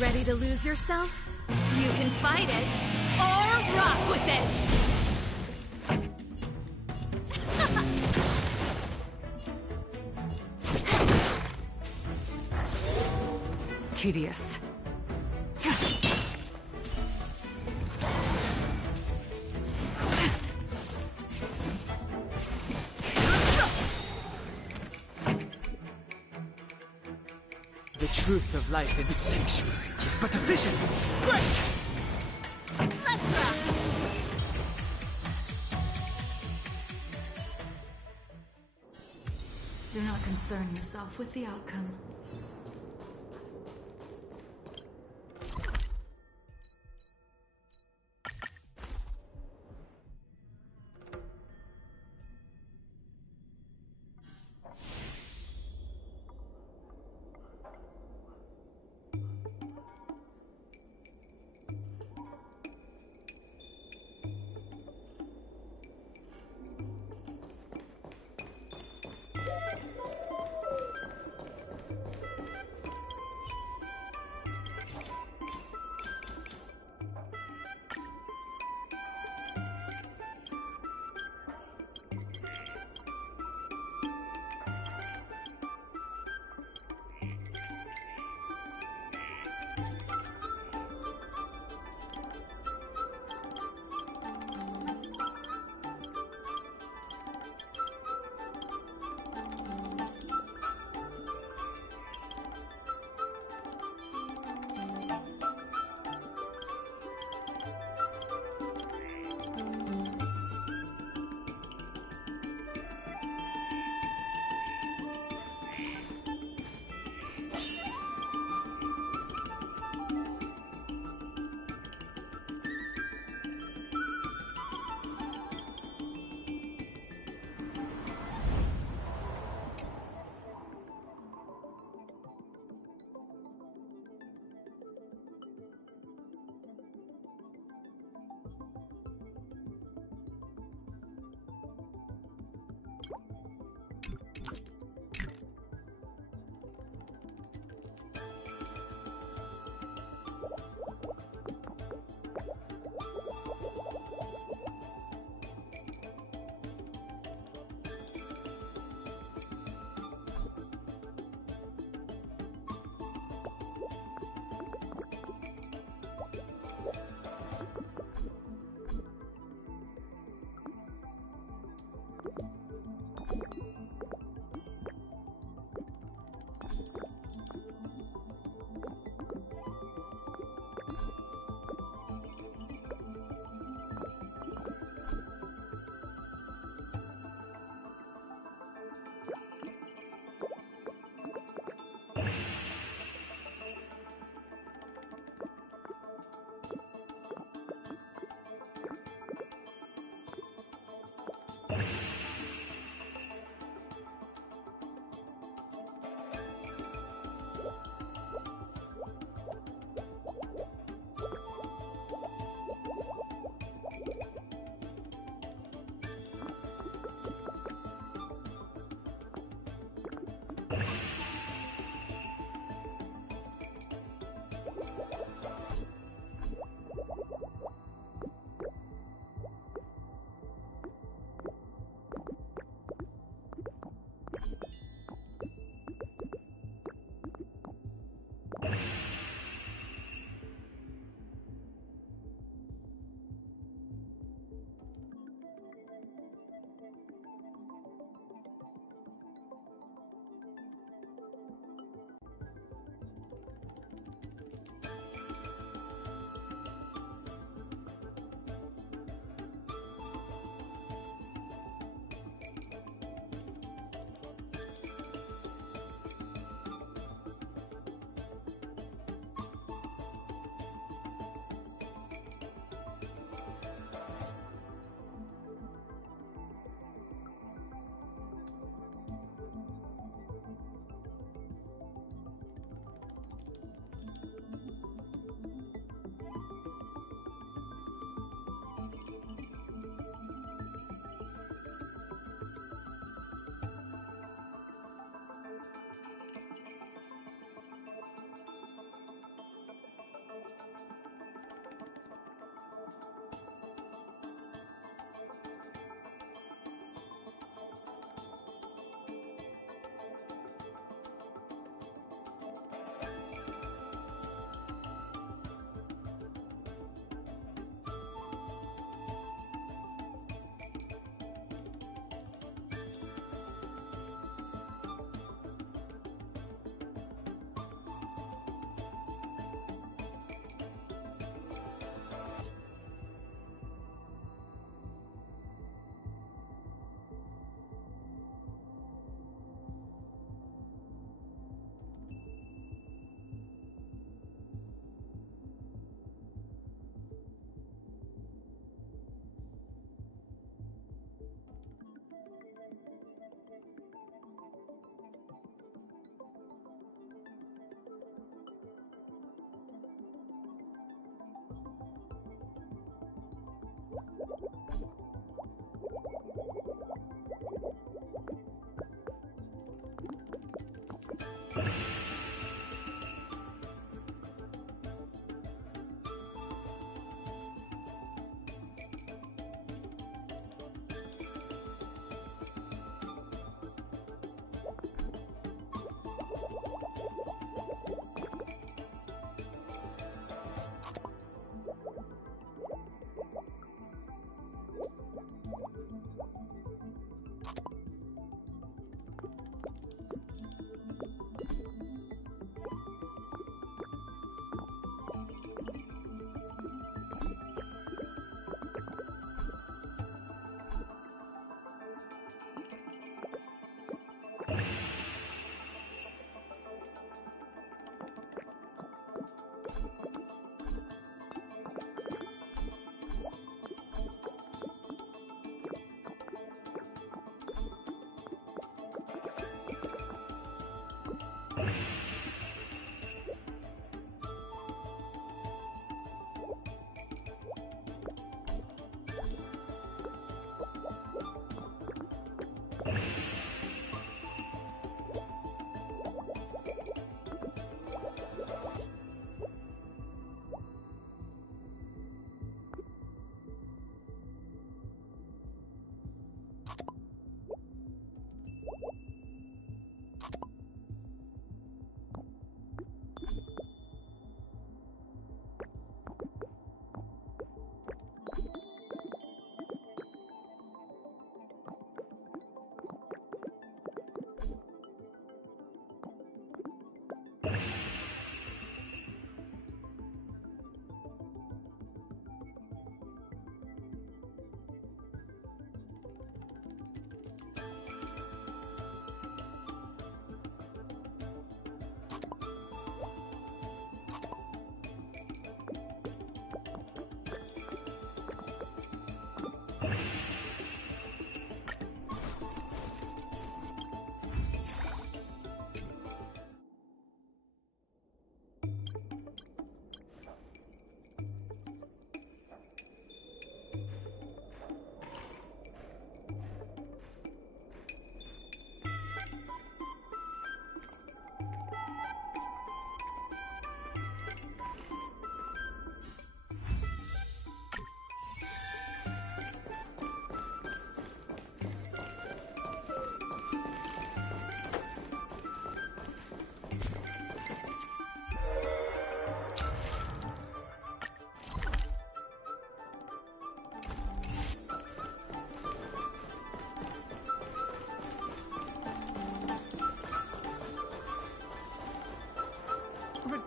Ready to lose yourself? You can fight it, or rock with it! Tedious. The truth of life in the sanctuary is but a vision. Great! Let's rock! Do not concern yourself with the outcome.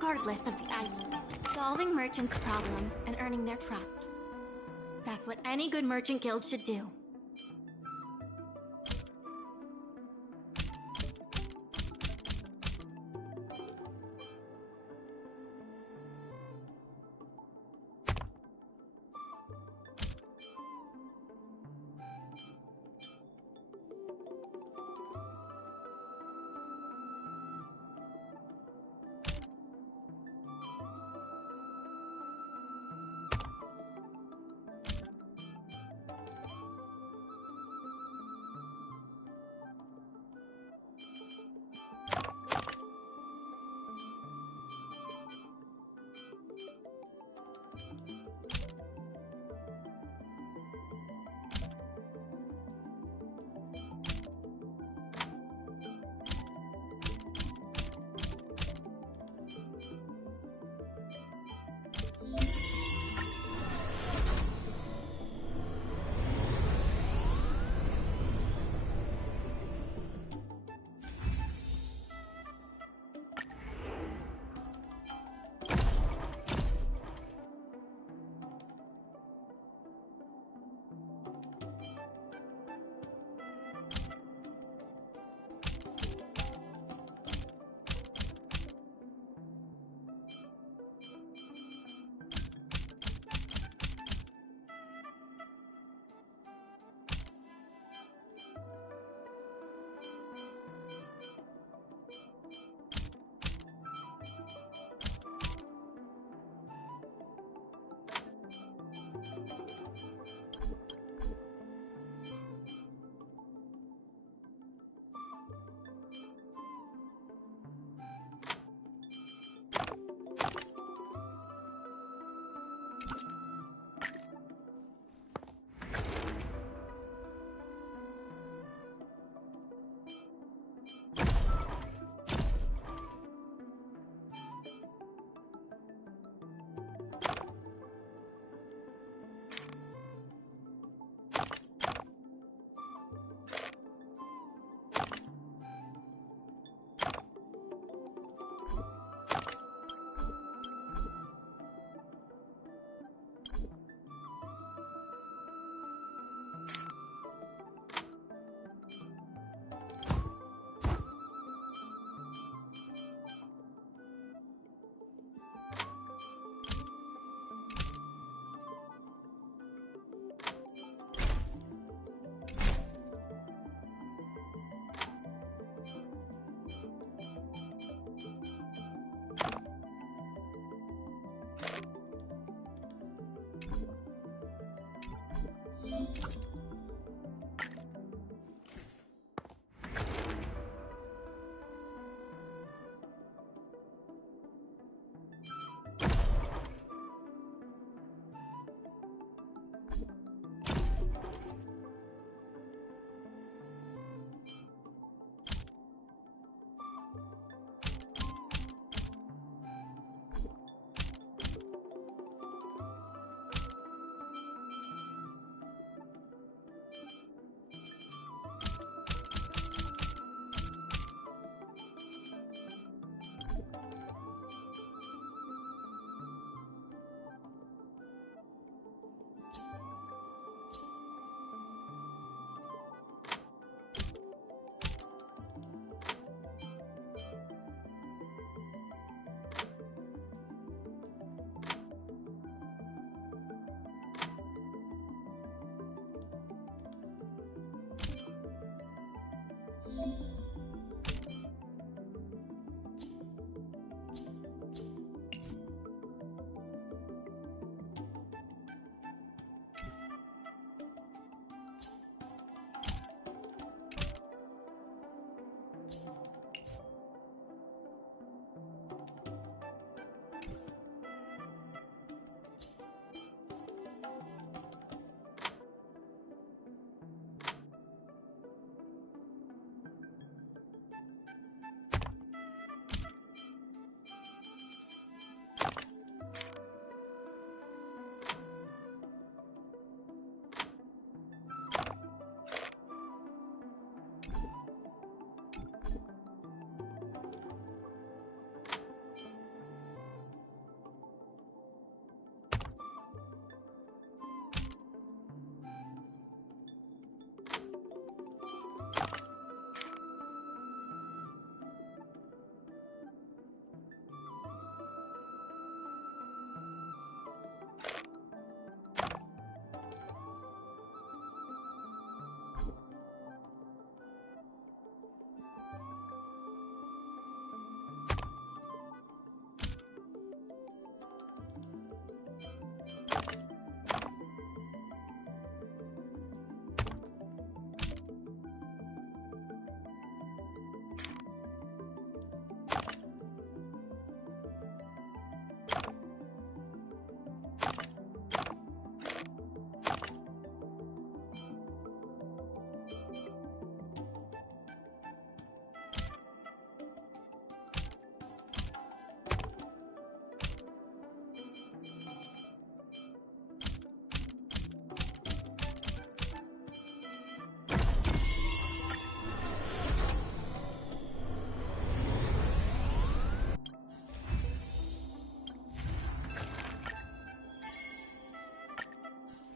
regardless of the item. Solving merchants' problems and earning their trust. That's what any good merchant guild should do.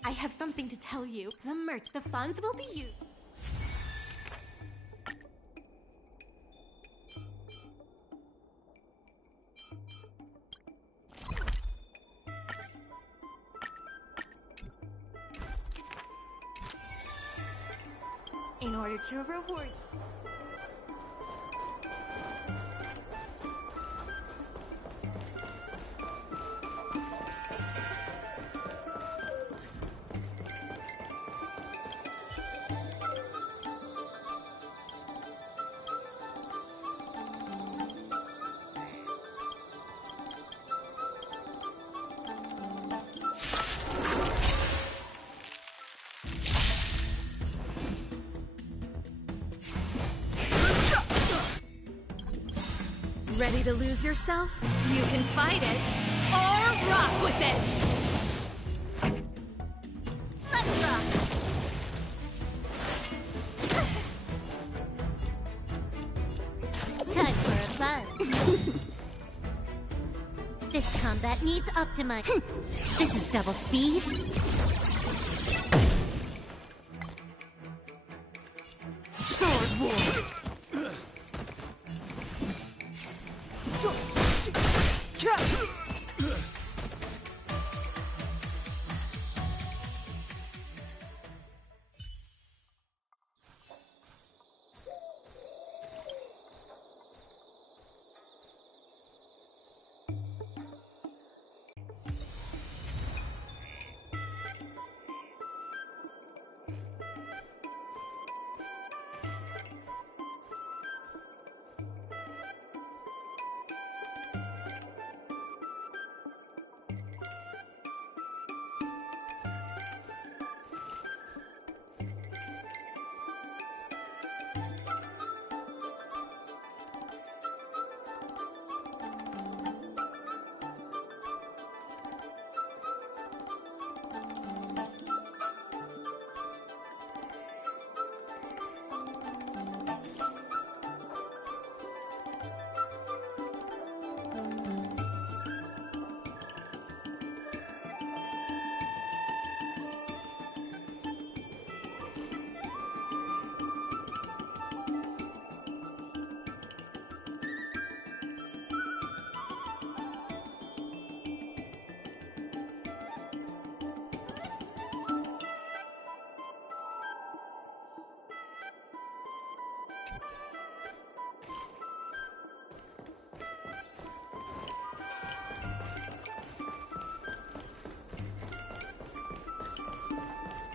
I have something to tell you. The funds will be used. In order to reward. Ready to lose yourself? You can fight it, or rock with it! Let's rock! Time for a buzz. This combat needs optimize. This is double speed. Sword war.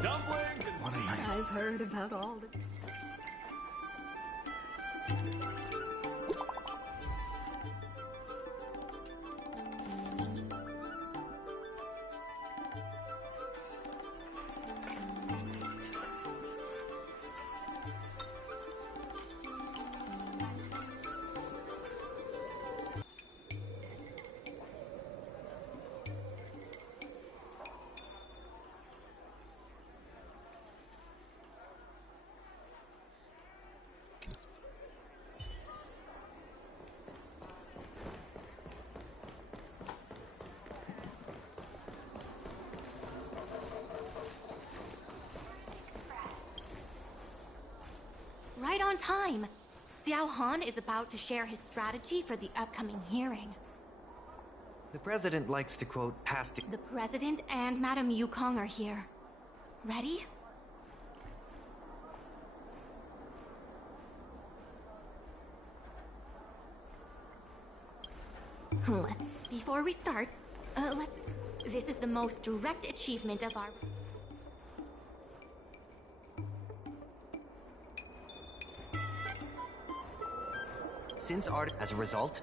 Dumplings and What a nice... I've heard about all the... Right on time. Xiao Han is about to share his strategy for the upcoming hearing. The president likes to quote past... The president and Madame Yukong are here. Ready? Before we start, this is the most direct achievement of our... As a result,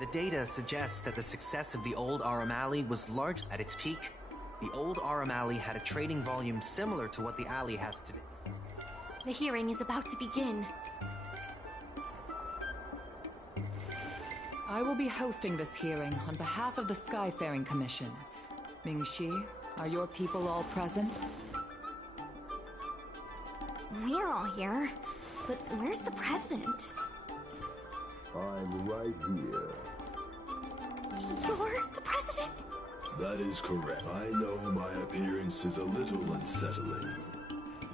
the data suggests that the success of the old Arum Alley was large at its peak. The old Arum Alley had a trading volume similar to what the alley has today. The hearing is about to begin. I will be hosting this hearing on behalf of the Skyfaring Commission. Ming-Shi, are your people all present? We're all here, but where's the president? I'm right here. You're the president? That is correct. I know my appearance is a little unsettling.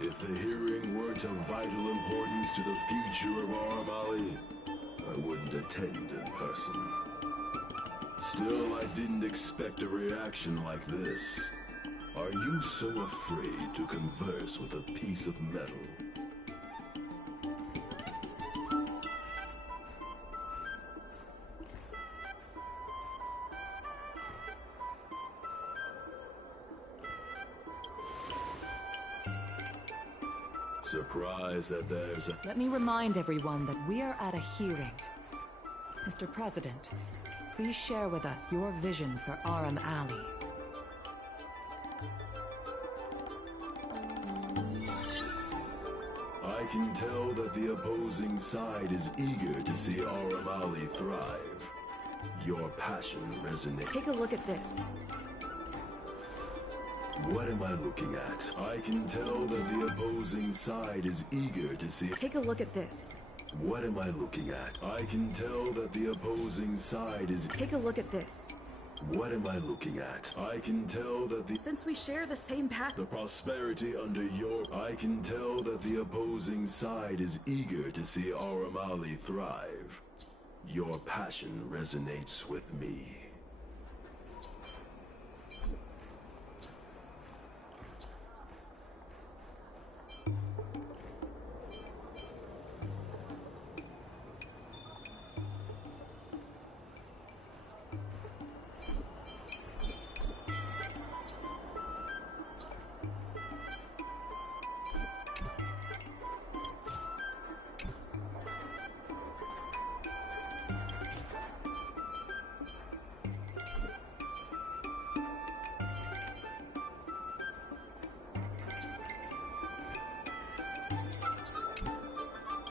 If the hearing weren't of vital importance to the future of Aram Ali, I wouldn't attend in person. Still, I didn't expect a reaction like this. Are you so afraid to converse with a piece of metal? Surprised that there's a... Let me remind everyone that we are at a hearing. Mr. President, please share with us your vision for Aram Ali. I can tell that the opposing side is eager to see Aram Ali thrive. Your passion resonates. Take a look at this. What am I looking at? I can tell that the opposing side is eager to see... Take a look at this. What am I looking at? I can tell that the opposing side is... Take a look at this. What am I looking at? I can tell that the... Since we share the same path... The prosperity under your... I can tell that the opposing side is eager to see Aram Ali thrive. Your passion resonates with me.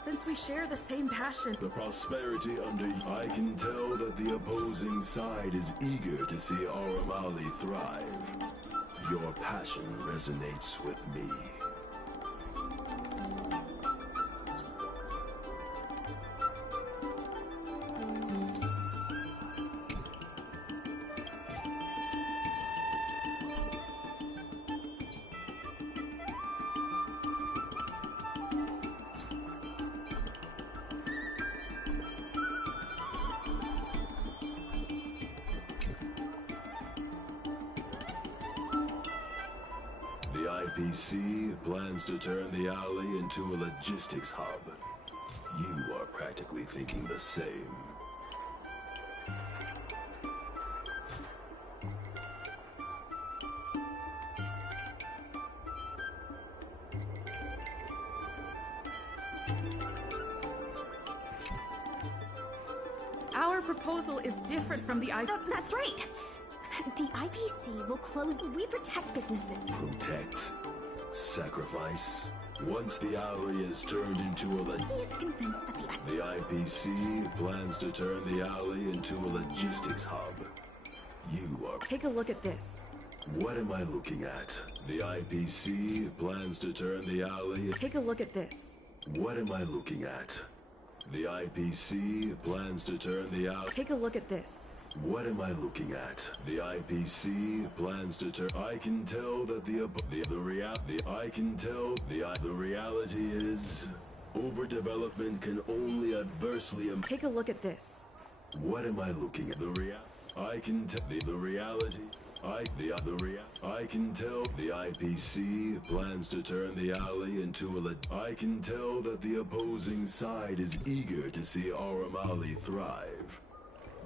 Since we share the same passion... The prosperity under... I can tell that the opposing side is eager to see Aram Ali thrive. Your passion resonates with me. The IPC plans to turn the alley into a logistics hub. You are practically thinking the same. Our proposal is different from the That's right! The IPC will close. We protect businesses. Protect? Sacrifice? Once the alley is turned into a He is convinced that The IPC plans to turn the alley into a logistics hub. You are... Take a look at this. What am I looking at? The IPC plans to turn the alley... Take a look at this. What am I looking at? The IPC plans to turn the alley... Take a look at this. What am I looking at? The IPC plans to turn... I can tell that the reality is... Overdevelopment can only adversely... Take a look at this. What am I looking at? I can tell the reality... I can tell the IPC plans to turn the alley into a... I can tell that the opposing side is eager to see Aram Ali thrive.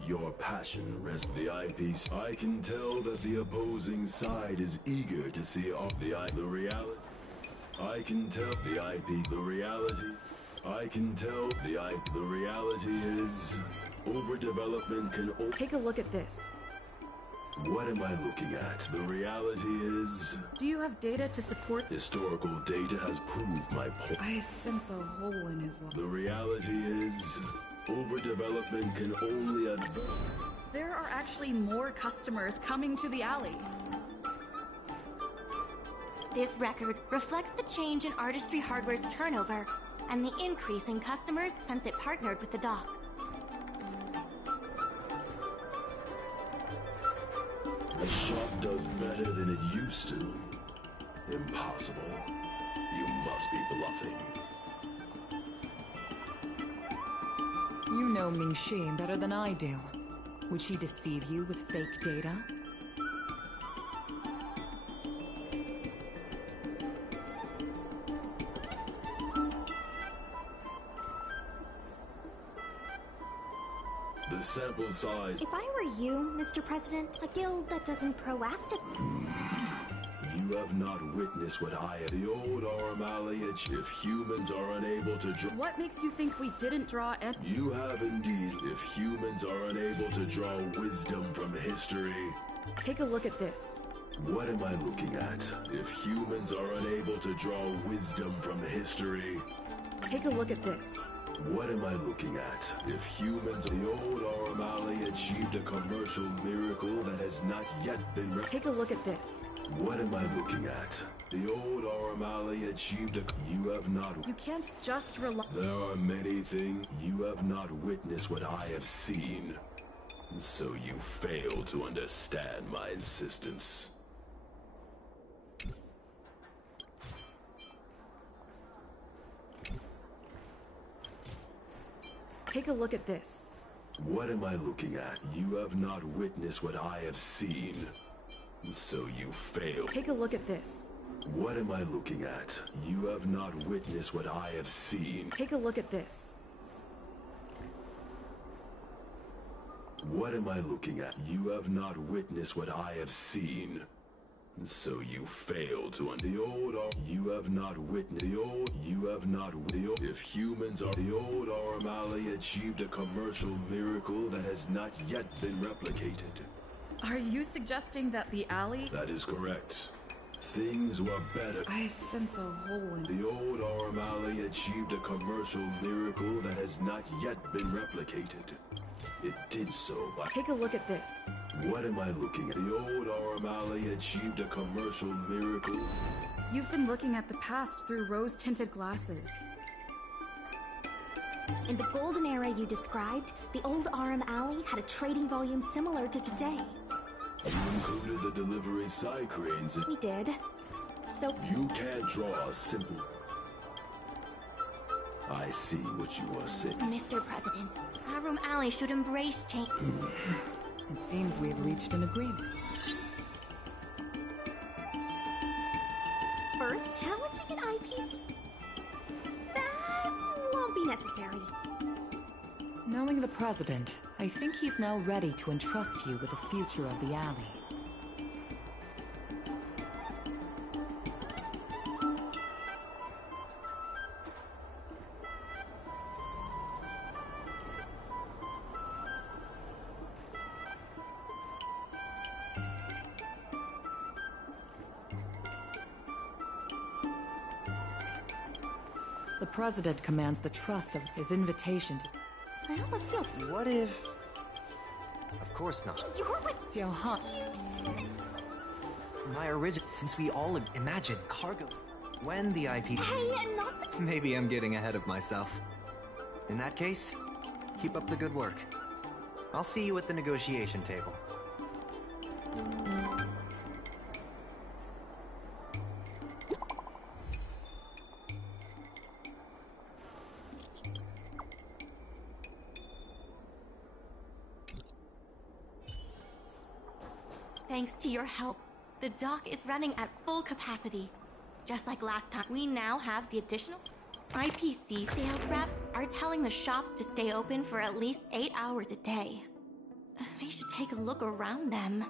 Your passion rests the IPC. I can tell that the opposing side is eager to see the reality. I can tell the IP the reality. I can tell the reality is overdevelopment can... Take a look at this. What am I looking at? The reality is... Do you have data to support... Historical data has proved my point. I sense a hole in his life. The reality is... Overdevelopment can only advance... There are actually more customers coming to the alley. This record reflects the change in Artistry Hardware's turnover and the increase in customers since it partnered with the dock. The better than it used to. Impossible. You must be bluffing. You know Mingxi better than I do. Would she deceive you with fake data? The sample size... If I were you, Mr. President, a guild that doesn't proactive... You have not witnessed what I have. The old O'Malley, if humans are unable to draw... What makes you think we didn't draw any? You have indeed. If humans are unable to draw wisdom from history... Take a look at this. What am I looking at? If humans are unable to draw wisdom from history... Take a look at this. What am I looking at? If humans... The old O'Malley achieved a commercial miracle that has not yet been... Take a look at this. What am I looking at? The old O'Malley achieved a... You have not... You can't just rely... There are many things. You have not witnessed what I have seen. So you fail to understand my insistence. Take a look at this. What am I looking at? You have not witnessed what I have seen. So you fail. Take a look at this. What am I looking at? You have not witnessed what I have seen. Take a look at this. What am I looking at? You have not witnessed what I have seen. So you fail to the old... You have not witnessed the old... You have not... If humans are... The old O'Malley achieved a commercial miracle that has not yet been replicated. Are you suggesting that the alley... That is correct. Things were better. I sense a hole in... The old O'Malley achieved a commercial miracle that has not yet been replicated. It did so by... Take a look at this. What am I looking at? The old O'Malley achieved a commercial miracle. You've been looking at the past through rose-tinted glasses. In the golden era you described, the old Arum Alley had a trading volume similar to today. You included the delivery side cranes in... We did. So... You can't draw a simple... I see what you are saying. Mr. President, Arum Alley should embrace change. It seems we have reached an agreement. First, challenging an IPC. That won't be necessary. Knowing the President, I think he's now ready to entrust you with the future of the alley. The President commands the trust of his invitation to... I almost feel... What if... Of course not. You're with... Xiao Han. You said... My origin... Since we all imagined cargo... When the IP... Hey, not... Maybe I'm getting ahead of myself. In that case, keep up the good work. I'll see you at the negotiation table. Thanks to your help, the dock is running at full capacity. Just like last time, we now have the additional IPC sales rep are telling the shops to stay open for at least 8 hours a day. They should take a look around them.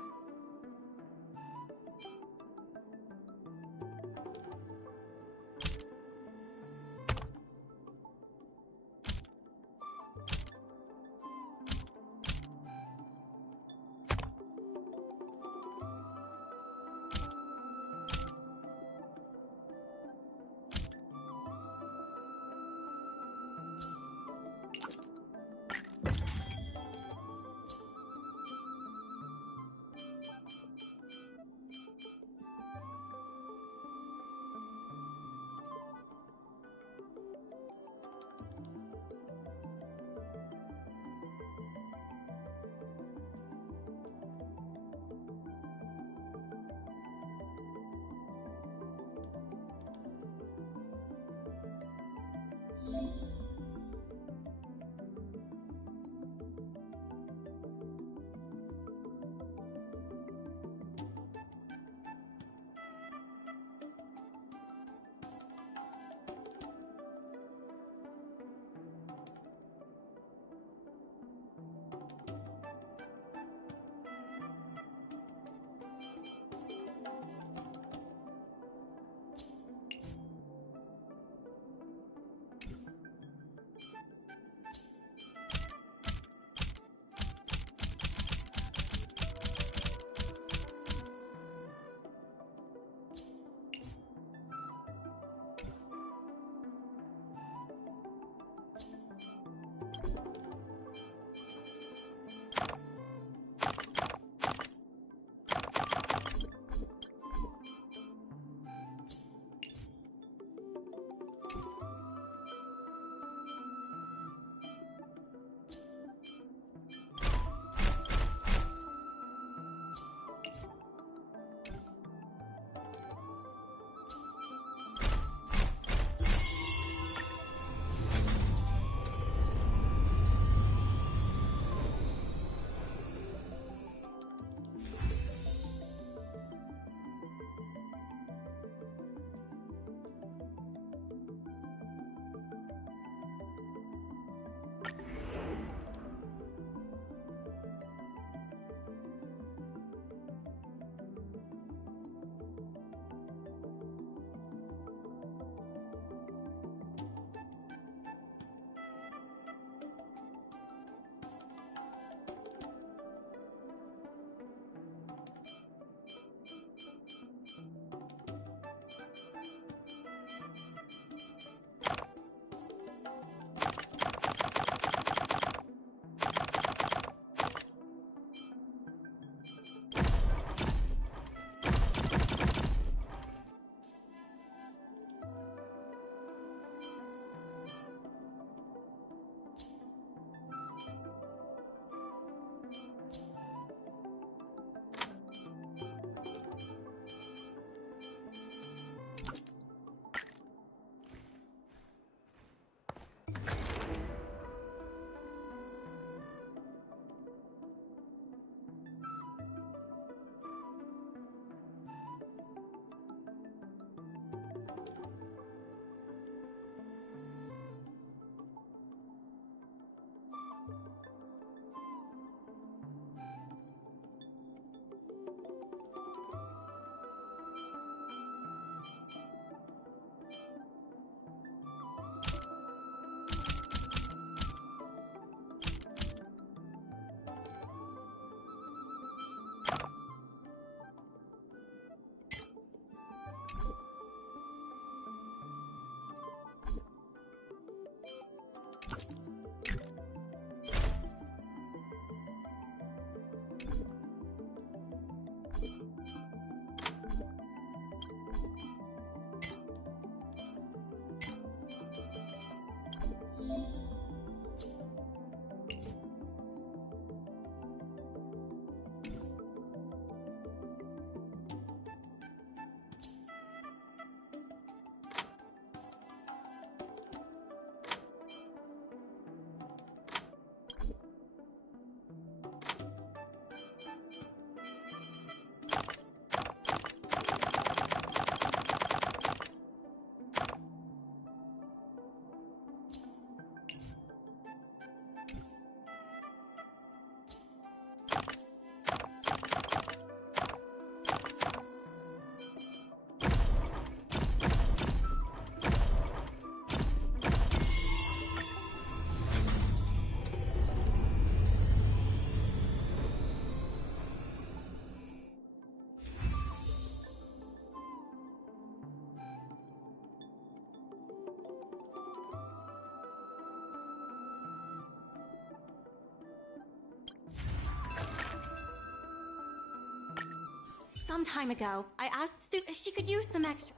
Some time ago, I asked Sue if she could use some extra.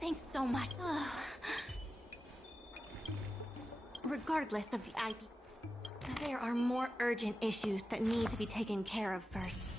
Thanks so much. Regardless of the IP, there are more urgent issues that need to be taken care of first.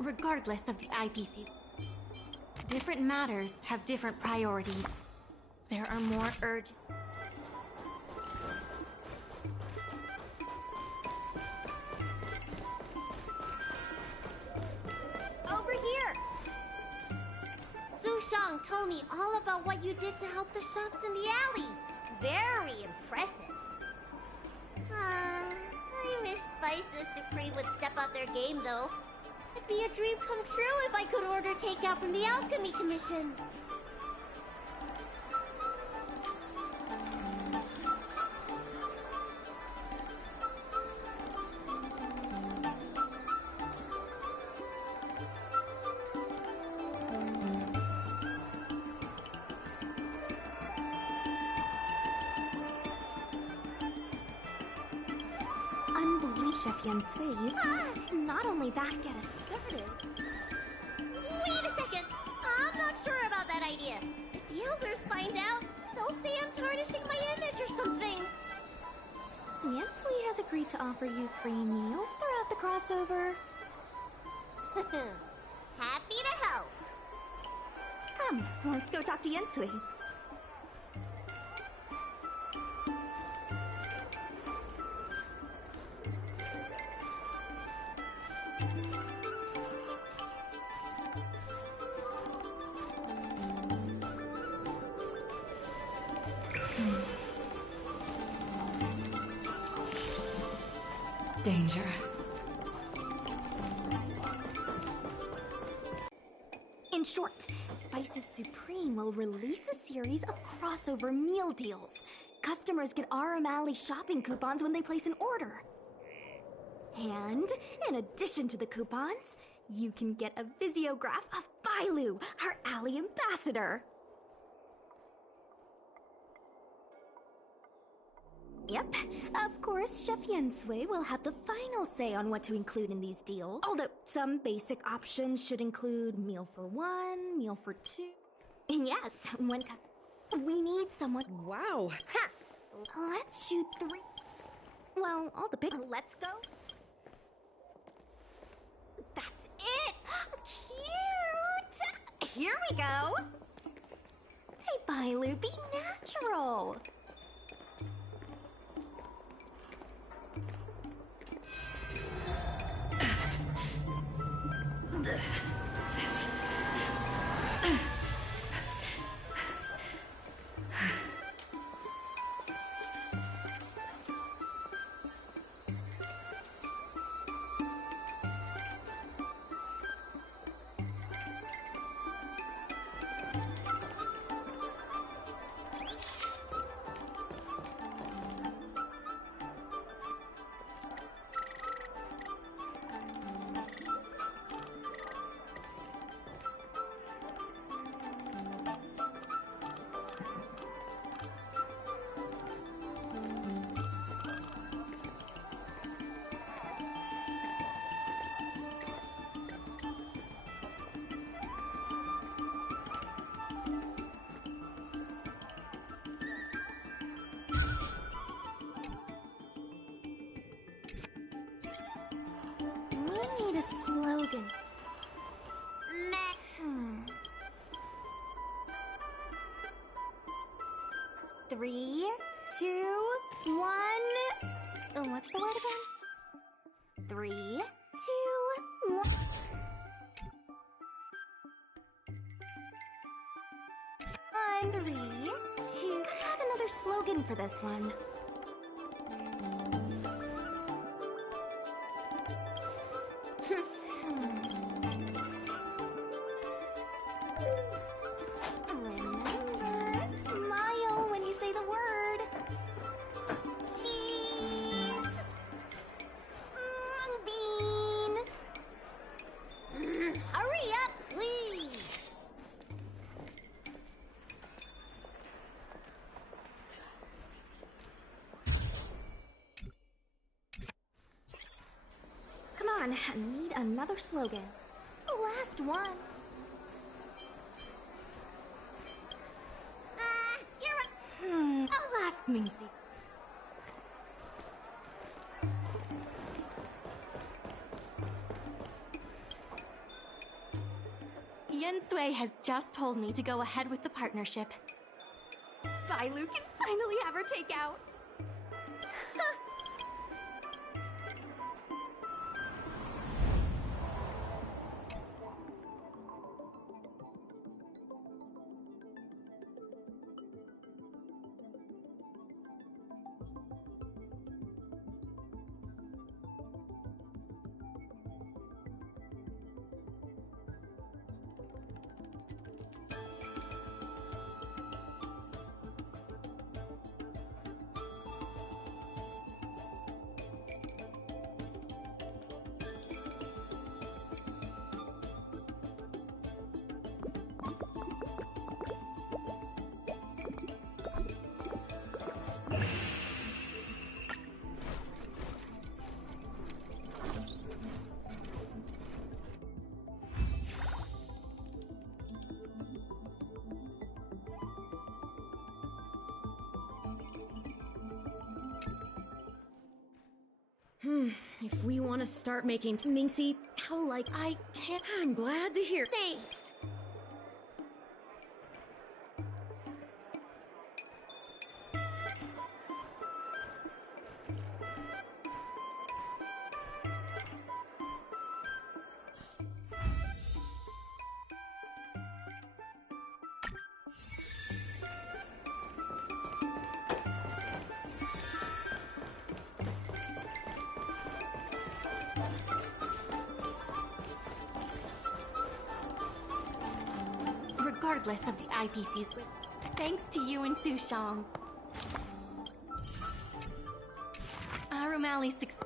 Regardless of the IPC, different matters have different priorities. There are more urgent. Over here! Su Shang told me all about what you did to help the shops in the alley. Very impressive. I wish Spice's Supreme would step up their game, though. It'd be a dream come true if I could order takeout from the Alchemy Commission. Chef Yansui, not only that, get us started. Wait a second! I'm not sure about that idea. If They'll say I'm tarnishing my image or something. Yansui has agreed to offer you free meals throughout the crossover. Happy to help. Come, let's go talk to Yansui. Danger. In short, Spices Supreme will release a series of crossover meal deals. Customers get Arum Alley shopping coupons when they place an order. And, in addition to the coupons, you can get a visiograph of Bailu, our Alley ambassador. Yep, of course, Chef Yansui will have the final say on what to include in these deals. Although some basic options should include meal for one, meal for two. Yes, we need someone. Wow. Ha! Let's shoot 3. Well, all the big. Let's go. That's it! Cute! Here we go! Hey, Bailu, be natural! We need a slogan. Meh. 3, 2, 1. What's the word again? 3, 2, 1. 1, 3, 2. Gotta have another slogan for this one. Remember, smile when you say the word. Cheese. Bean. Hurry up, please. Come on, I need another slogan. The last one. I'll ask Mingxi. Yansui has just told me to go ahead with the partnership. Bailu can finally have her takeout. If we want to start making Minxie, how like I can't. I'm glad to hear. Thanks. Regardless of the IPC's win, thanks to you and Sushong. Arumali's success.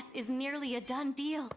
success is nearly a done deal.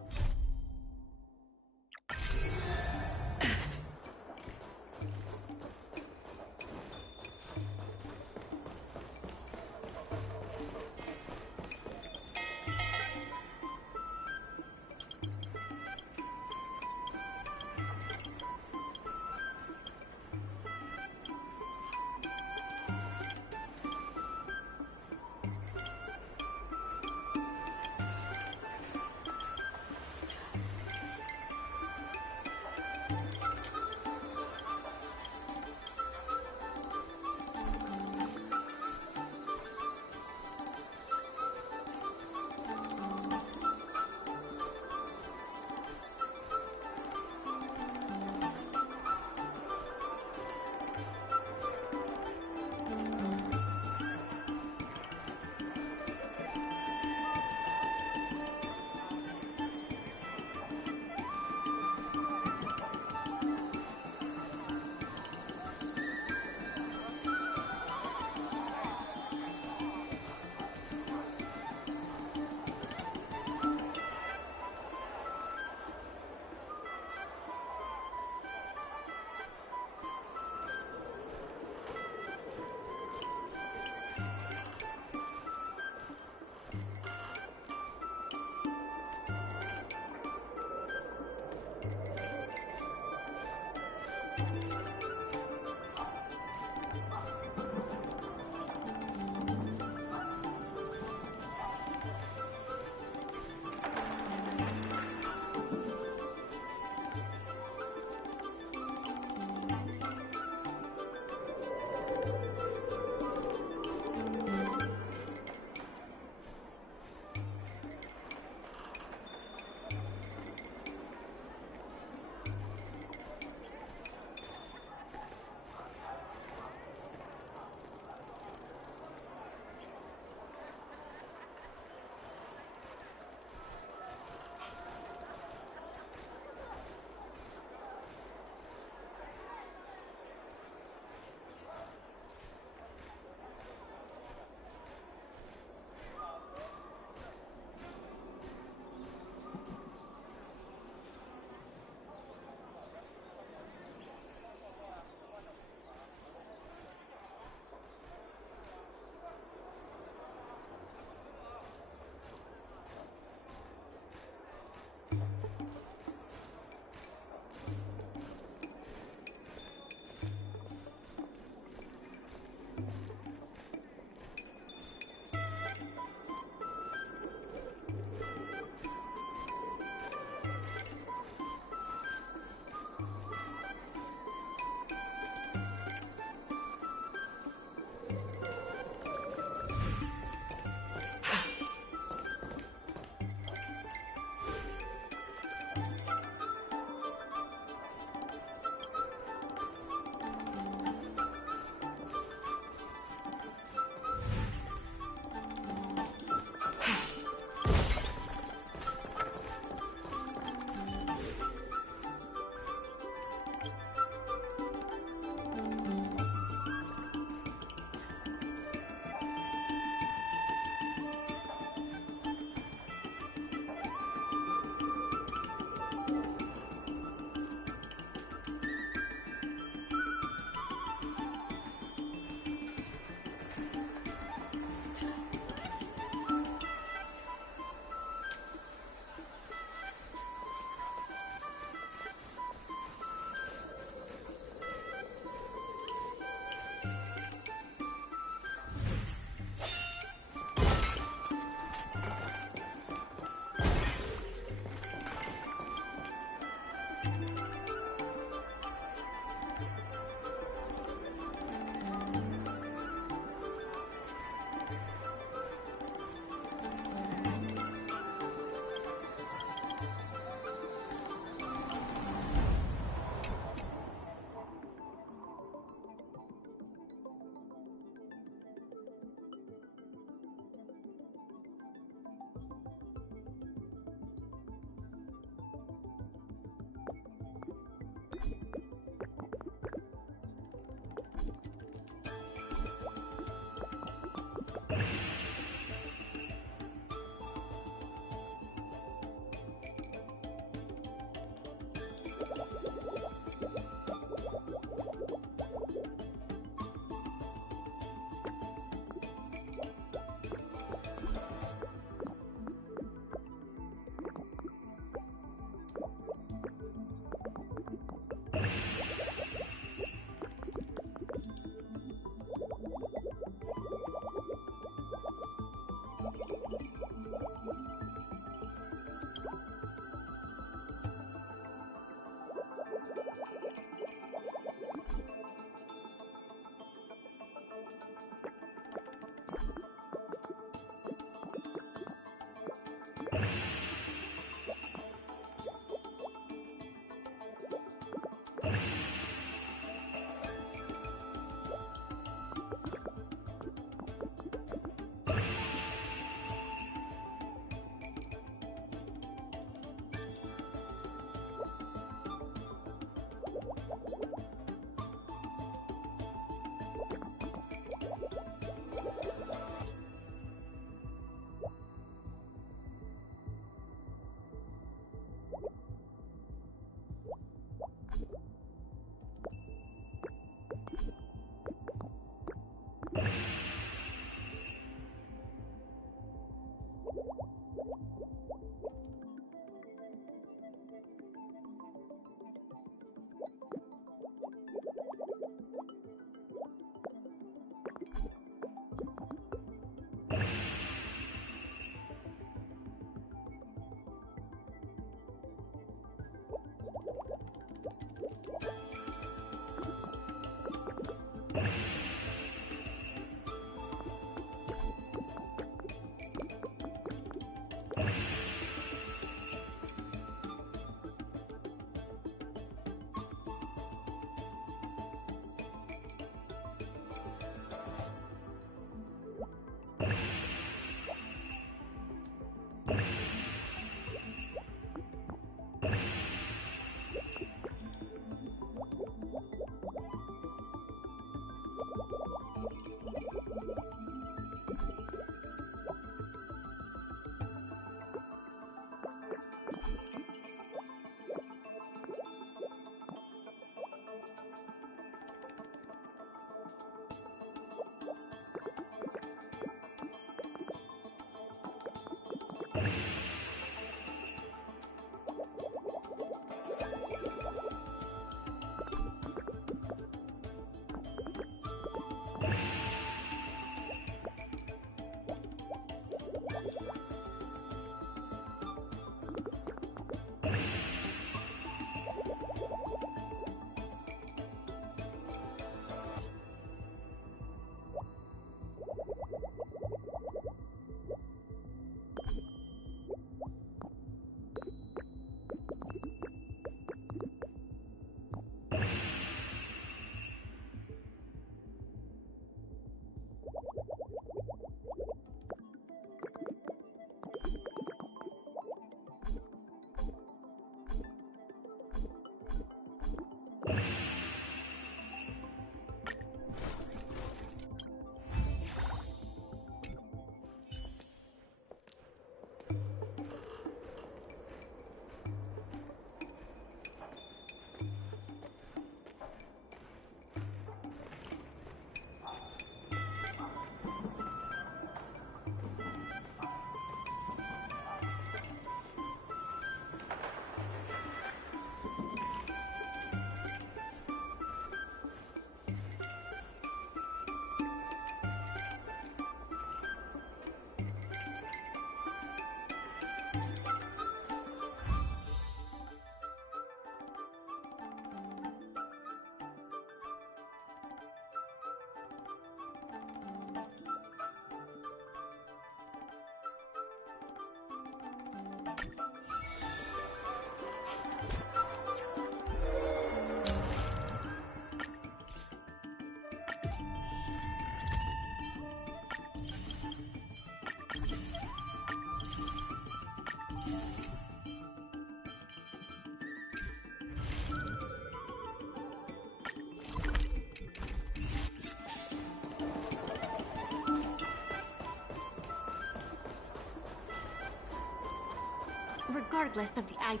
Regardless of the IP,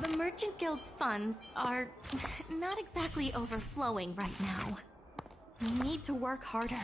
the Merchant Guild's funds are not exactly overflowing right now. We need to work harder.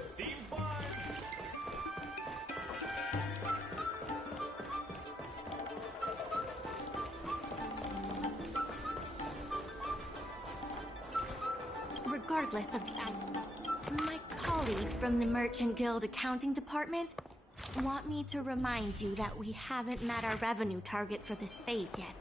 Steam Farms! Regardless of my colleagues from the Merchant Guild Accounting Department want me to remind you that we haven't met our revenue target for this phase yet.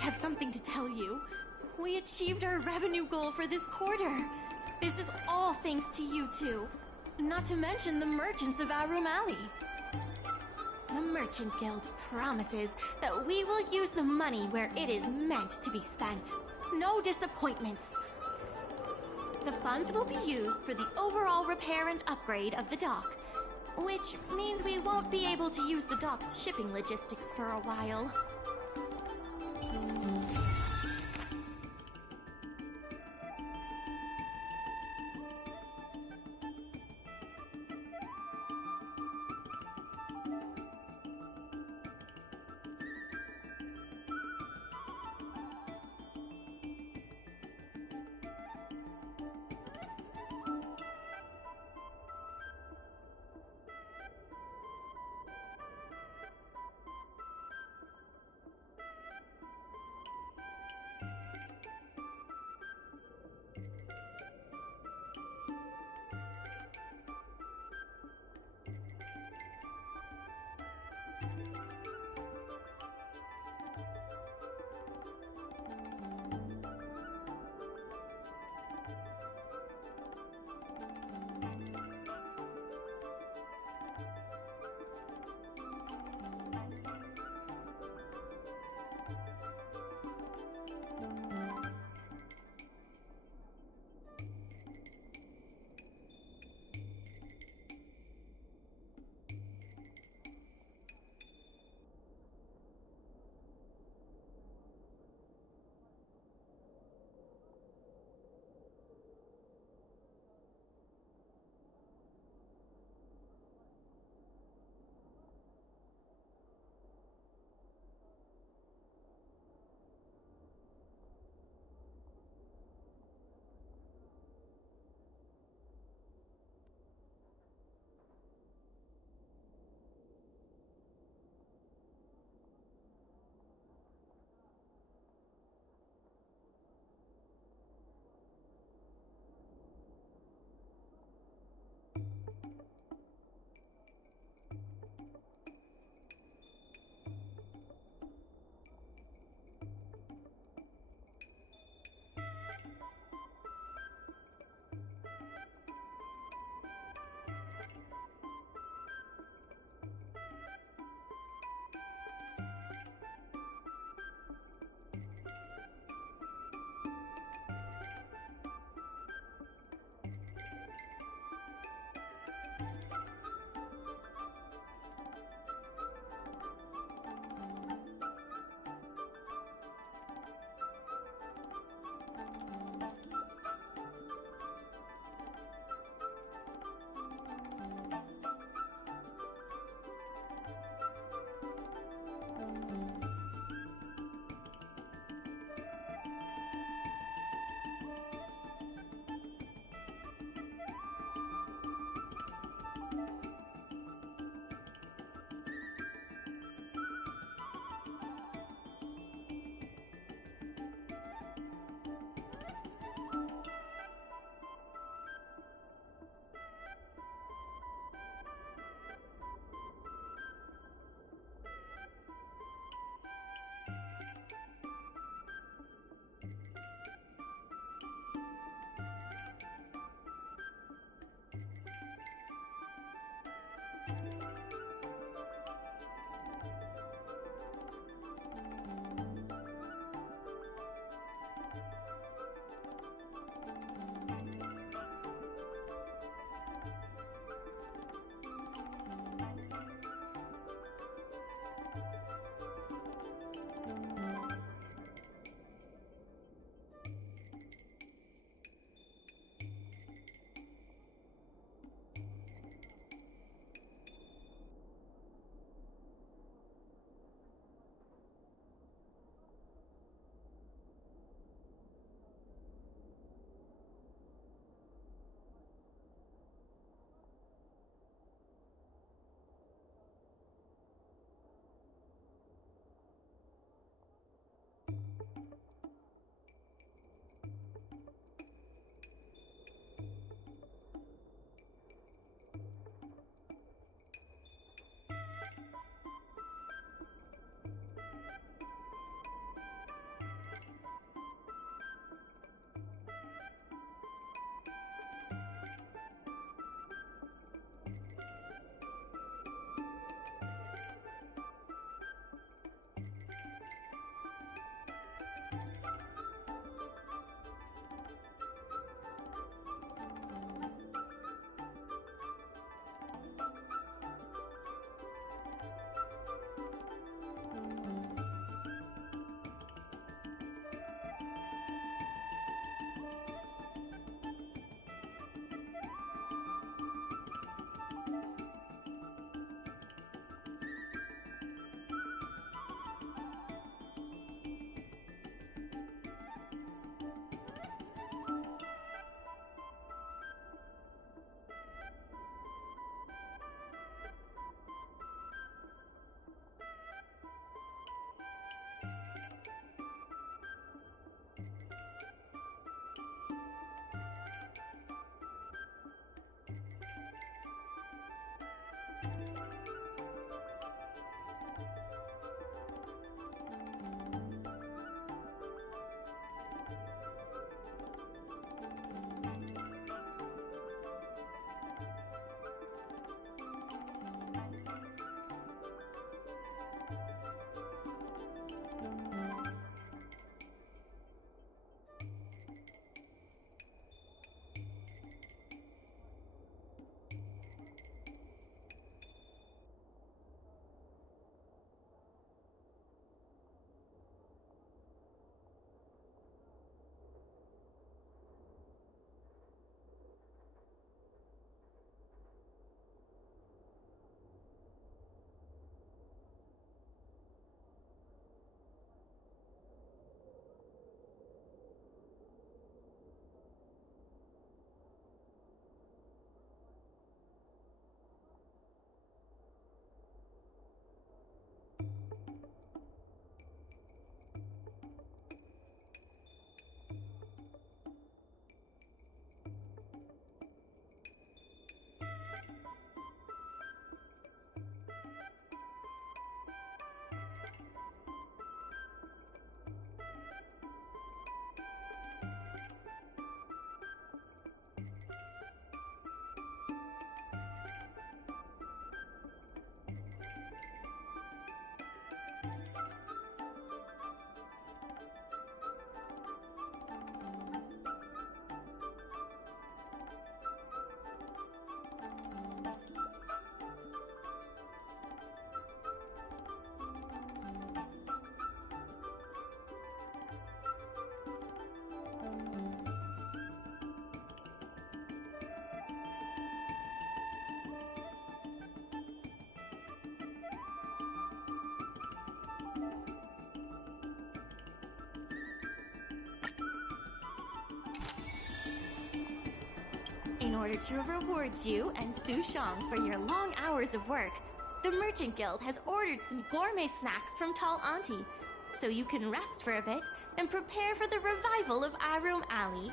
have something to tell you. We achieved our revenue goal for this quarter. This is all thanks to you two. Not to mention the merchants of Arum Alley. The Merchant Guild promises that we will use the money where it is meant to be spent. No disappointments. The funds will be used for the overall repair and upgrade of the dock, which means we won't be able to use the dock's shipping logistics for a while. In order to reward you and Su Shang for your long hours of work, the Merchant Guild has ordered some gourmet snacks from Tall Auntie, so you can rest for a bit and prepare for the revival of Arum Alley.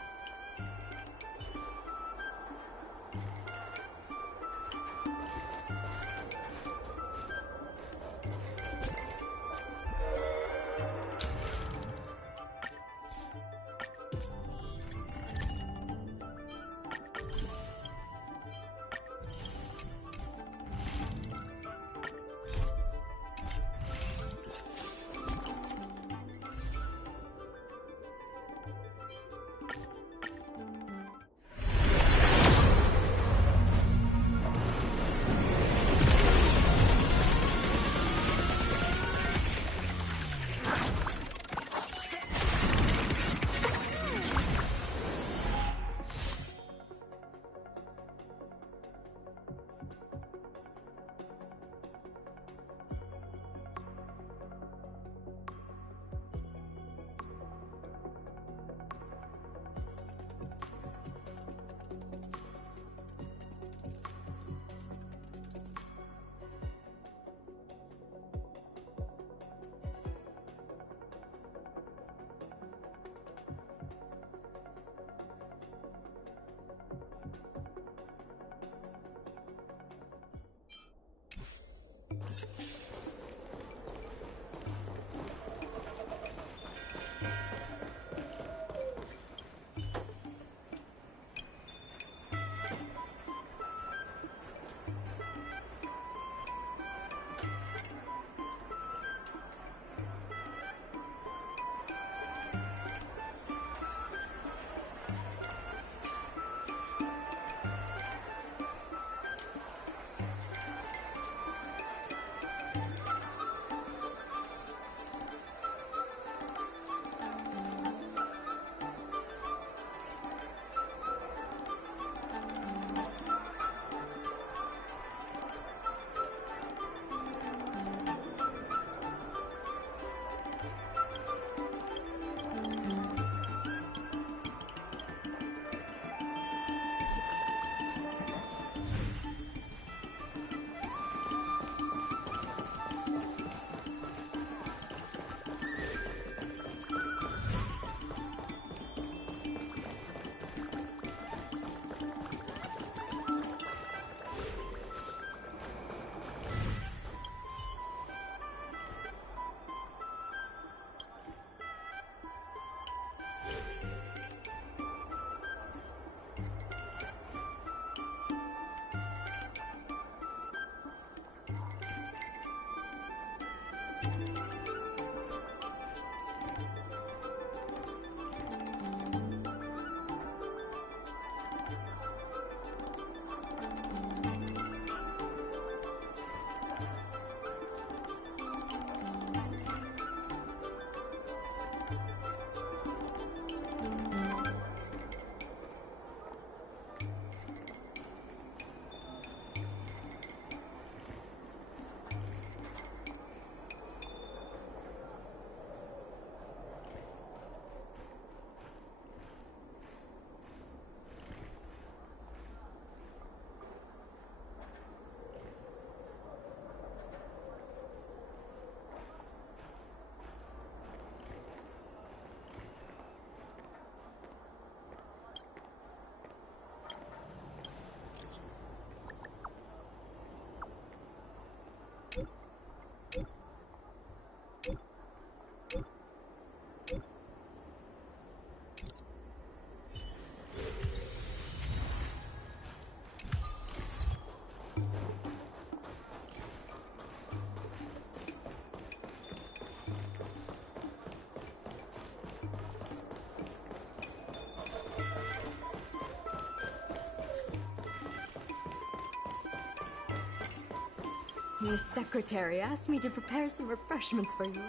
Miss Secretary asked me to prepare some refreshments for you.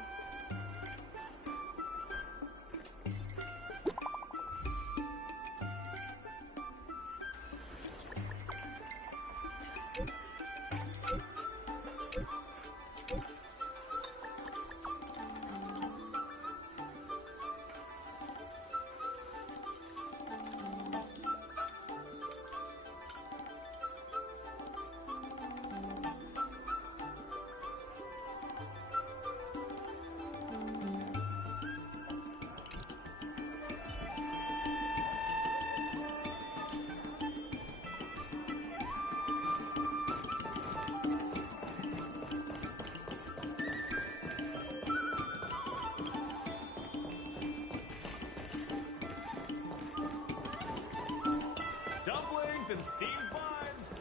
buns and steamed buns.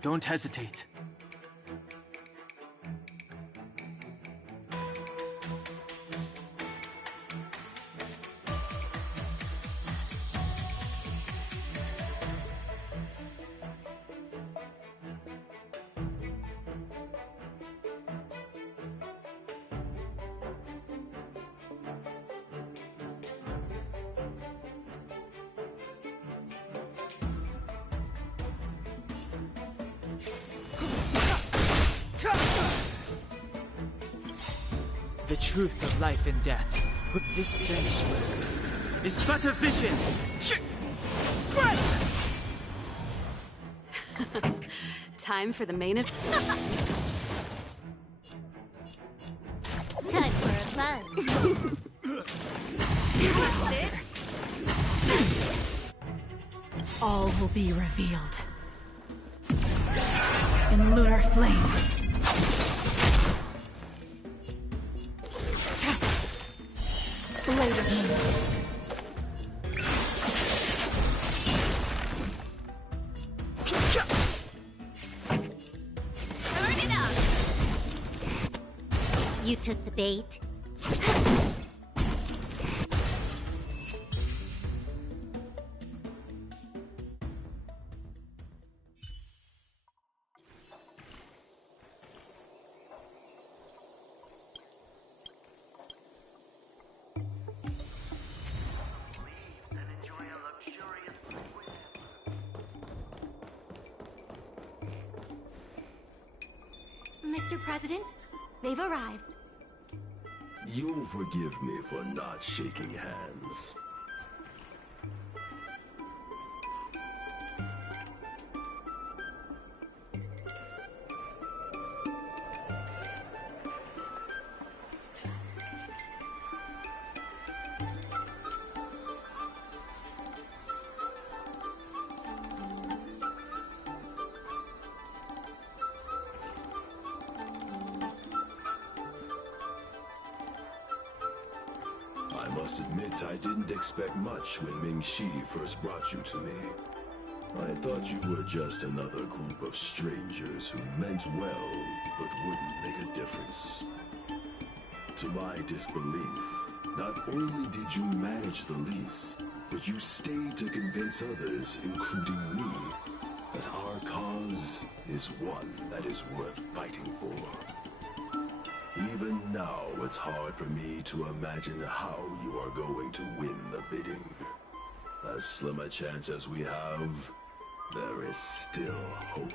Don't hesitate. The truth of life and death with this sanctuary is but a vision. Time for the main event. Time for a fun. All will be revealed. In lunar flame. Blade of moonlight. Turn it up. You took the bait. Mr. President, they've arrived. You'll forgive me for not shaking hands. I must admit, I didn't expect much when Ming-Shi first brought you to me. I thought you were just another group of strangers who meant well, but wouldn't make a difference. To my disbelief, not only did you manage the lease, but you stayed to convince others, including me, that our cause is one that is worth fighting for. Even now, it's hard for me to imagine how you are going to win the bidding. As slim a chance as we have, there is still hope.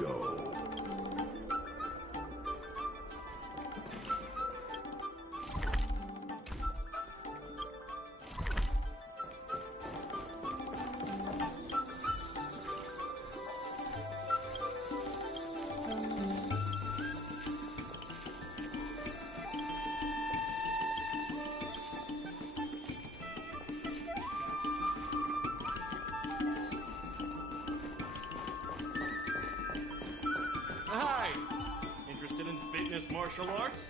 go. Hi! Interested in fitness martial arts?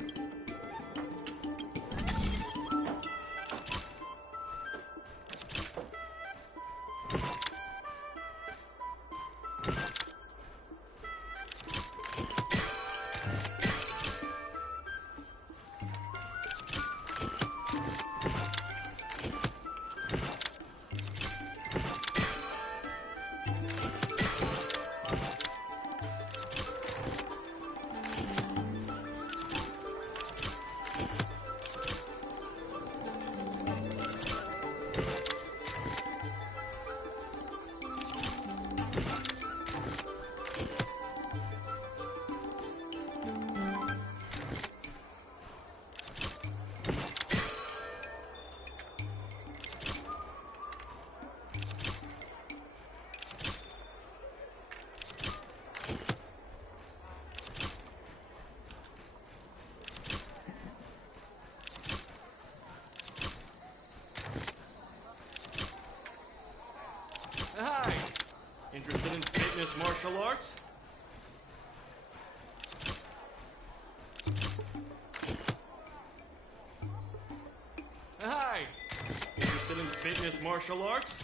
Hi! Interested in fitness martial arts? Hi! Interested in fitness martial arts?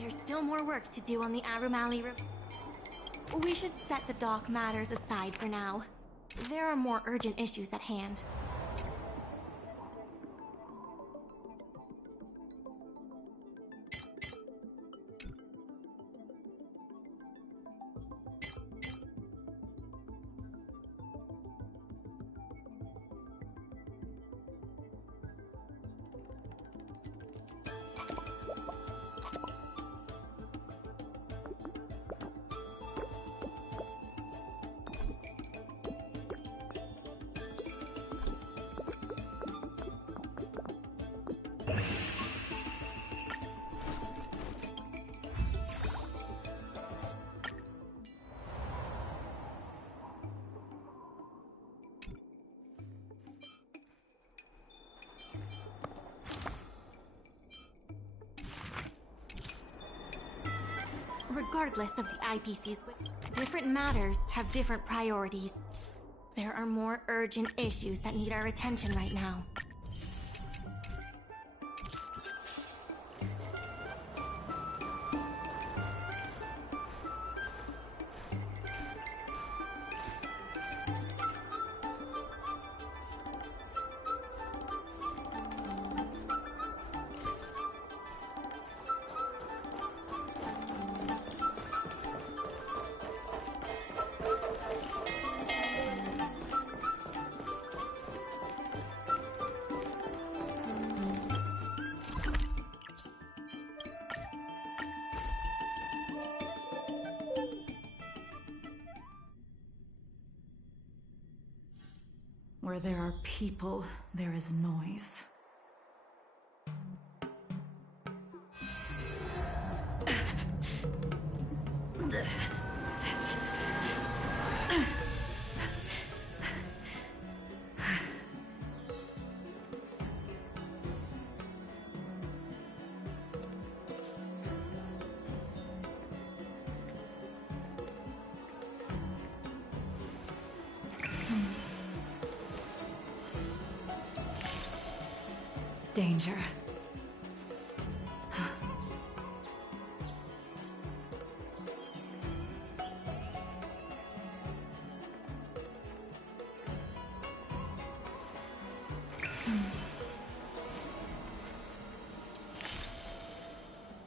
There's still more work to do on the Arum Alley River. We should set the dock matters aside for now. There are more urgent issues at hand. Regardless of the IPC's, different matters have different priorities. There are more urgent issues that need our attention right now. Where there are people, there is noise. Danger.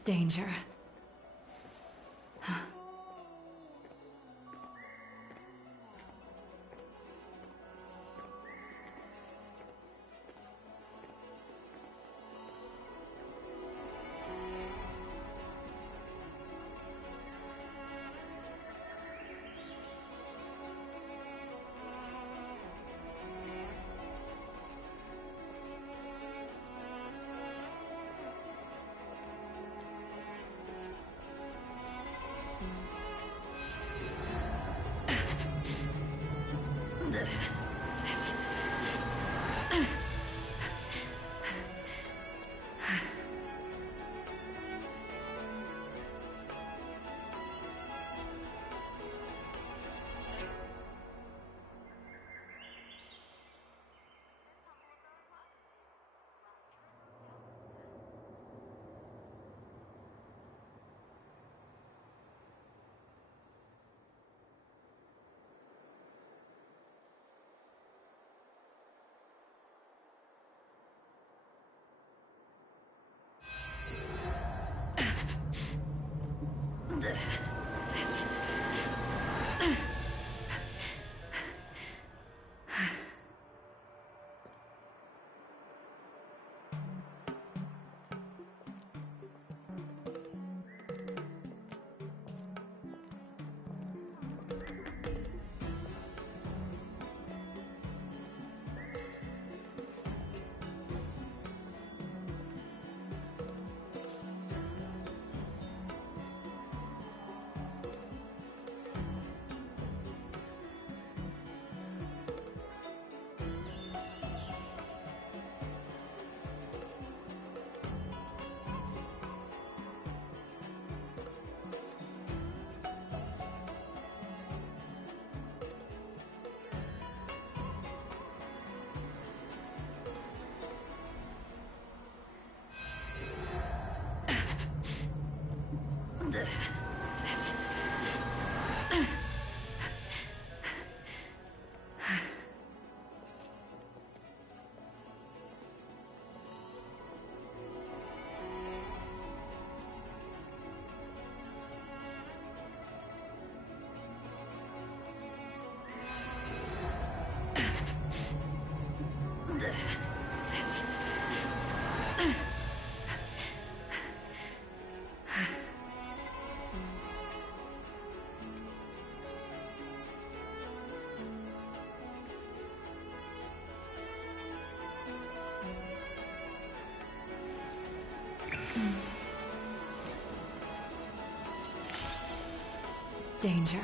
Danger. Danger.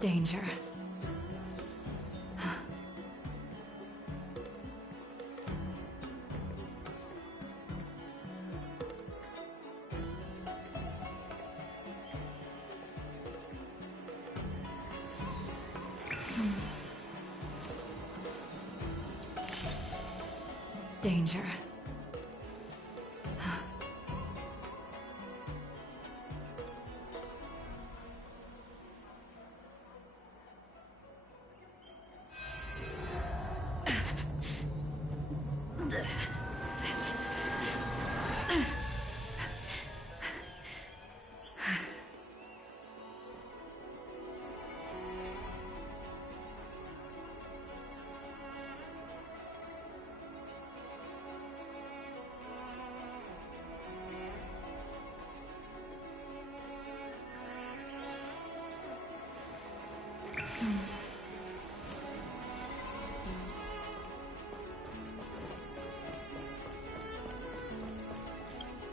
Danger. danger.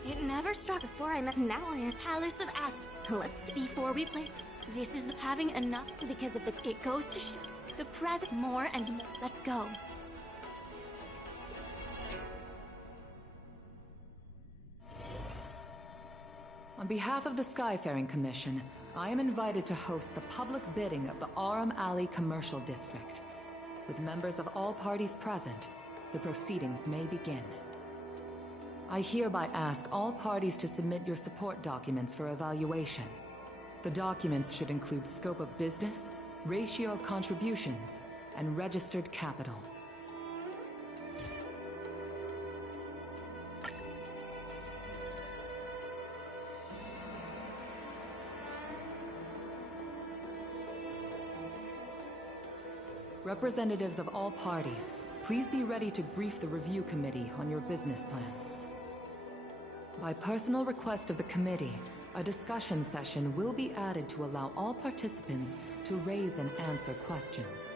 It never struck before I met. Now I am Palace of before we place. This is having enough because of the. It goes to show the present more and more. Let's go. On behalf of the Skyfaring Commission, I am invited to host the public bidding of the Arum Alley Commercial District. With members of all parties present, the proceedings may begin. I hereby ask all parties to submit your support documents for evaluation. The documents should include scope of business, ratio of contributions, and registered capital. Representatives of all parties, please be ready to brief the review committee on your business plans. By personal request of the committee, a discussion session will be added to allow all participants to raise and answer questions.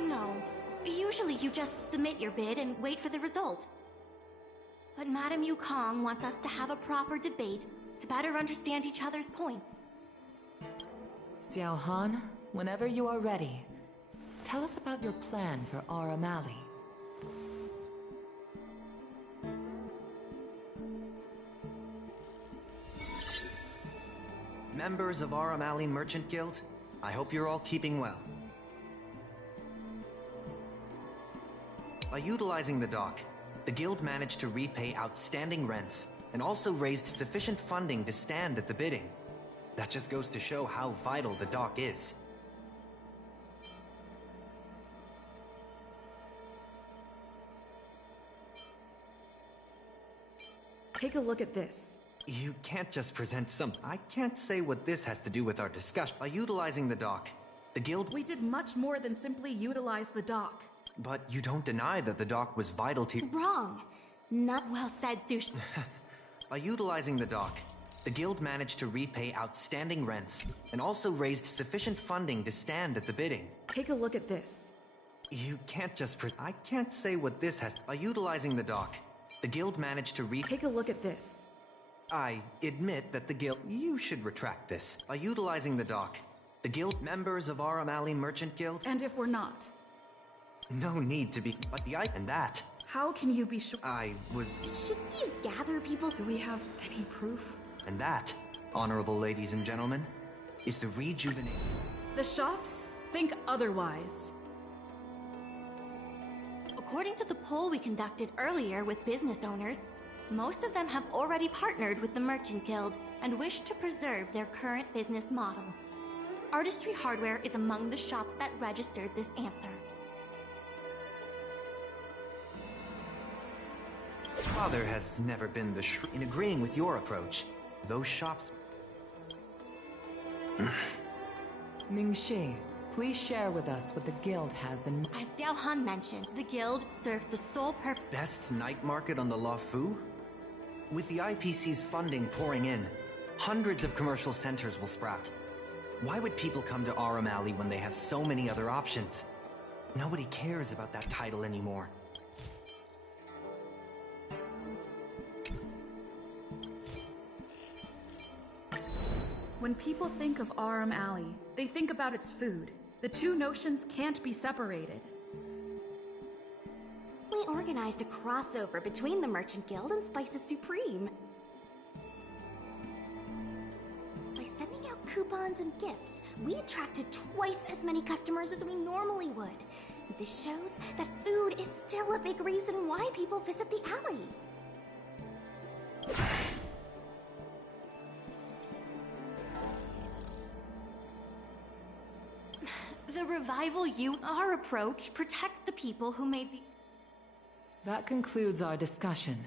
No. Usually you just submit your bid and wait for the result. But Madame Yukong wants us to have a proper debate to better understand each other's points. Xiao Han, whenever you are ready, tell us about your plan for Arum Alley. Members of Arum Alley Merchant Guild, I hope you're all keeping well. By utilizing the dock, the guild managed to repay outstanding rents and also raised sufficient funding to stand at the bidding. That just goes to show how vital the dock is. Take a look at this. You can't just present some. I can't say what this has to do with our discussion. By utilizing the dock, the guild. We did much more than simply utilize the dock. But you don't deny that the dock was vital to. Wrong. Not well said, Sushi. By utilizing the dock, the guild managed to repay outstanding rents and also raised sufficient funding to stand at the bidding. Take a look at this. You can't just I can't say what this has. By utilizing the dock, the guild managed to Take a look at this. I admit that the guild. You should retract this. By utilizing the dock, the guild members of Arum Alley Merchant Guild. And if we're not? No need to be. But the and that. How can you be sure? I was. Shouldn't you gather people? Do we have any proof? And that, honorable ladies and gentlemen, is the rejuvenation. The shops think otherwise. According to the poll we conducted earlier with business owners, most of them have already partnered with the Merchant Guild and wish to preserve their current business model. Artistry Hardware is among the shops that registered this answer. Father has never been the in agreeing with your approach. Those shops. Mingxi, please share with us what the guild has in. As Xiao Han mentioned, the guild serves the sole purpose. Best night market on the Luofu? With the IPC's funding pouring in, hundreds of commercial centers will sprout. Why would people come to Arum Alley when they have so many other options? Nobody cares about that title anymore. When people think of Arum Alley, they think about its food. The two notions can't be separated. We organized a crossover between the Merchant Guild and Spices Supreme. By handing out coupons and gifts, we attracted twice as many customers as we normally would. This shows that food is still a big reason why people visit the alley. The revival our approach protects the people who made the... That concludes our discussion.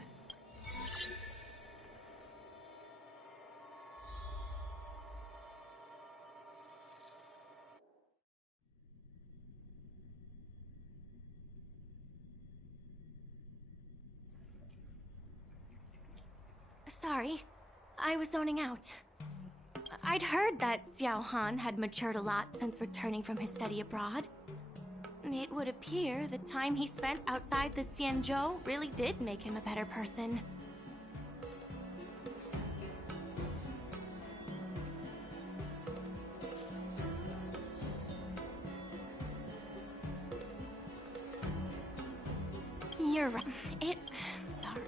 Sorry, I was zoning out. I'd heard that Xiao Han had matured a lot since returning from his study abroad. It would appear the time he spent outside the Xianzhou really did make him a better person. You're right. Sorry.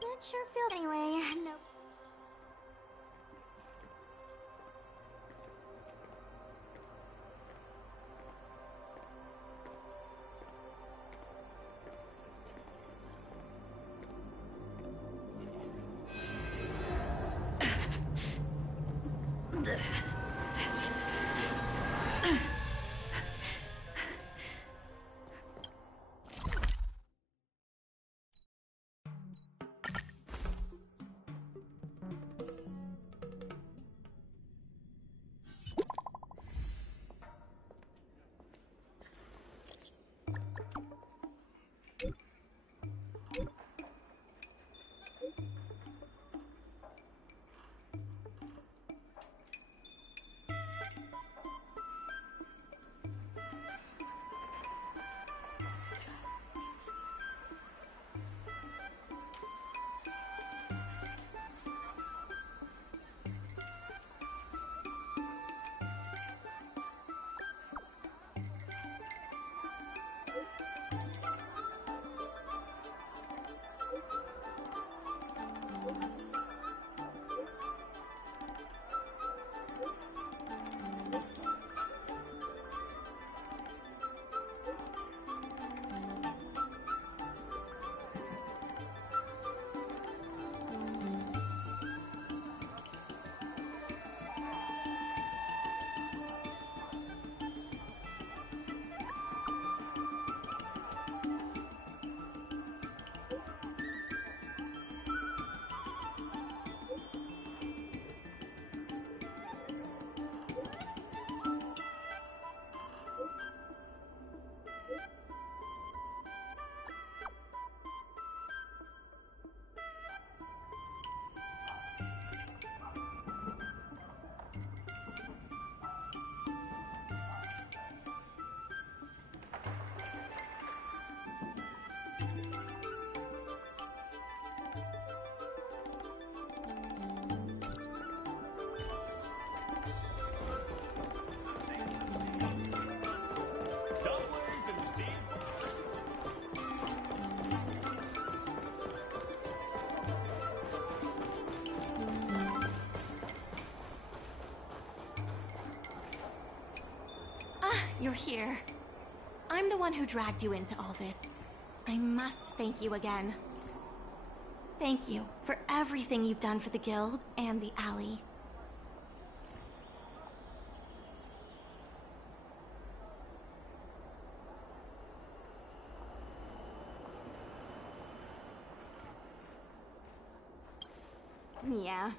It sure feels anyway. No. you're here. I'm the one who dragged you into all this. I must thank you again. Thank you for everything you've done for the guild and the alley. Yeah,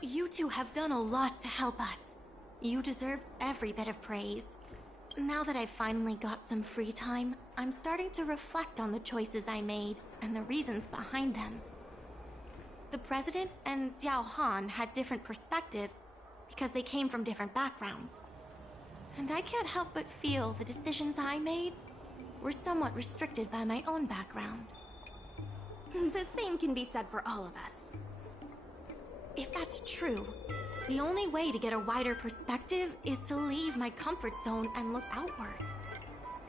you two have done a lot to help us. You deserve every bit of praise. Now that I've finally got some free time, I'm starting to reflect on the choices I made and the reasons behind them. The president and Xiao Han had different perspectives because they came from different backgrounds. And I can't help but feel the decisions I made were somewhat restricted by my own background. The same can be said for all of us. If that's true, the only way to get a wider perspective is to leave my comfort zone and look outward.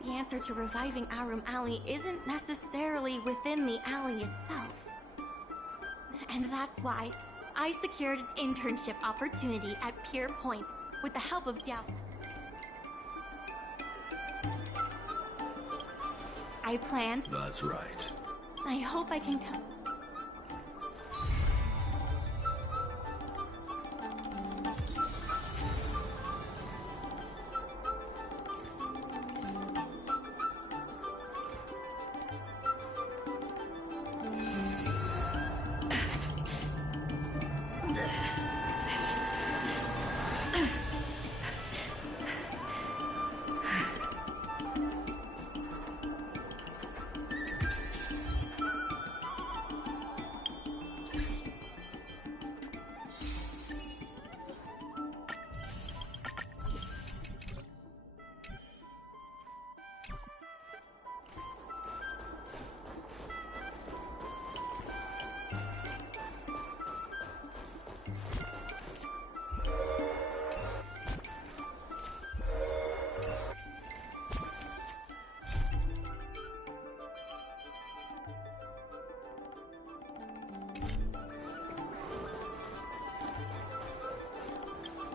The answer to reviving Arum Alley isn't necessarily within the alley itself. And that's why I secured an internship opportunity at Pier Point with the help of Xiao. I planned. That's right. I hope I can come.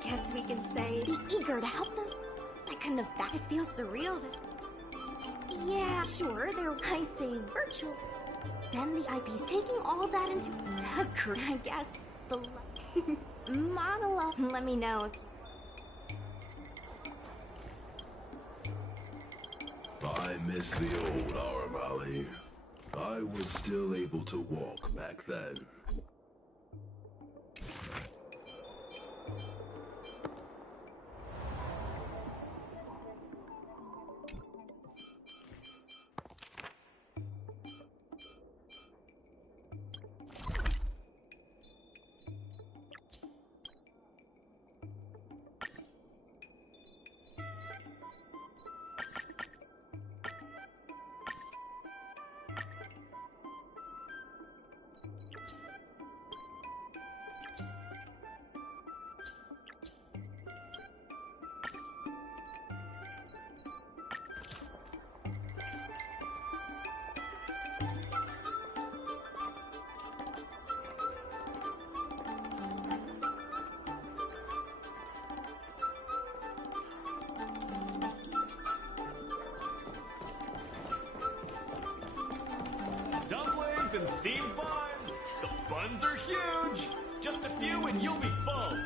Guess we can say be eager to help them. I couldn't have that. It feels surreal to... Yeah, sure, I say virtual. Then the IP's taking all that into... I guess the... monologue. Let me know if... I miss the old Arum Alley. I was still able to walk back then. Dumplings and steamed buns! The buns are huge! Just a few and you'll be full!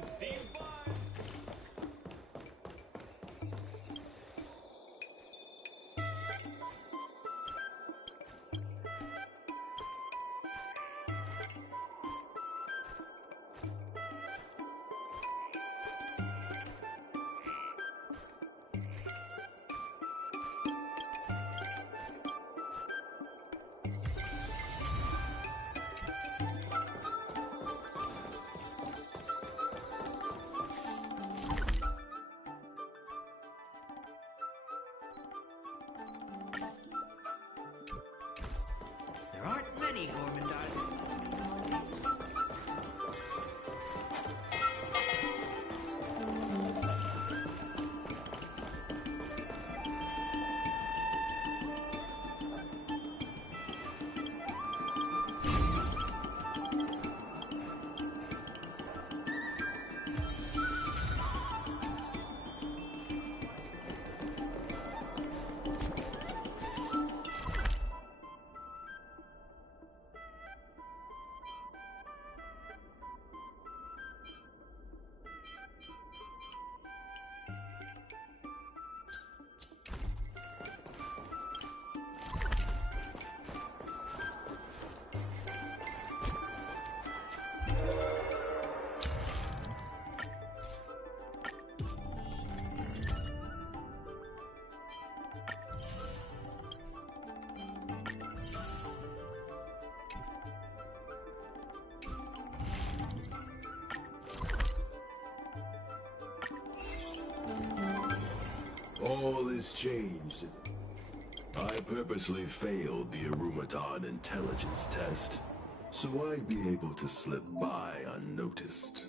and steamed buns. There aren't many gormandizers. All is changed. I purposely failed the Arumaton intelligence test, so I'd be able to slip by unnoticed.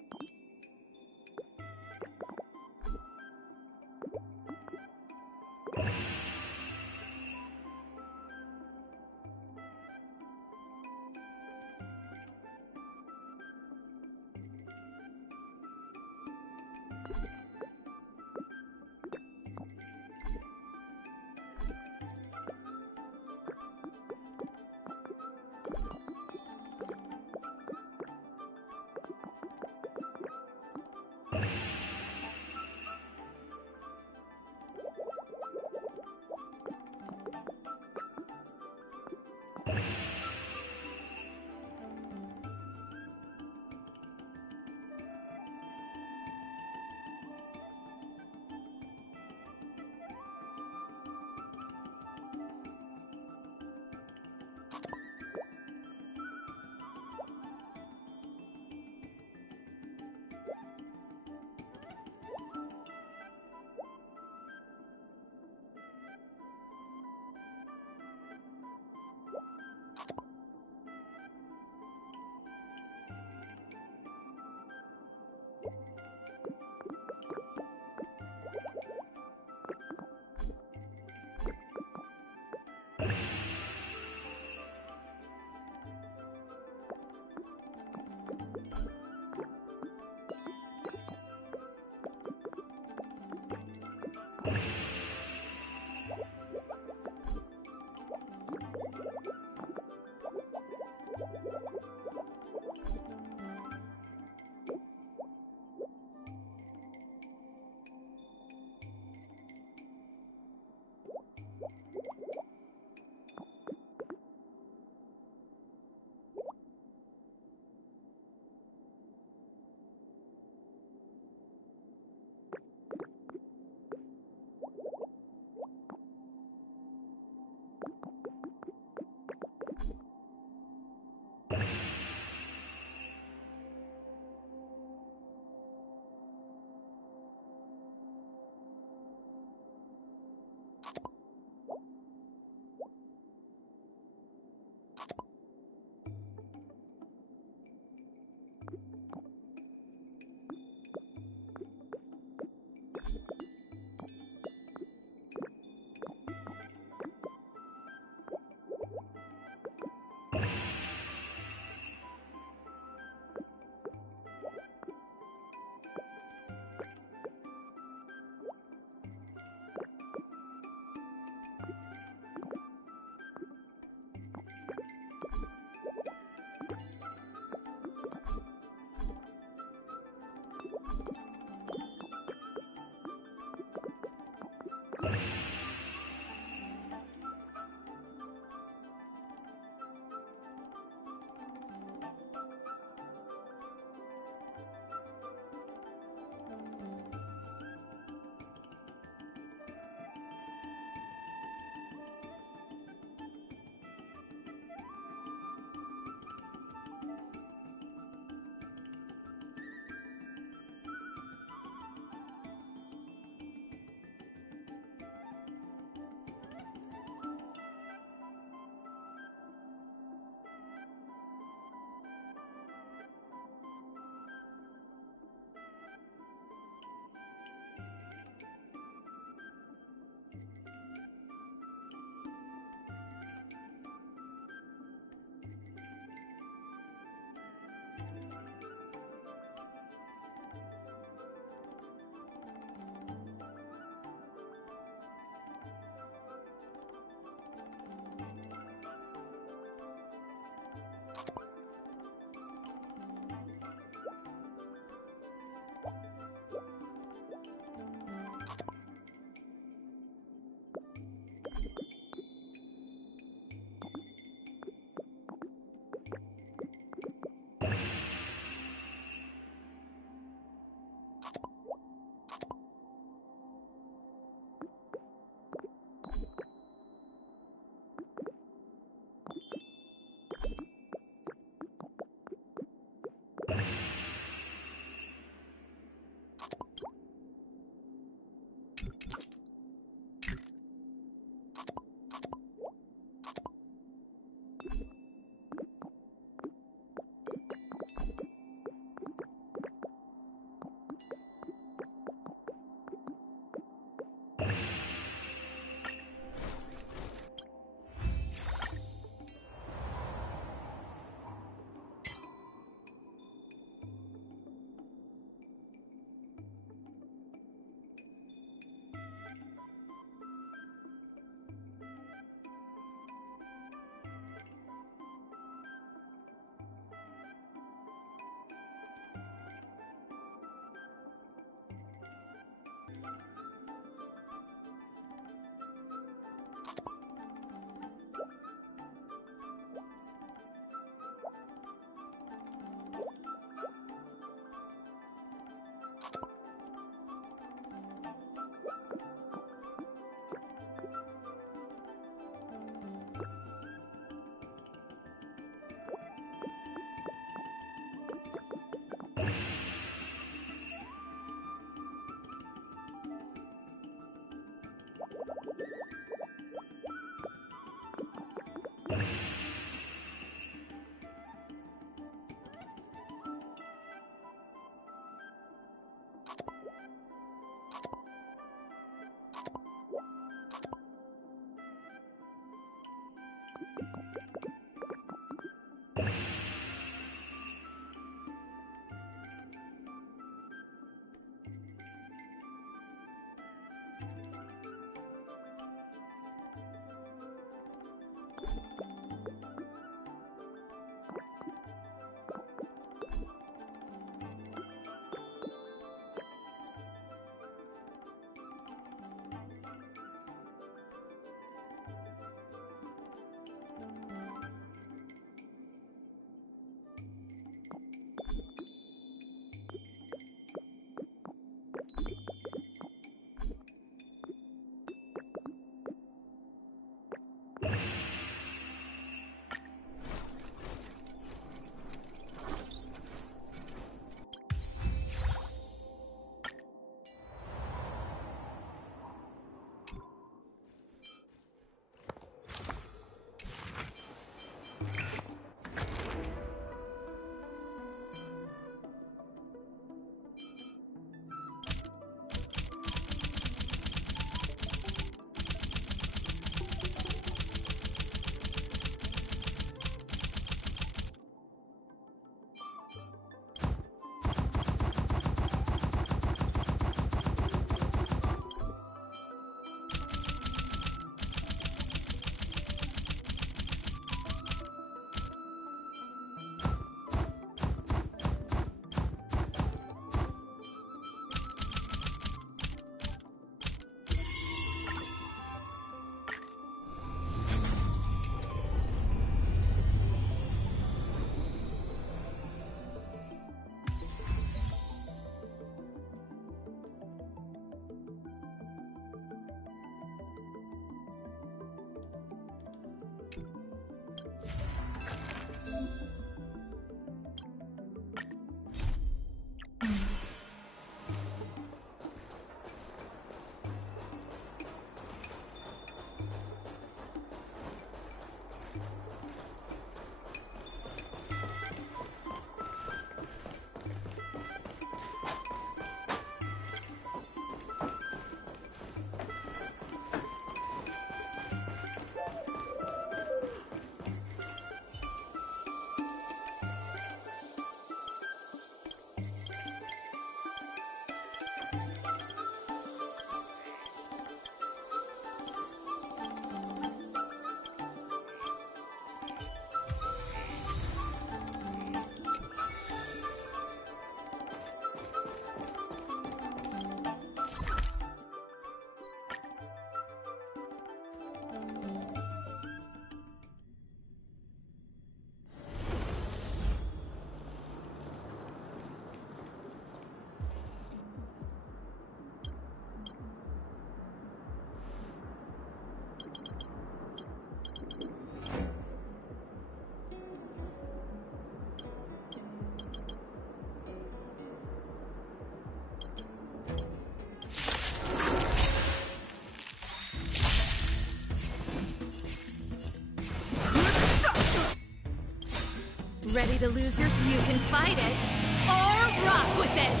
Ready to lose your... You can fight it, or rock with it!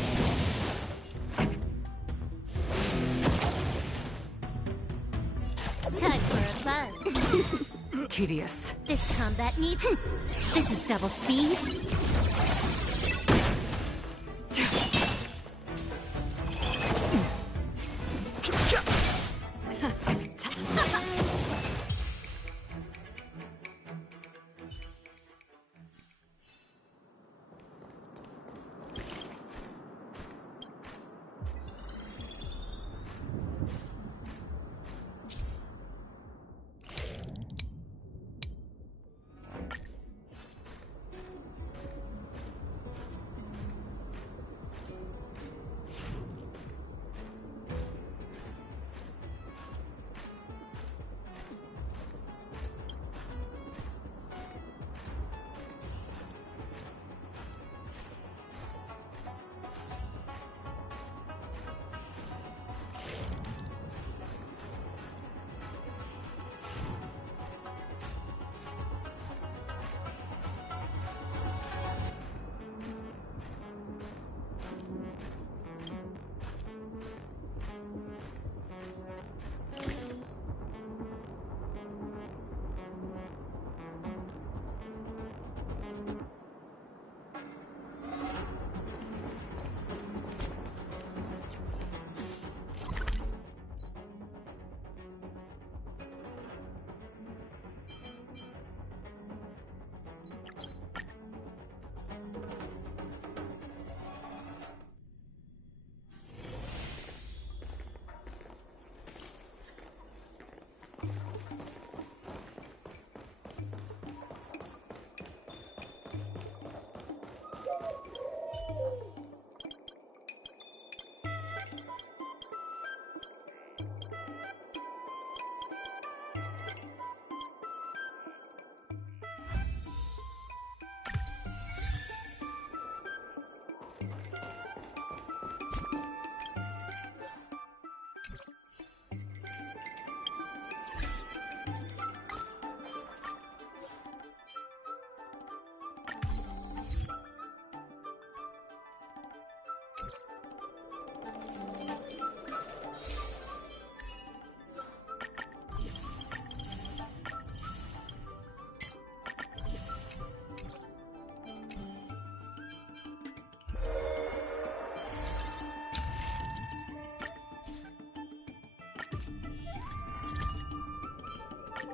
Time for a buzz. Tedious. This combat needs... This is double speed.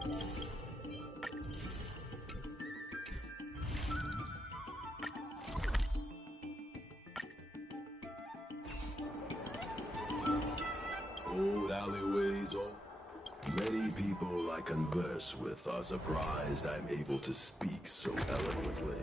Old alleyways, many people I converse with are surprised I'm able to speak so eloquently.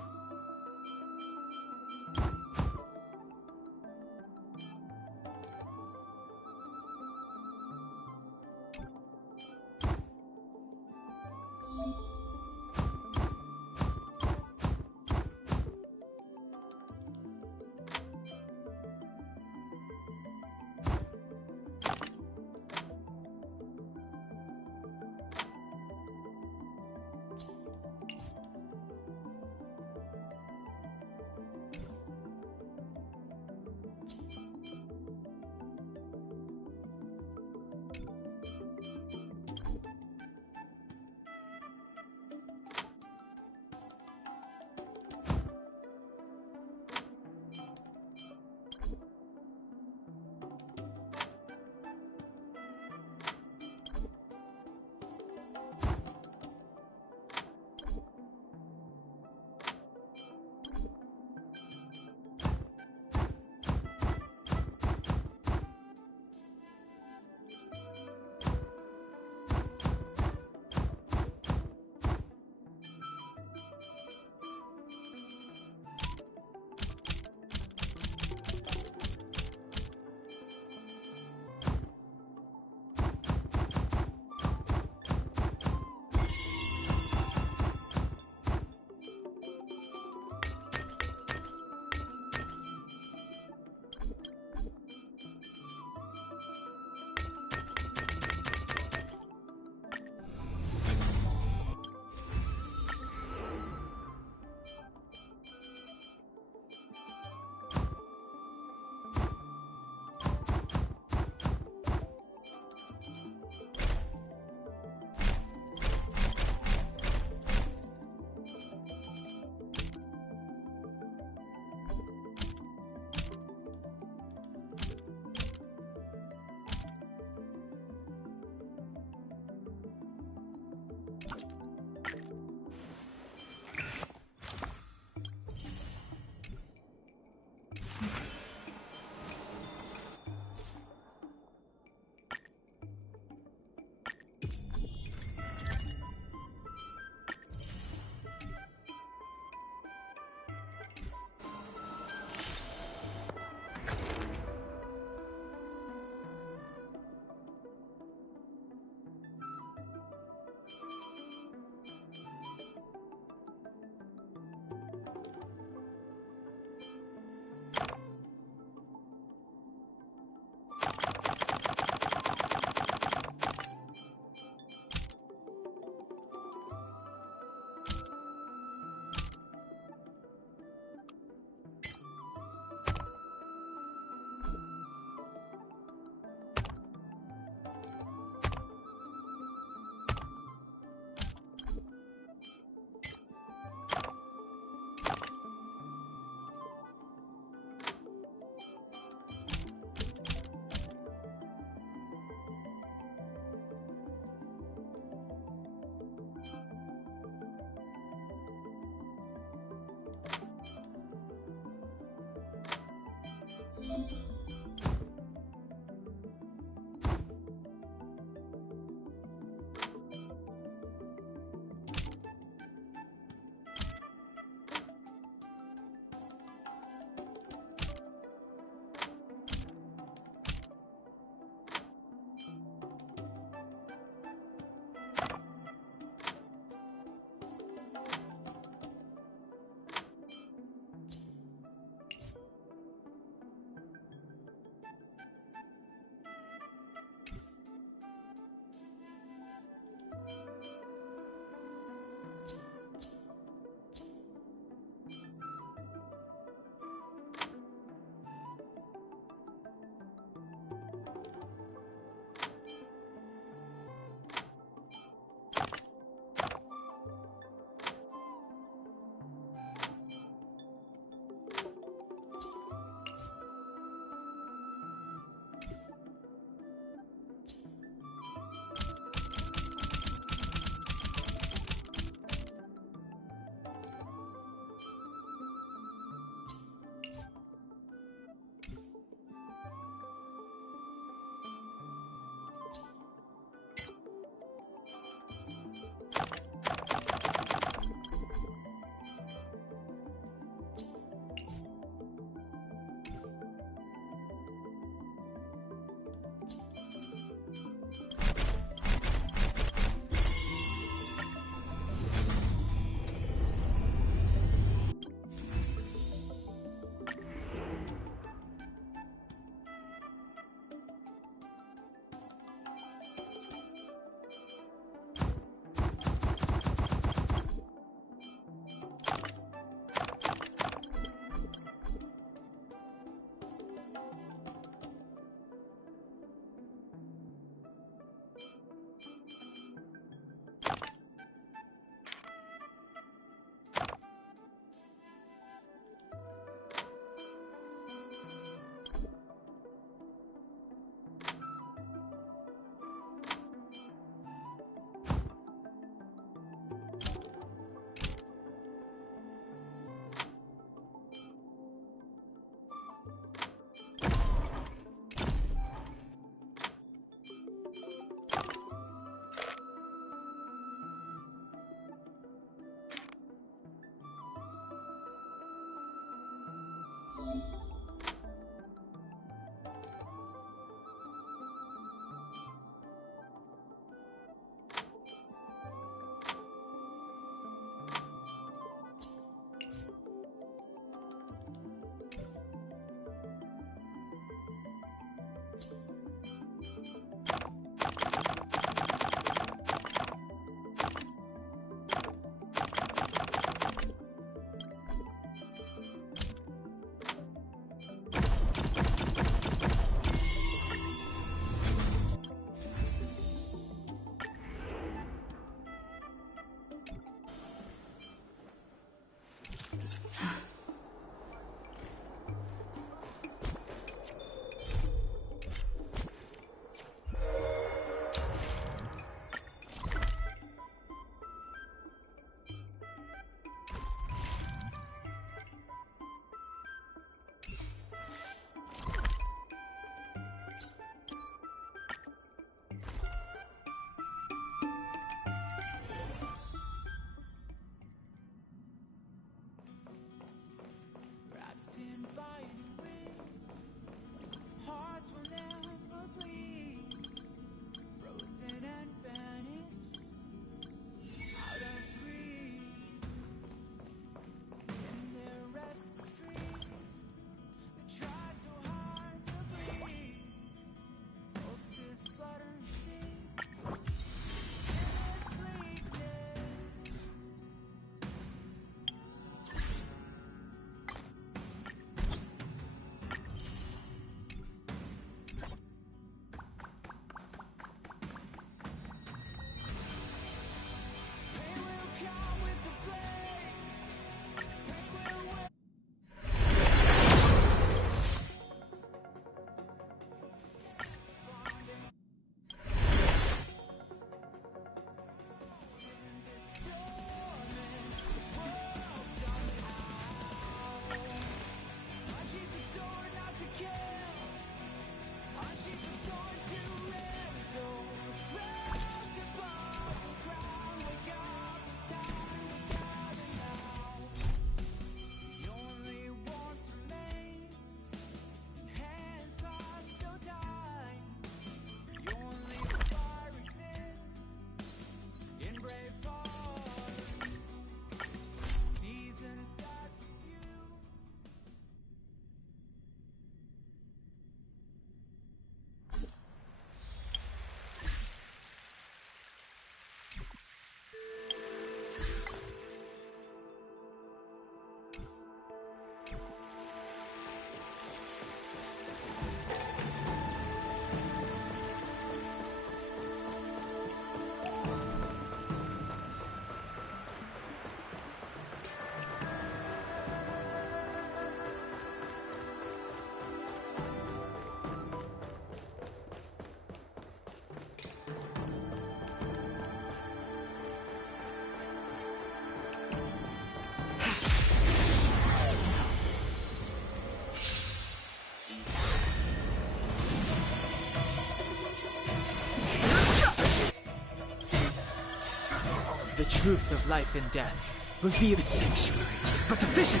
The truth of life and death. Reveal the sanctuary is but a vision.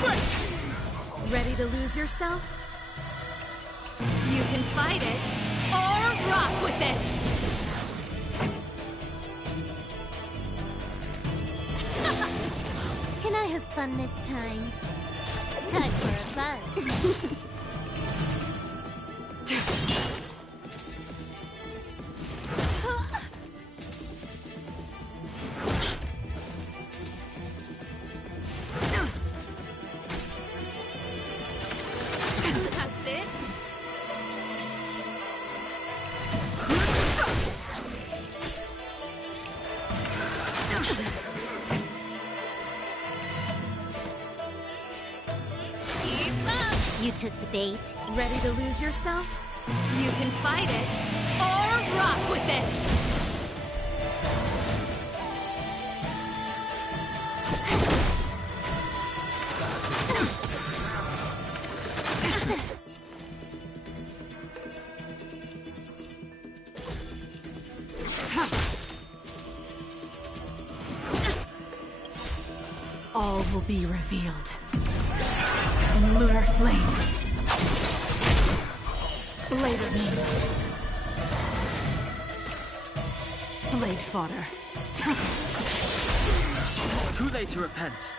Break! Ready to lose yourself? You can fight it, or rock with it! Can I have fun this time? Time for a buzz. That's it? Keep up! You took the bait. Ready to lose yourself? You can fight it, or rock with it! All will be revealed. In lunar flame. Blade of me. Blade fodder. Too late to repent.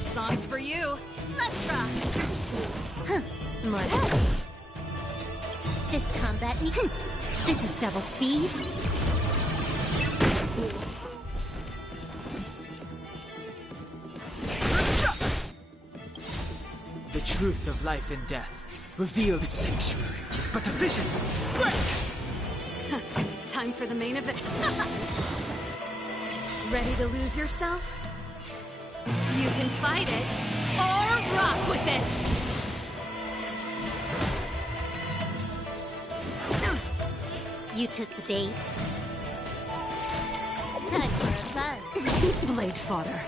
Song's for you. Let's rock! More. This combat This is double speed. The truth of life and death. Reveal the sanctuary is but a vision. Break! Time for the main event. Ready to lose yourself? You can fight it, or rock with it! You took the bait. Time for a buzz. Blade fodder.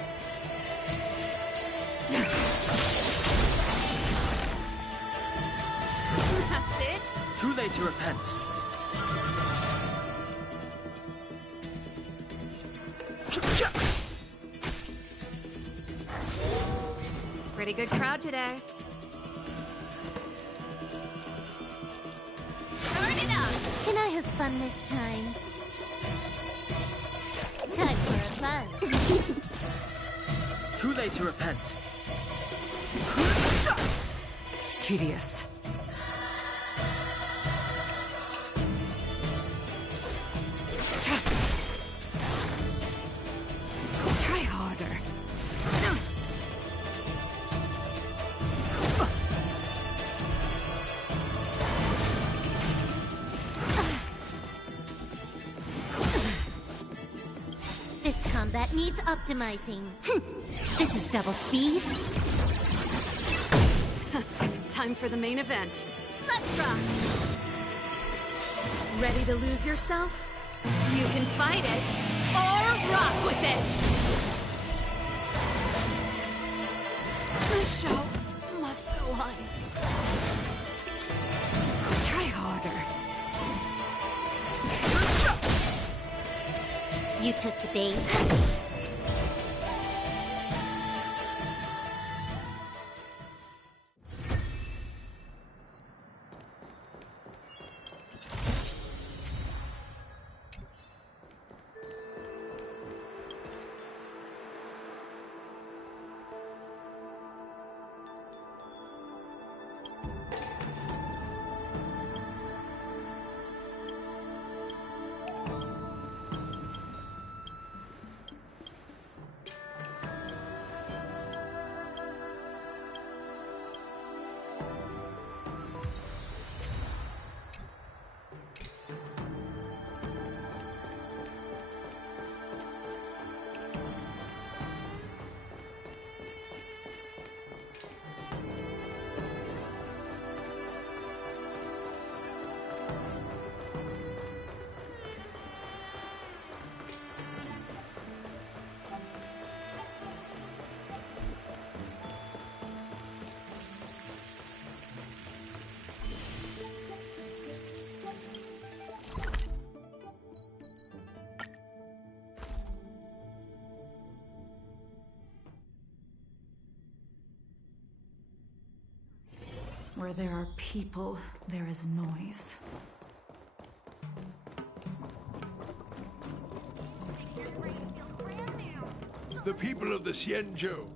That's it? Too late to repent. Pretty good crowd today. Turn it up! Can I have fun this time? Time for a buzz. Too late to repent. Tedious. Try harder. This combat needs optimizing. This is double speed. Time for the main event. Let's rock! Ready to lose yourself? You can fight it, or rock with it! The show must go on. Try harder. You took the bait. Where there are people, there is noise. The people of the Xianzhou.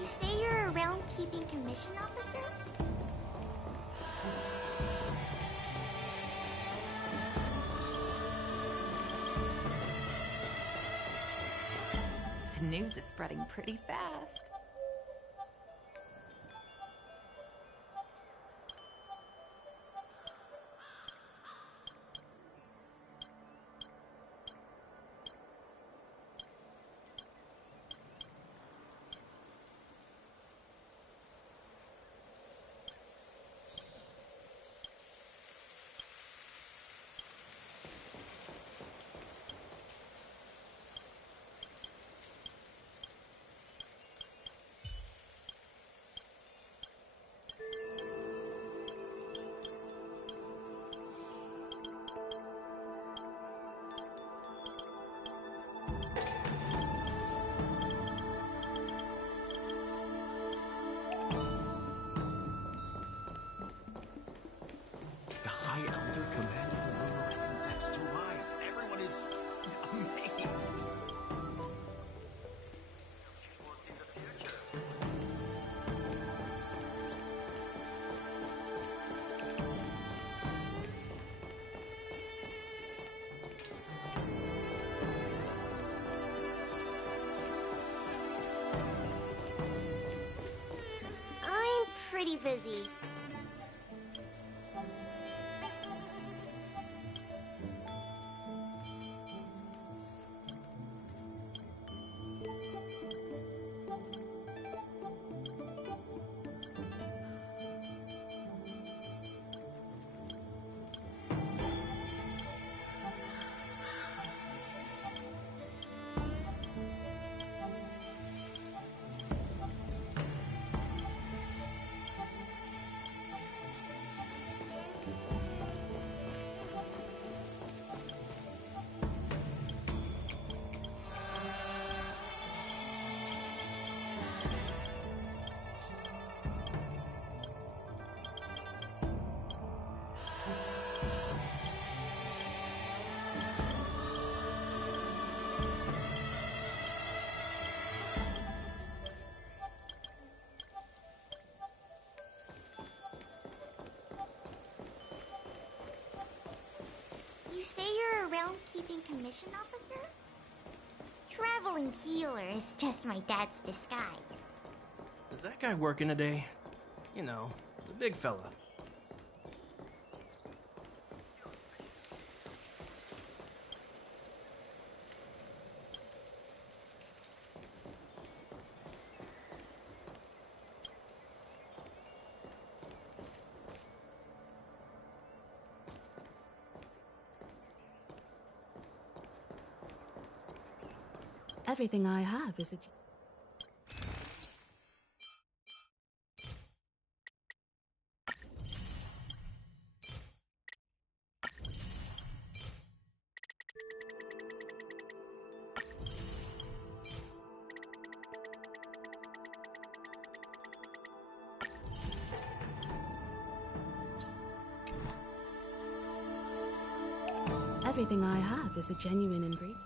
You say you're a realm-keeping commission officer? The news is spreading pretty fast. The High Elder commanded the luminescent depths to rise. Everyone is amazed. I'm pretty busy. say you're a realm-keeping commission officer? Traveling healer is just my dad's disguise. Is that guy working today? You know, the big fella. Everything I have is a... Everything I have is a genuine ingredient.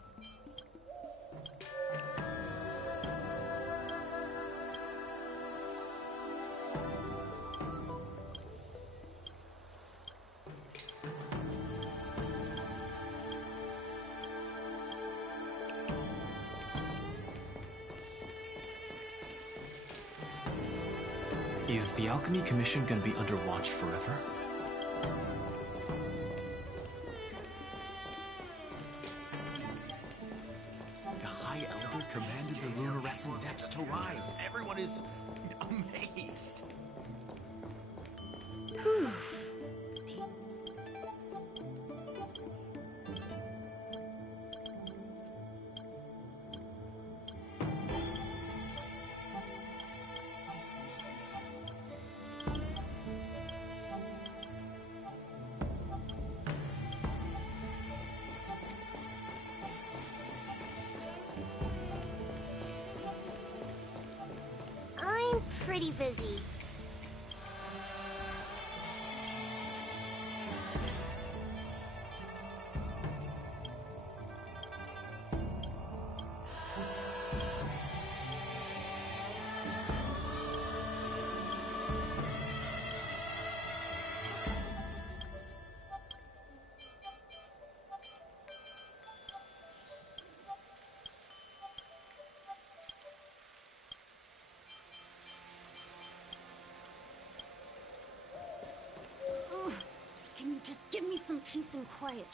Is the Alchemy Commission gonna be under watch forever? The High Elder commanded the luminescent depths to rise. Everyone is amazed. I'm pretty busy. Can you just give me some peace and quiet?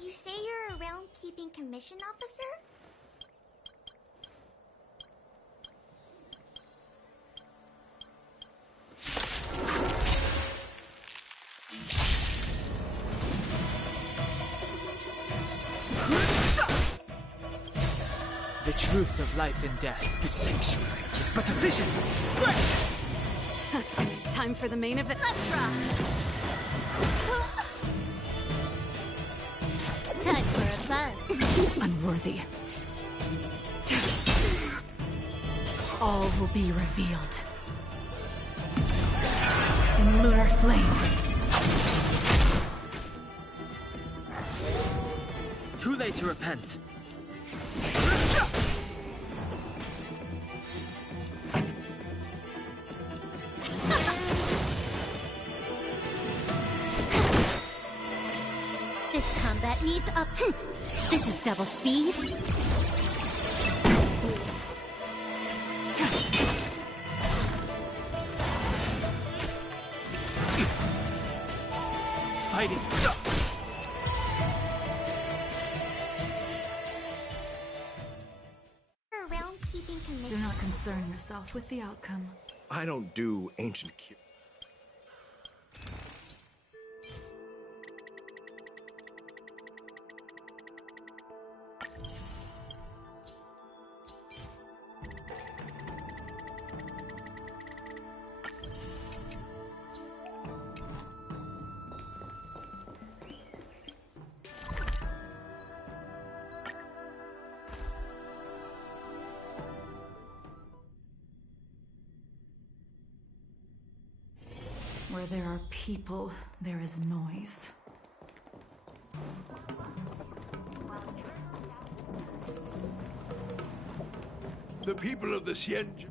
You say you're a realm-keeping commission officer? The truth of life and death. The sanctuary is but a vision. Time for the main event. Let's rock! Time for a fun. Unworthy. All will be revealed. In lunar flame. Too late to repent. This combat needs up. This is double speed. Fighting. Do not concern yourself with the outcome. I don't do ancient cure. Where there are people, there is noise. The people of the Xianzhou.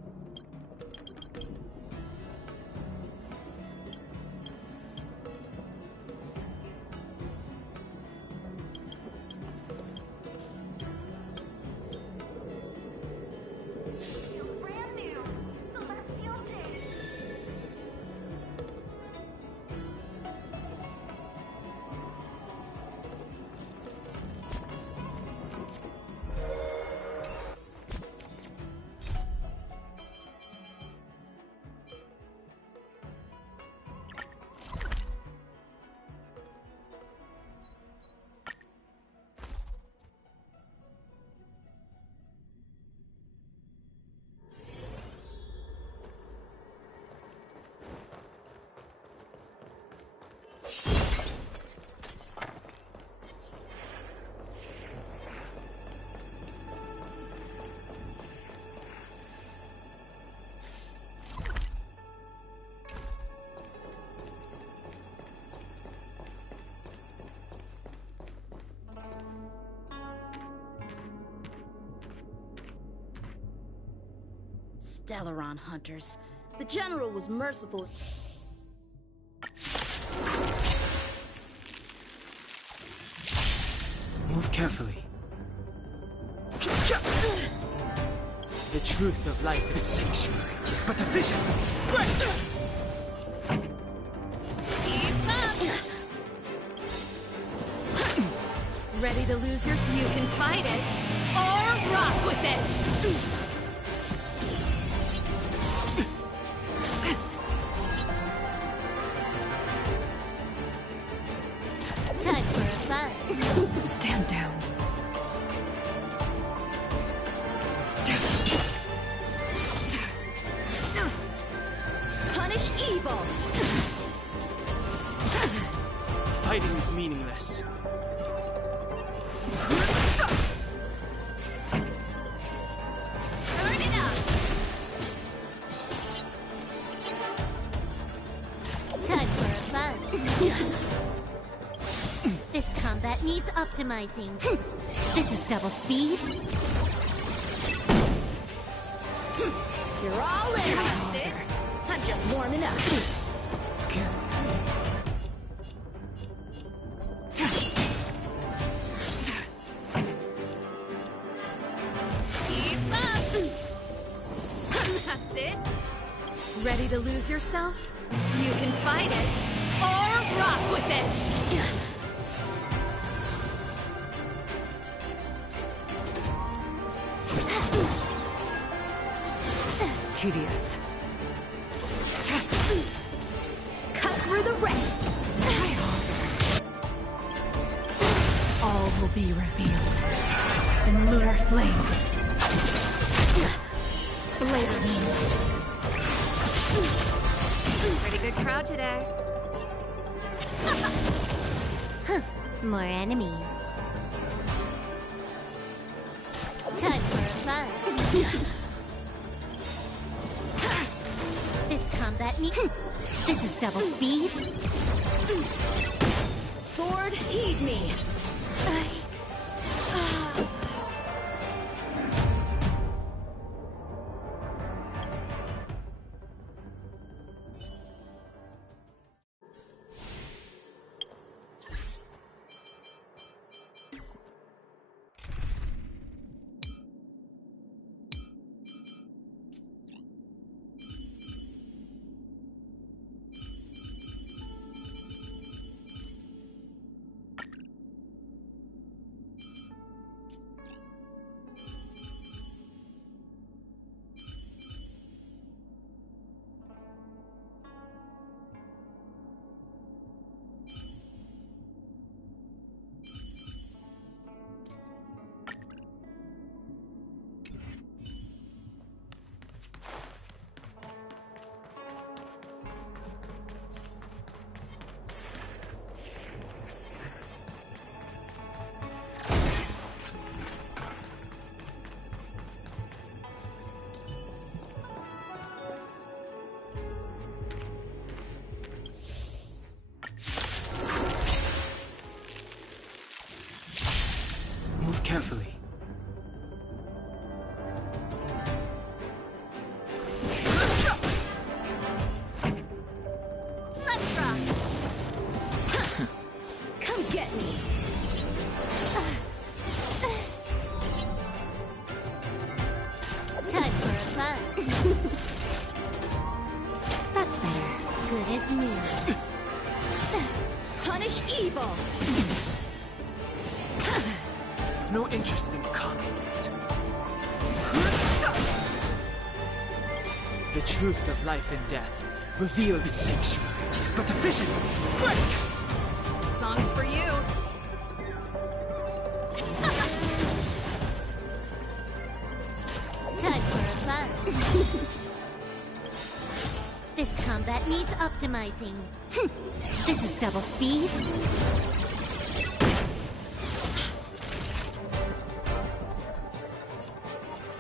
Stellaron hunters. The General was merciful. Move carefully. The truth of life, the sanctuary, is but a vision. Keep up! Ready to lose your... You can fight it, or rock with it! Time for a fight. Stand down. Punish evil! Fighting is meaningless. Turn it up! Time for a fight. This combat needs optimizing. This is double speed. You're all in, that's it. I'm just warming up. Keep up! That's it. Ready to lose yourself? You can fight it, or rock with it! Tedious. Cut through the ranks. All will be revealed in lunar flame. Later. Pretty good crowd today. More enemies. Time for a fight. This combat needs... This is double speed. Sword, heed me. carefully. Let's rock! Come get me! Time for a fun. That's better. Good as new. Punish evil! No interest in conflict. The truth of life and death. Reveal the sanctuary is but a vision. Break! Song's for you. Time for a fun. This combat needs optimizing. This is double speed.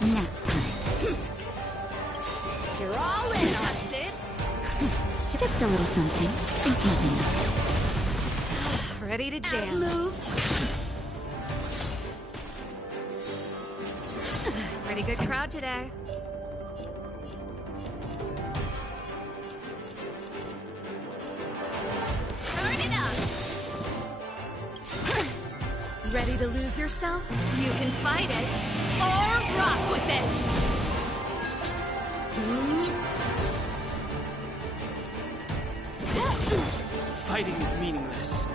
Nap time. You're all in on it! Just a little something. Think nothing of it. Ready to jam. Moves. Pretty good crowd today. Turn it up! Ready to lose yourself? You can fight it, or rock with it! Fighting is meaningless.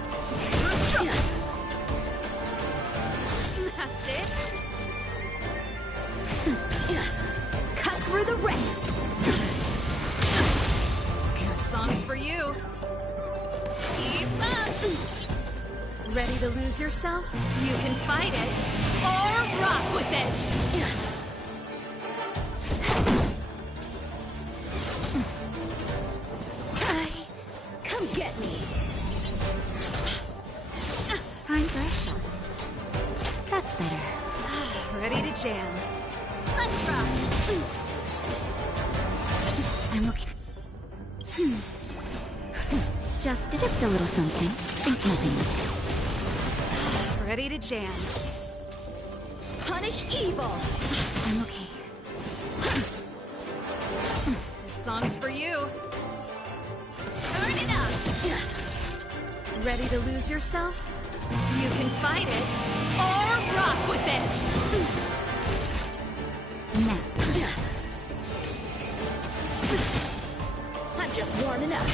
That's it. Cut through the ranks. Song's for you. Keep up. Ready to lose yourself? You can fight it, or rock with it! Come get me. Time for a shot. That's better. Ready to jam. Let's rock. I'm okay. Just a little something. Think nothing of it. Ready to jam. Punish evil. I'm okay. This song's for you. Turn it up. Ready to lose yourself? You can fight it, or rock with it! Nap. I'm just warming up.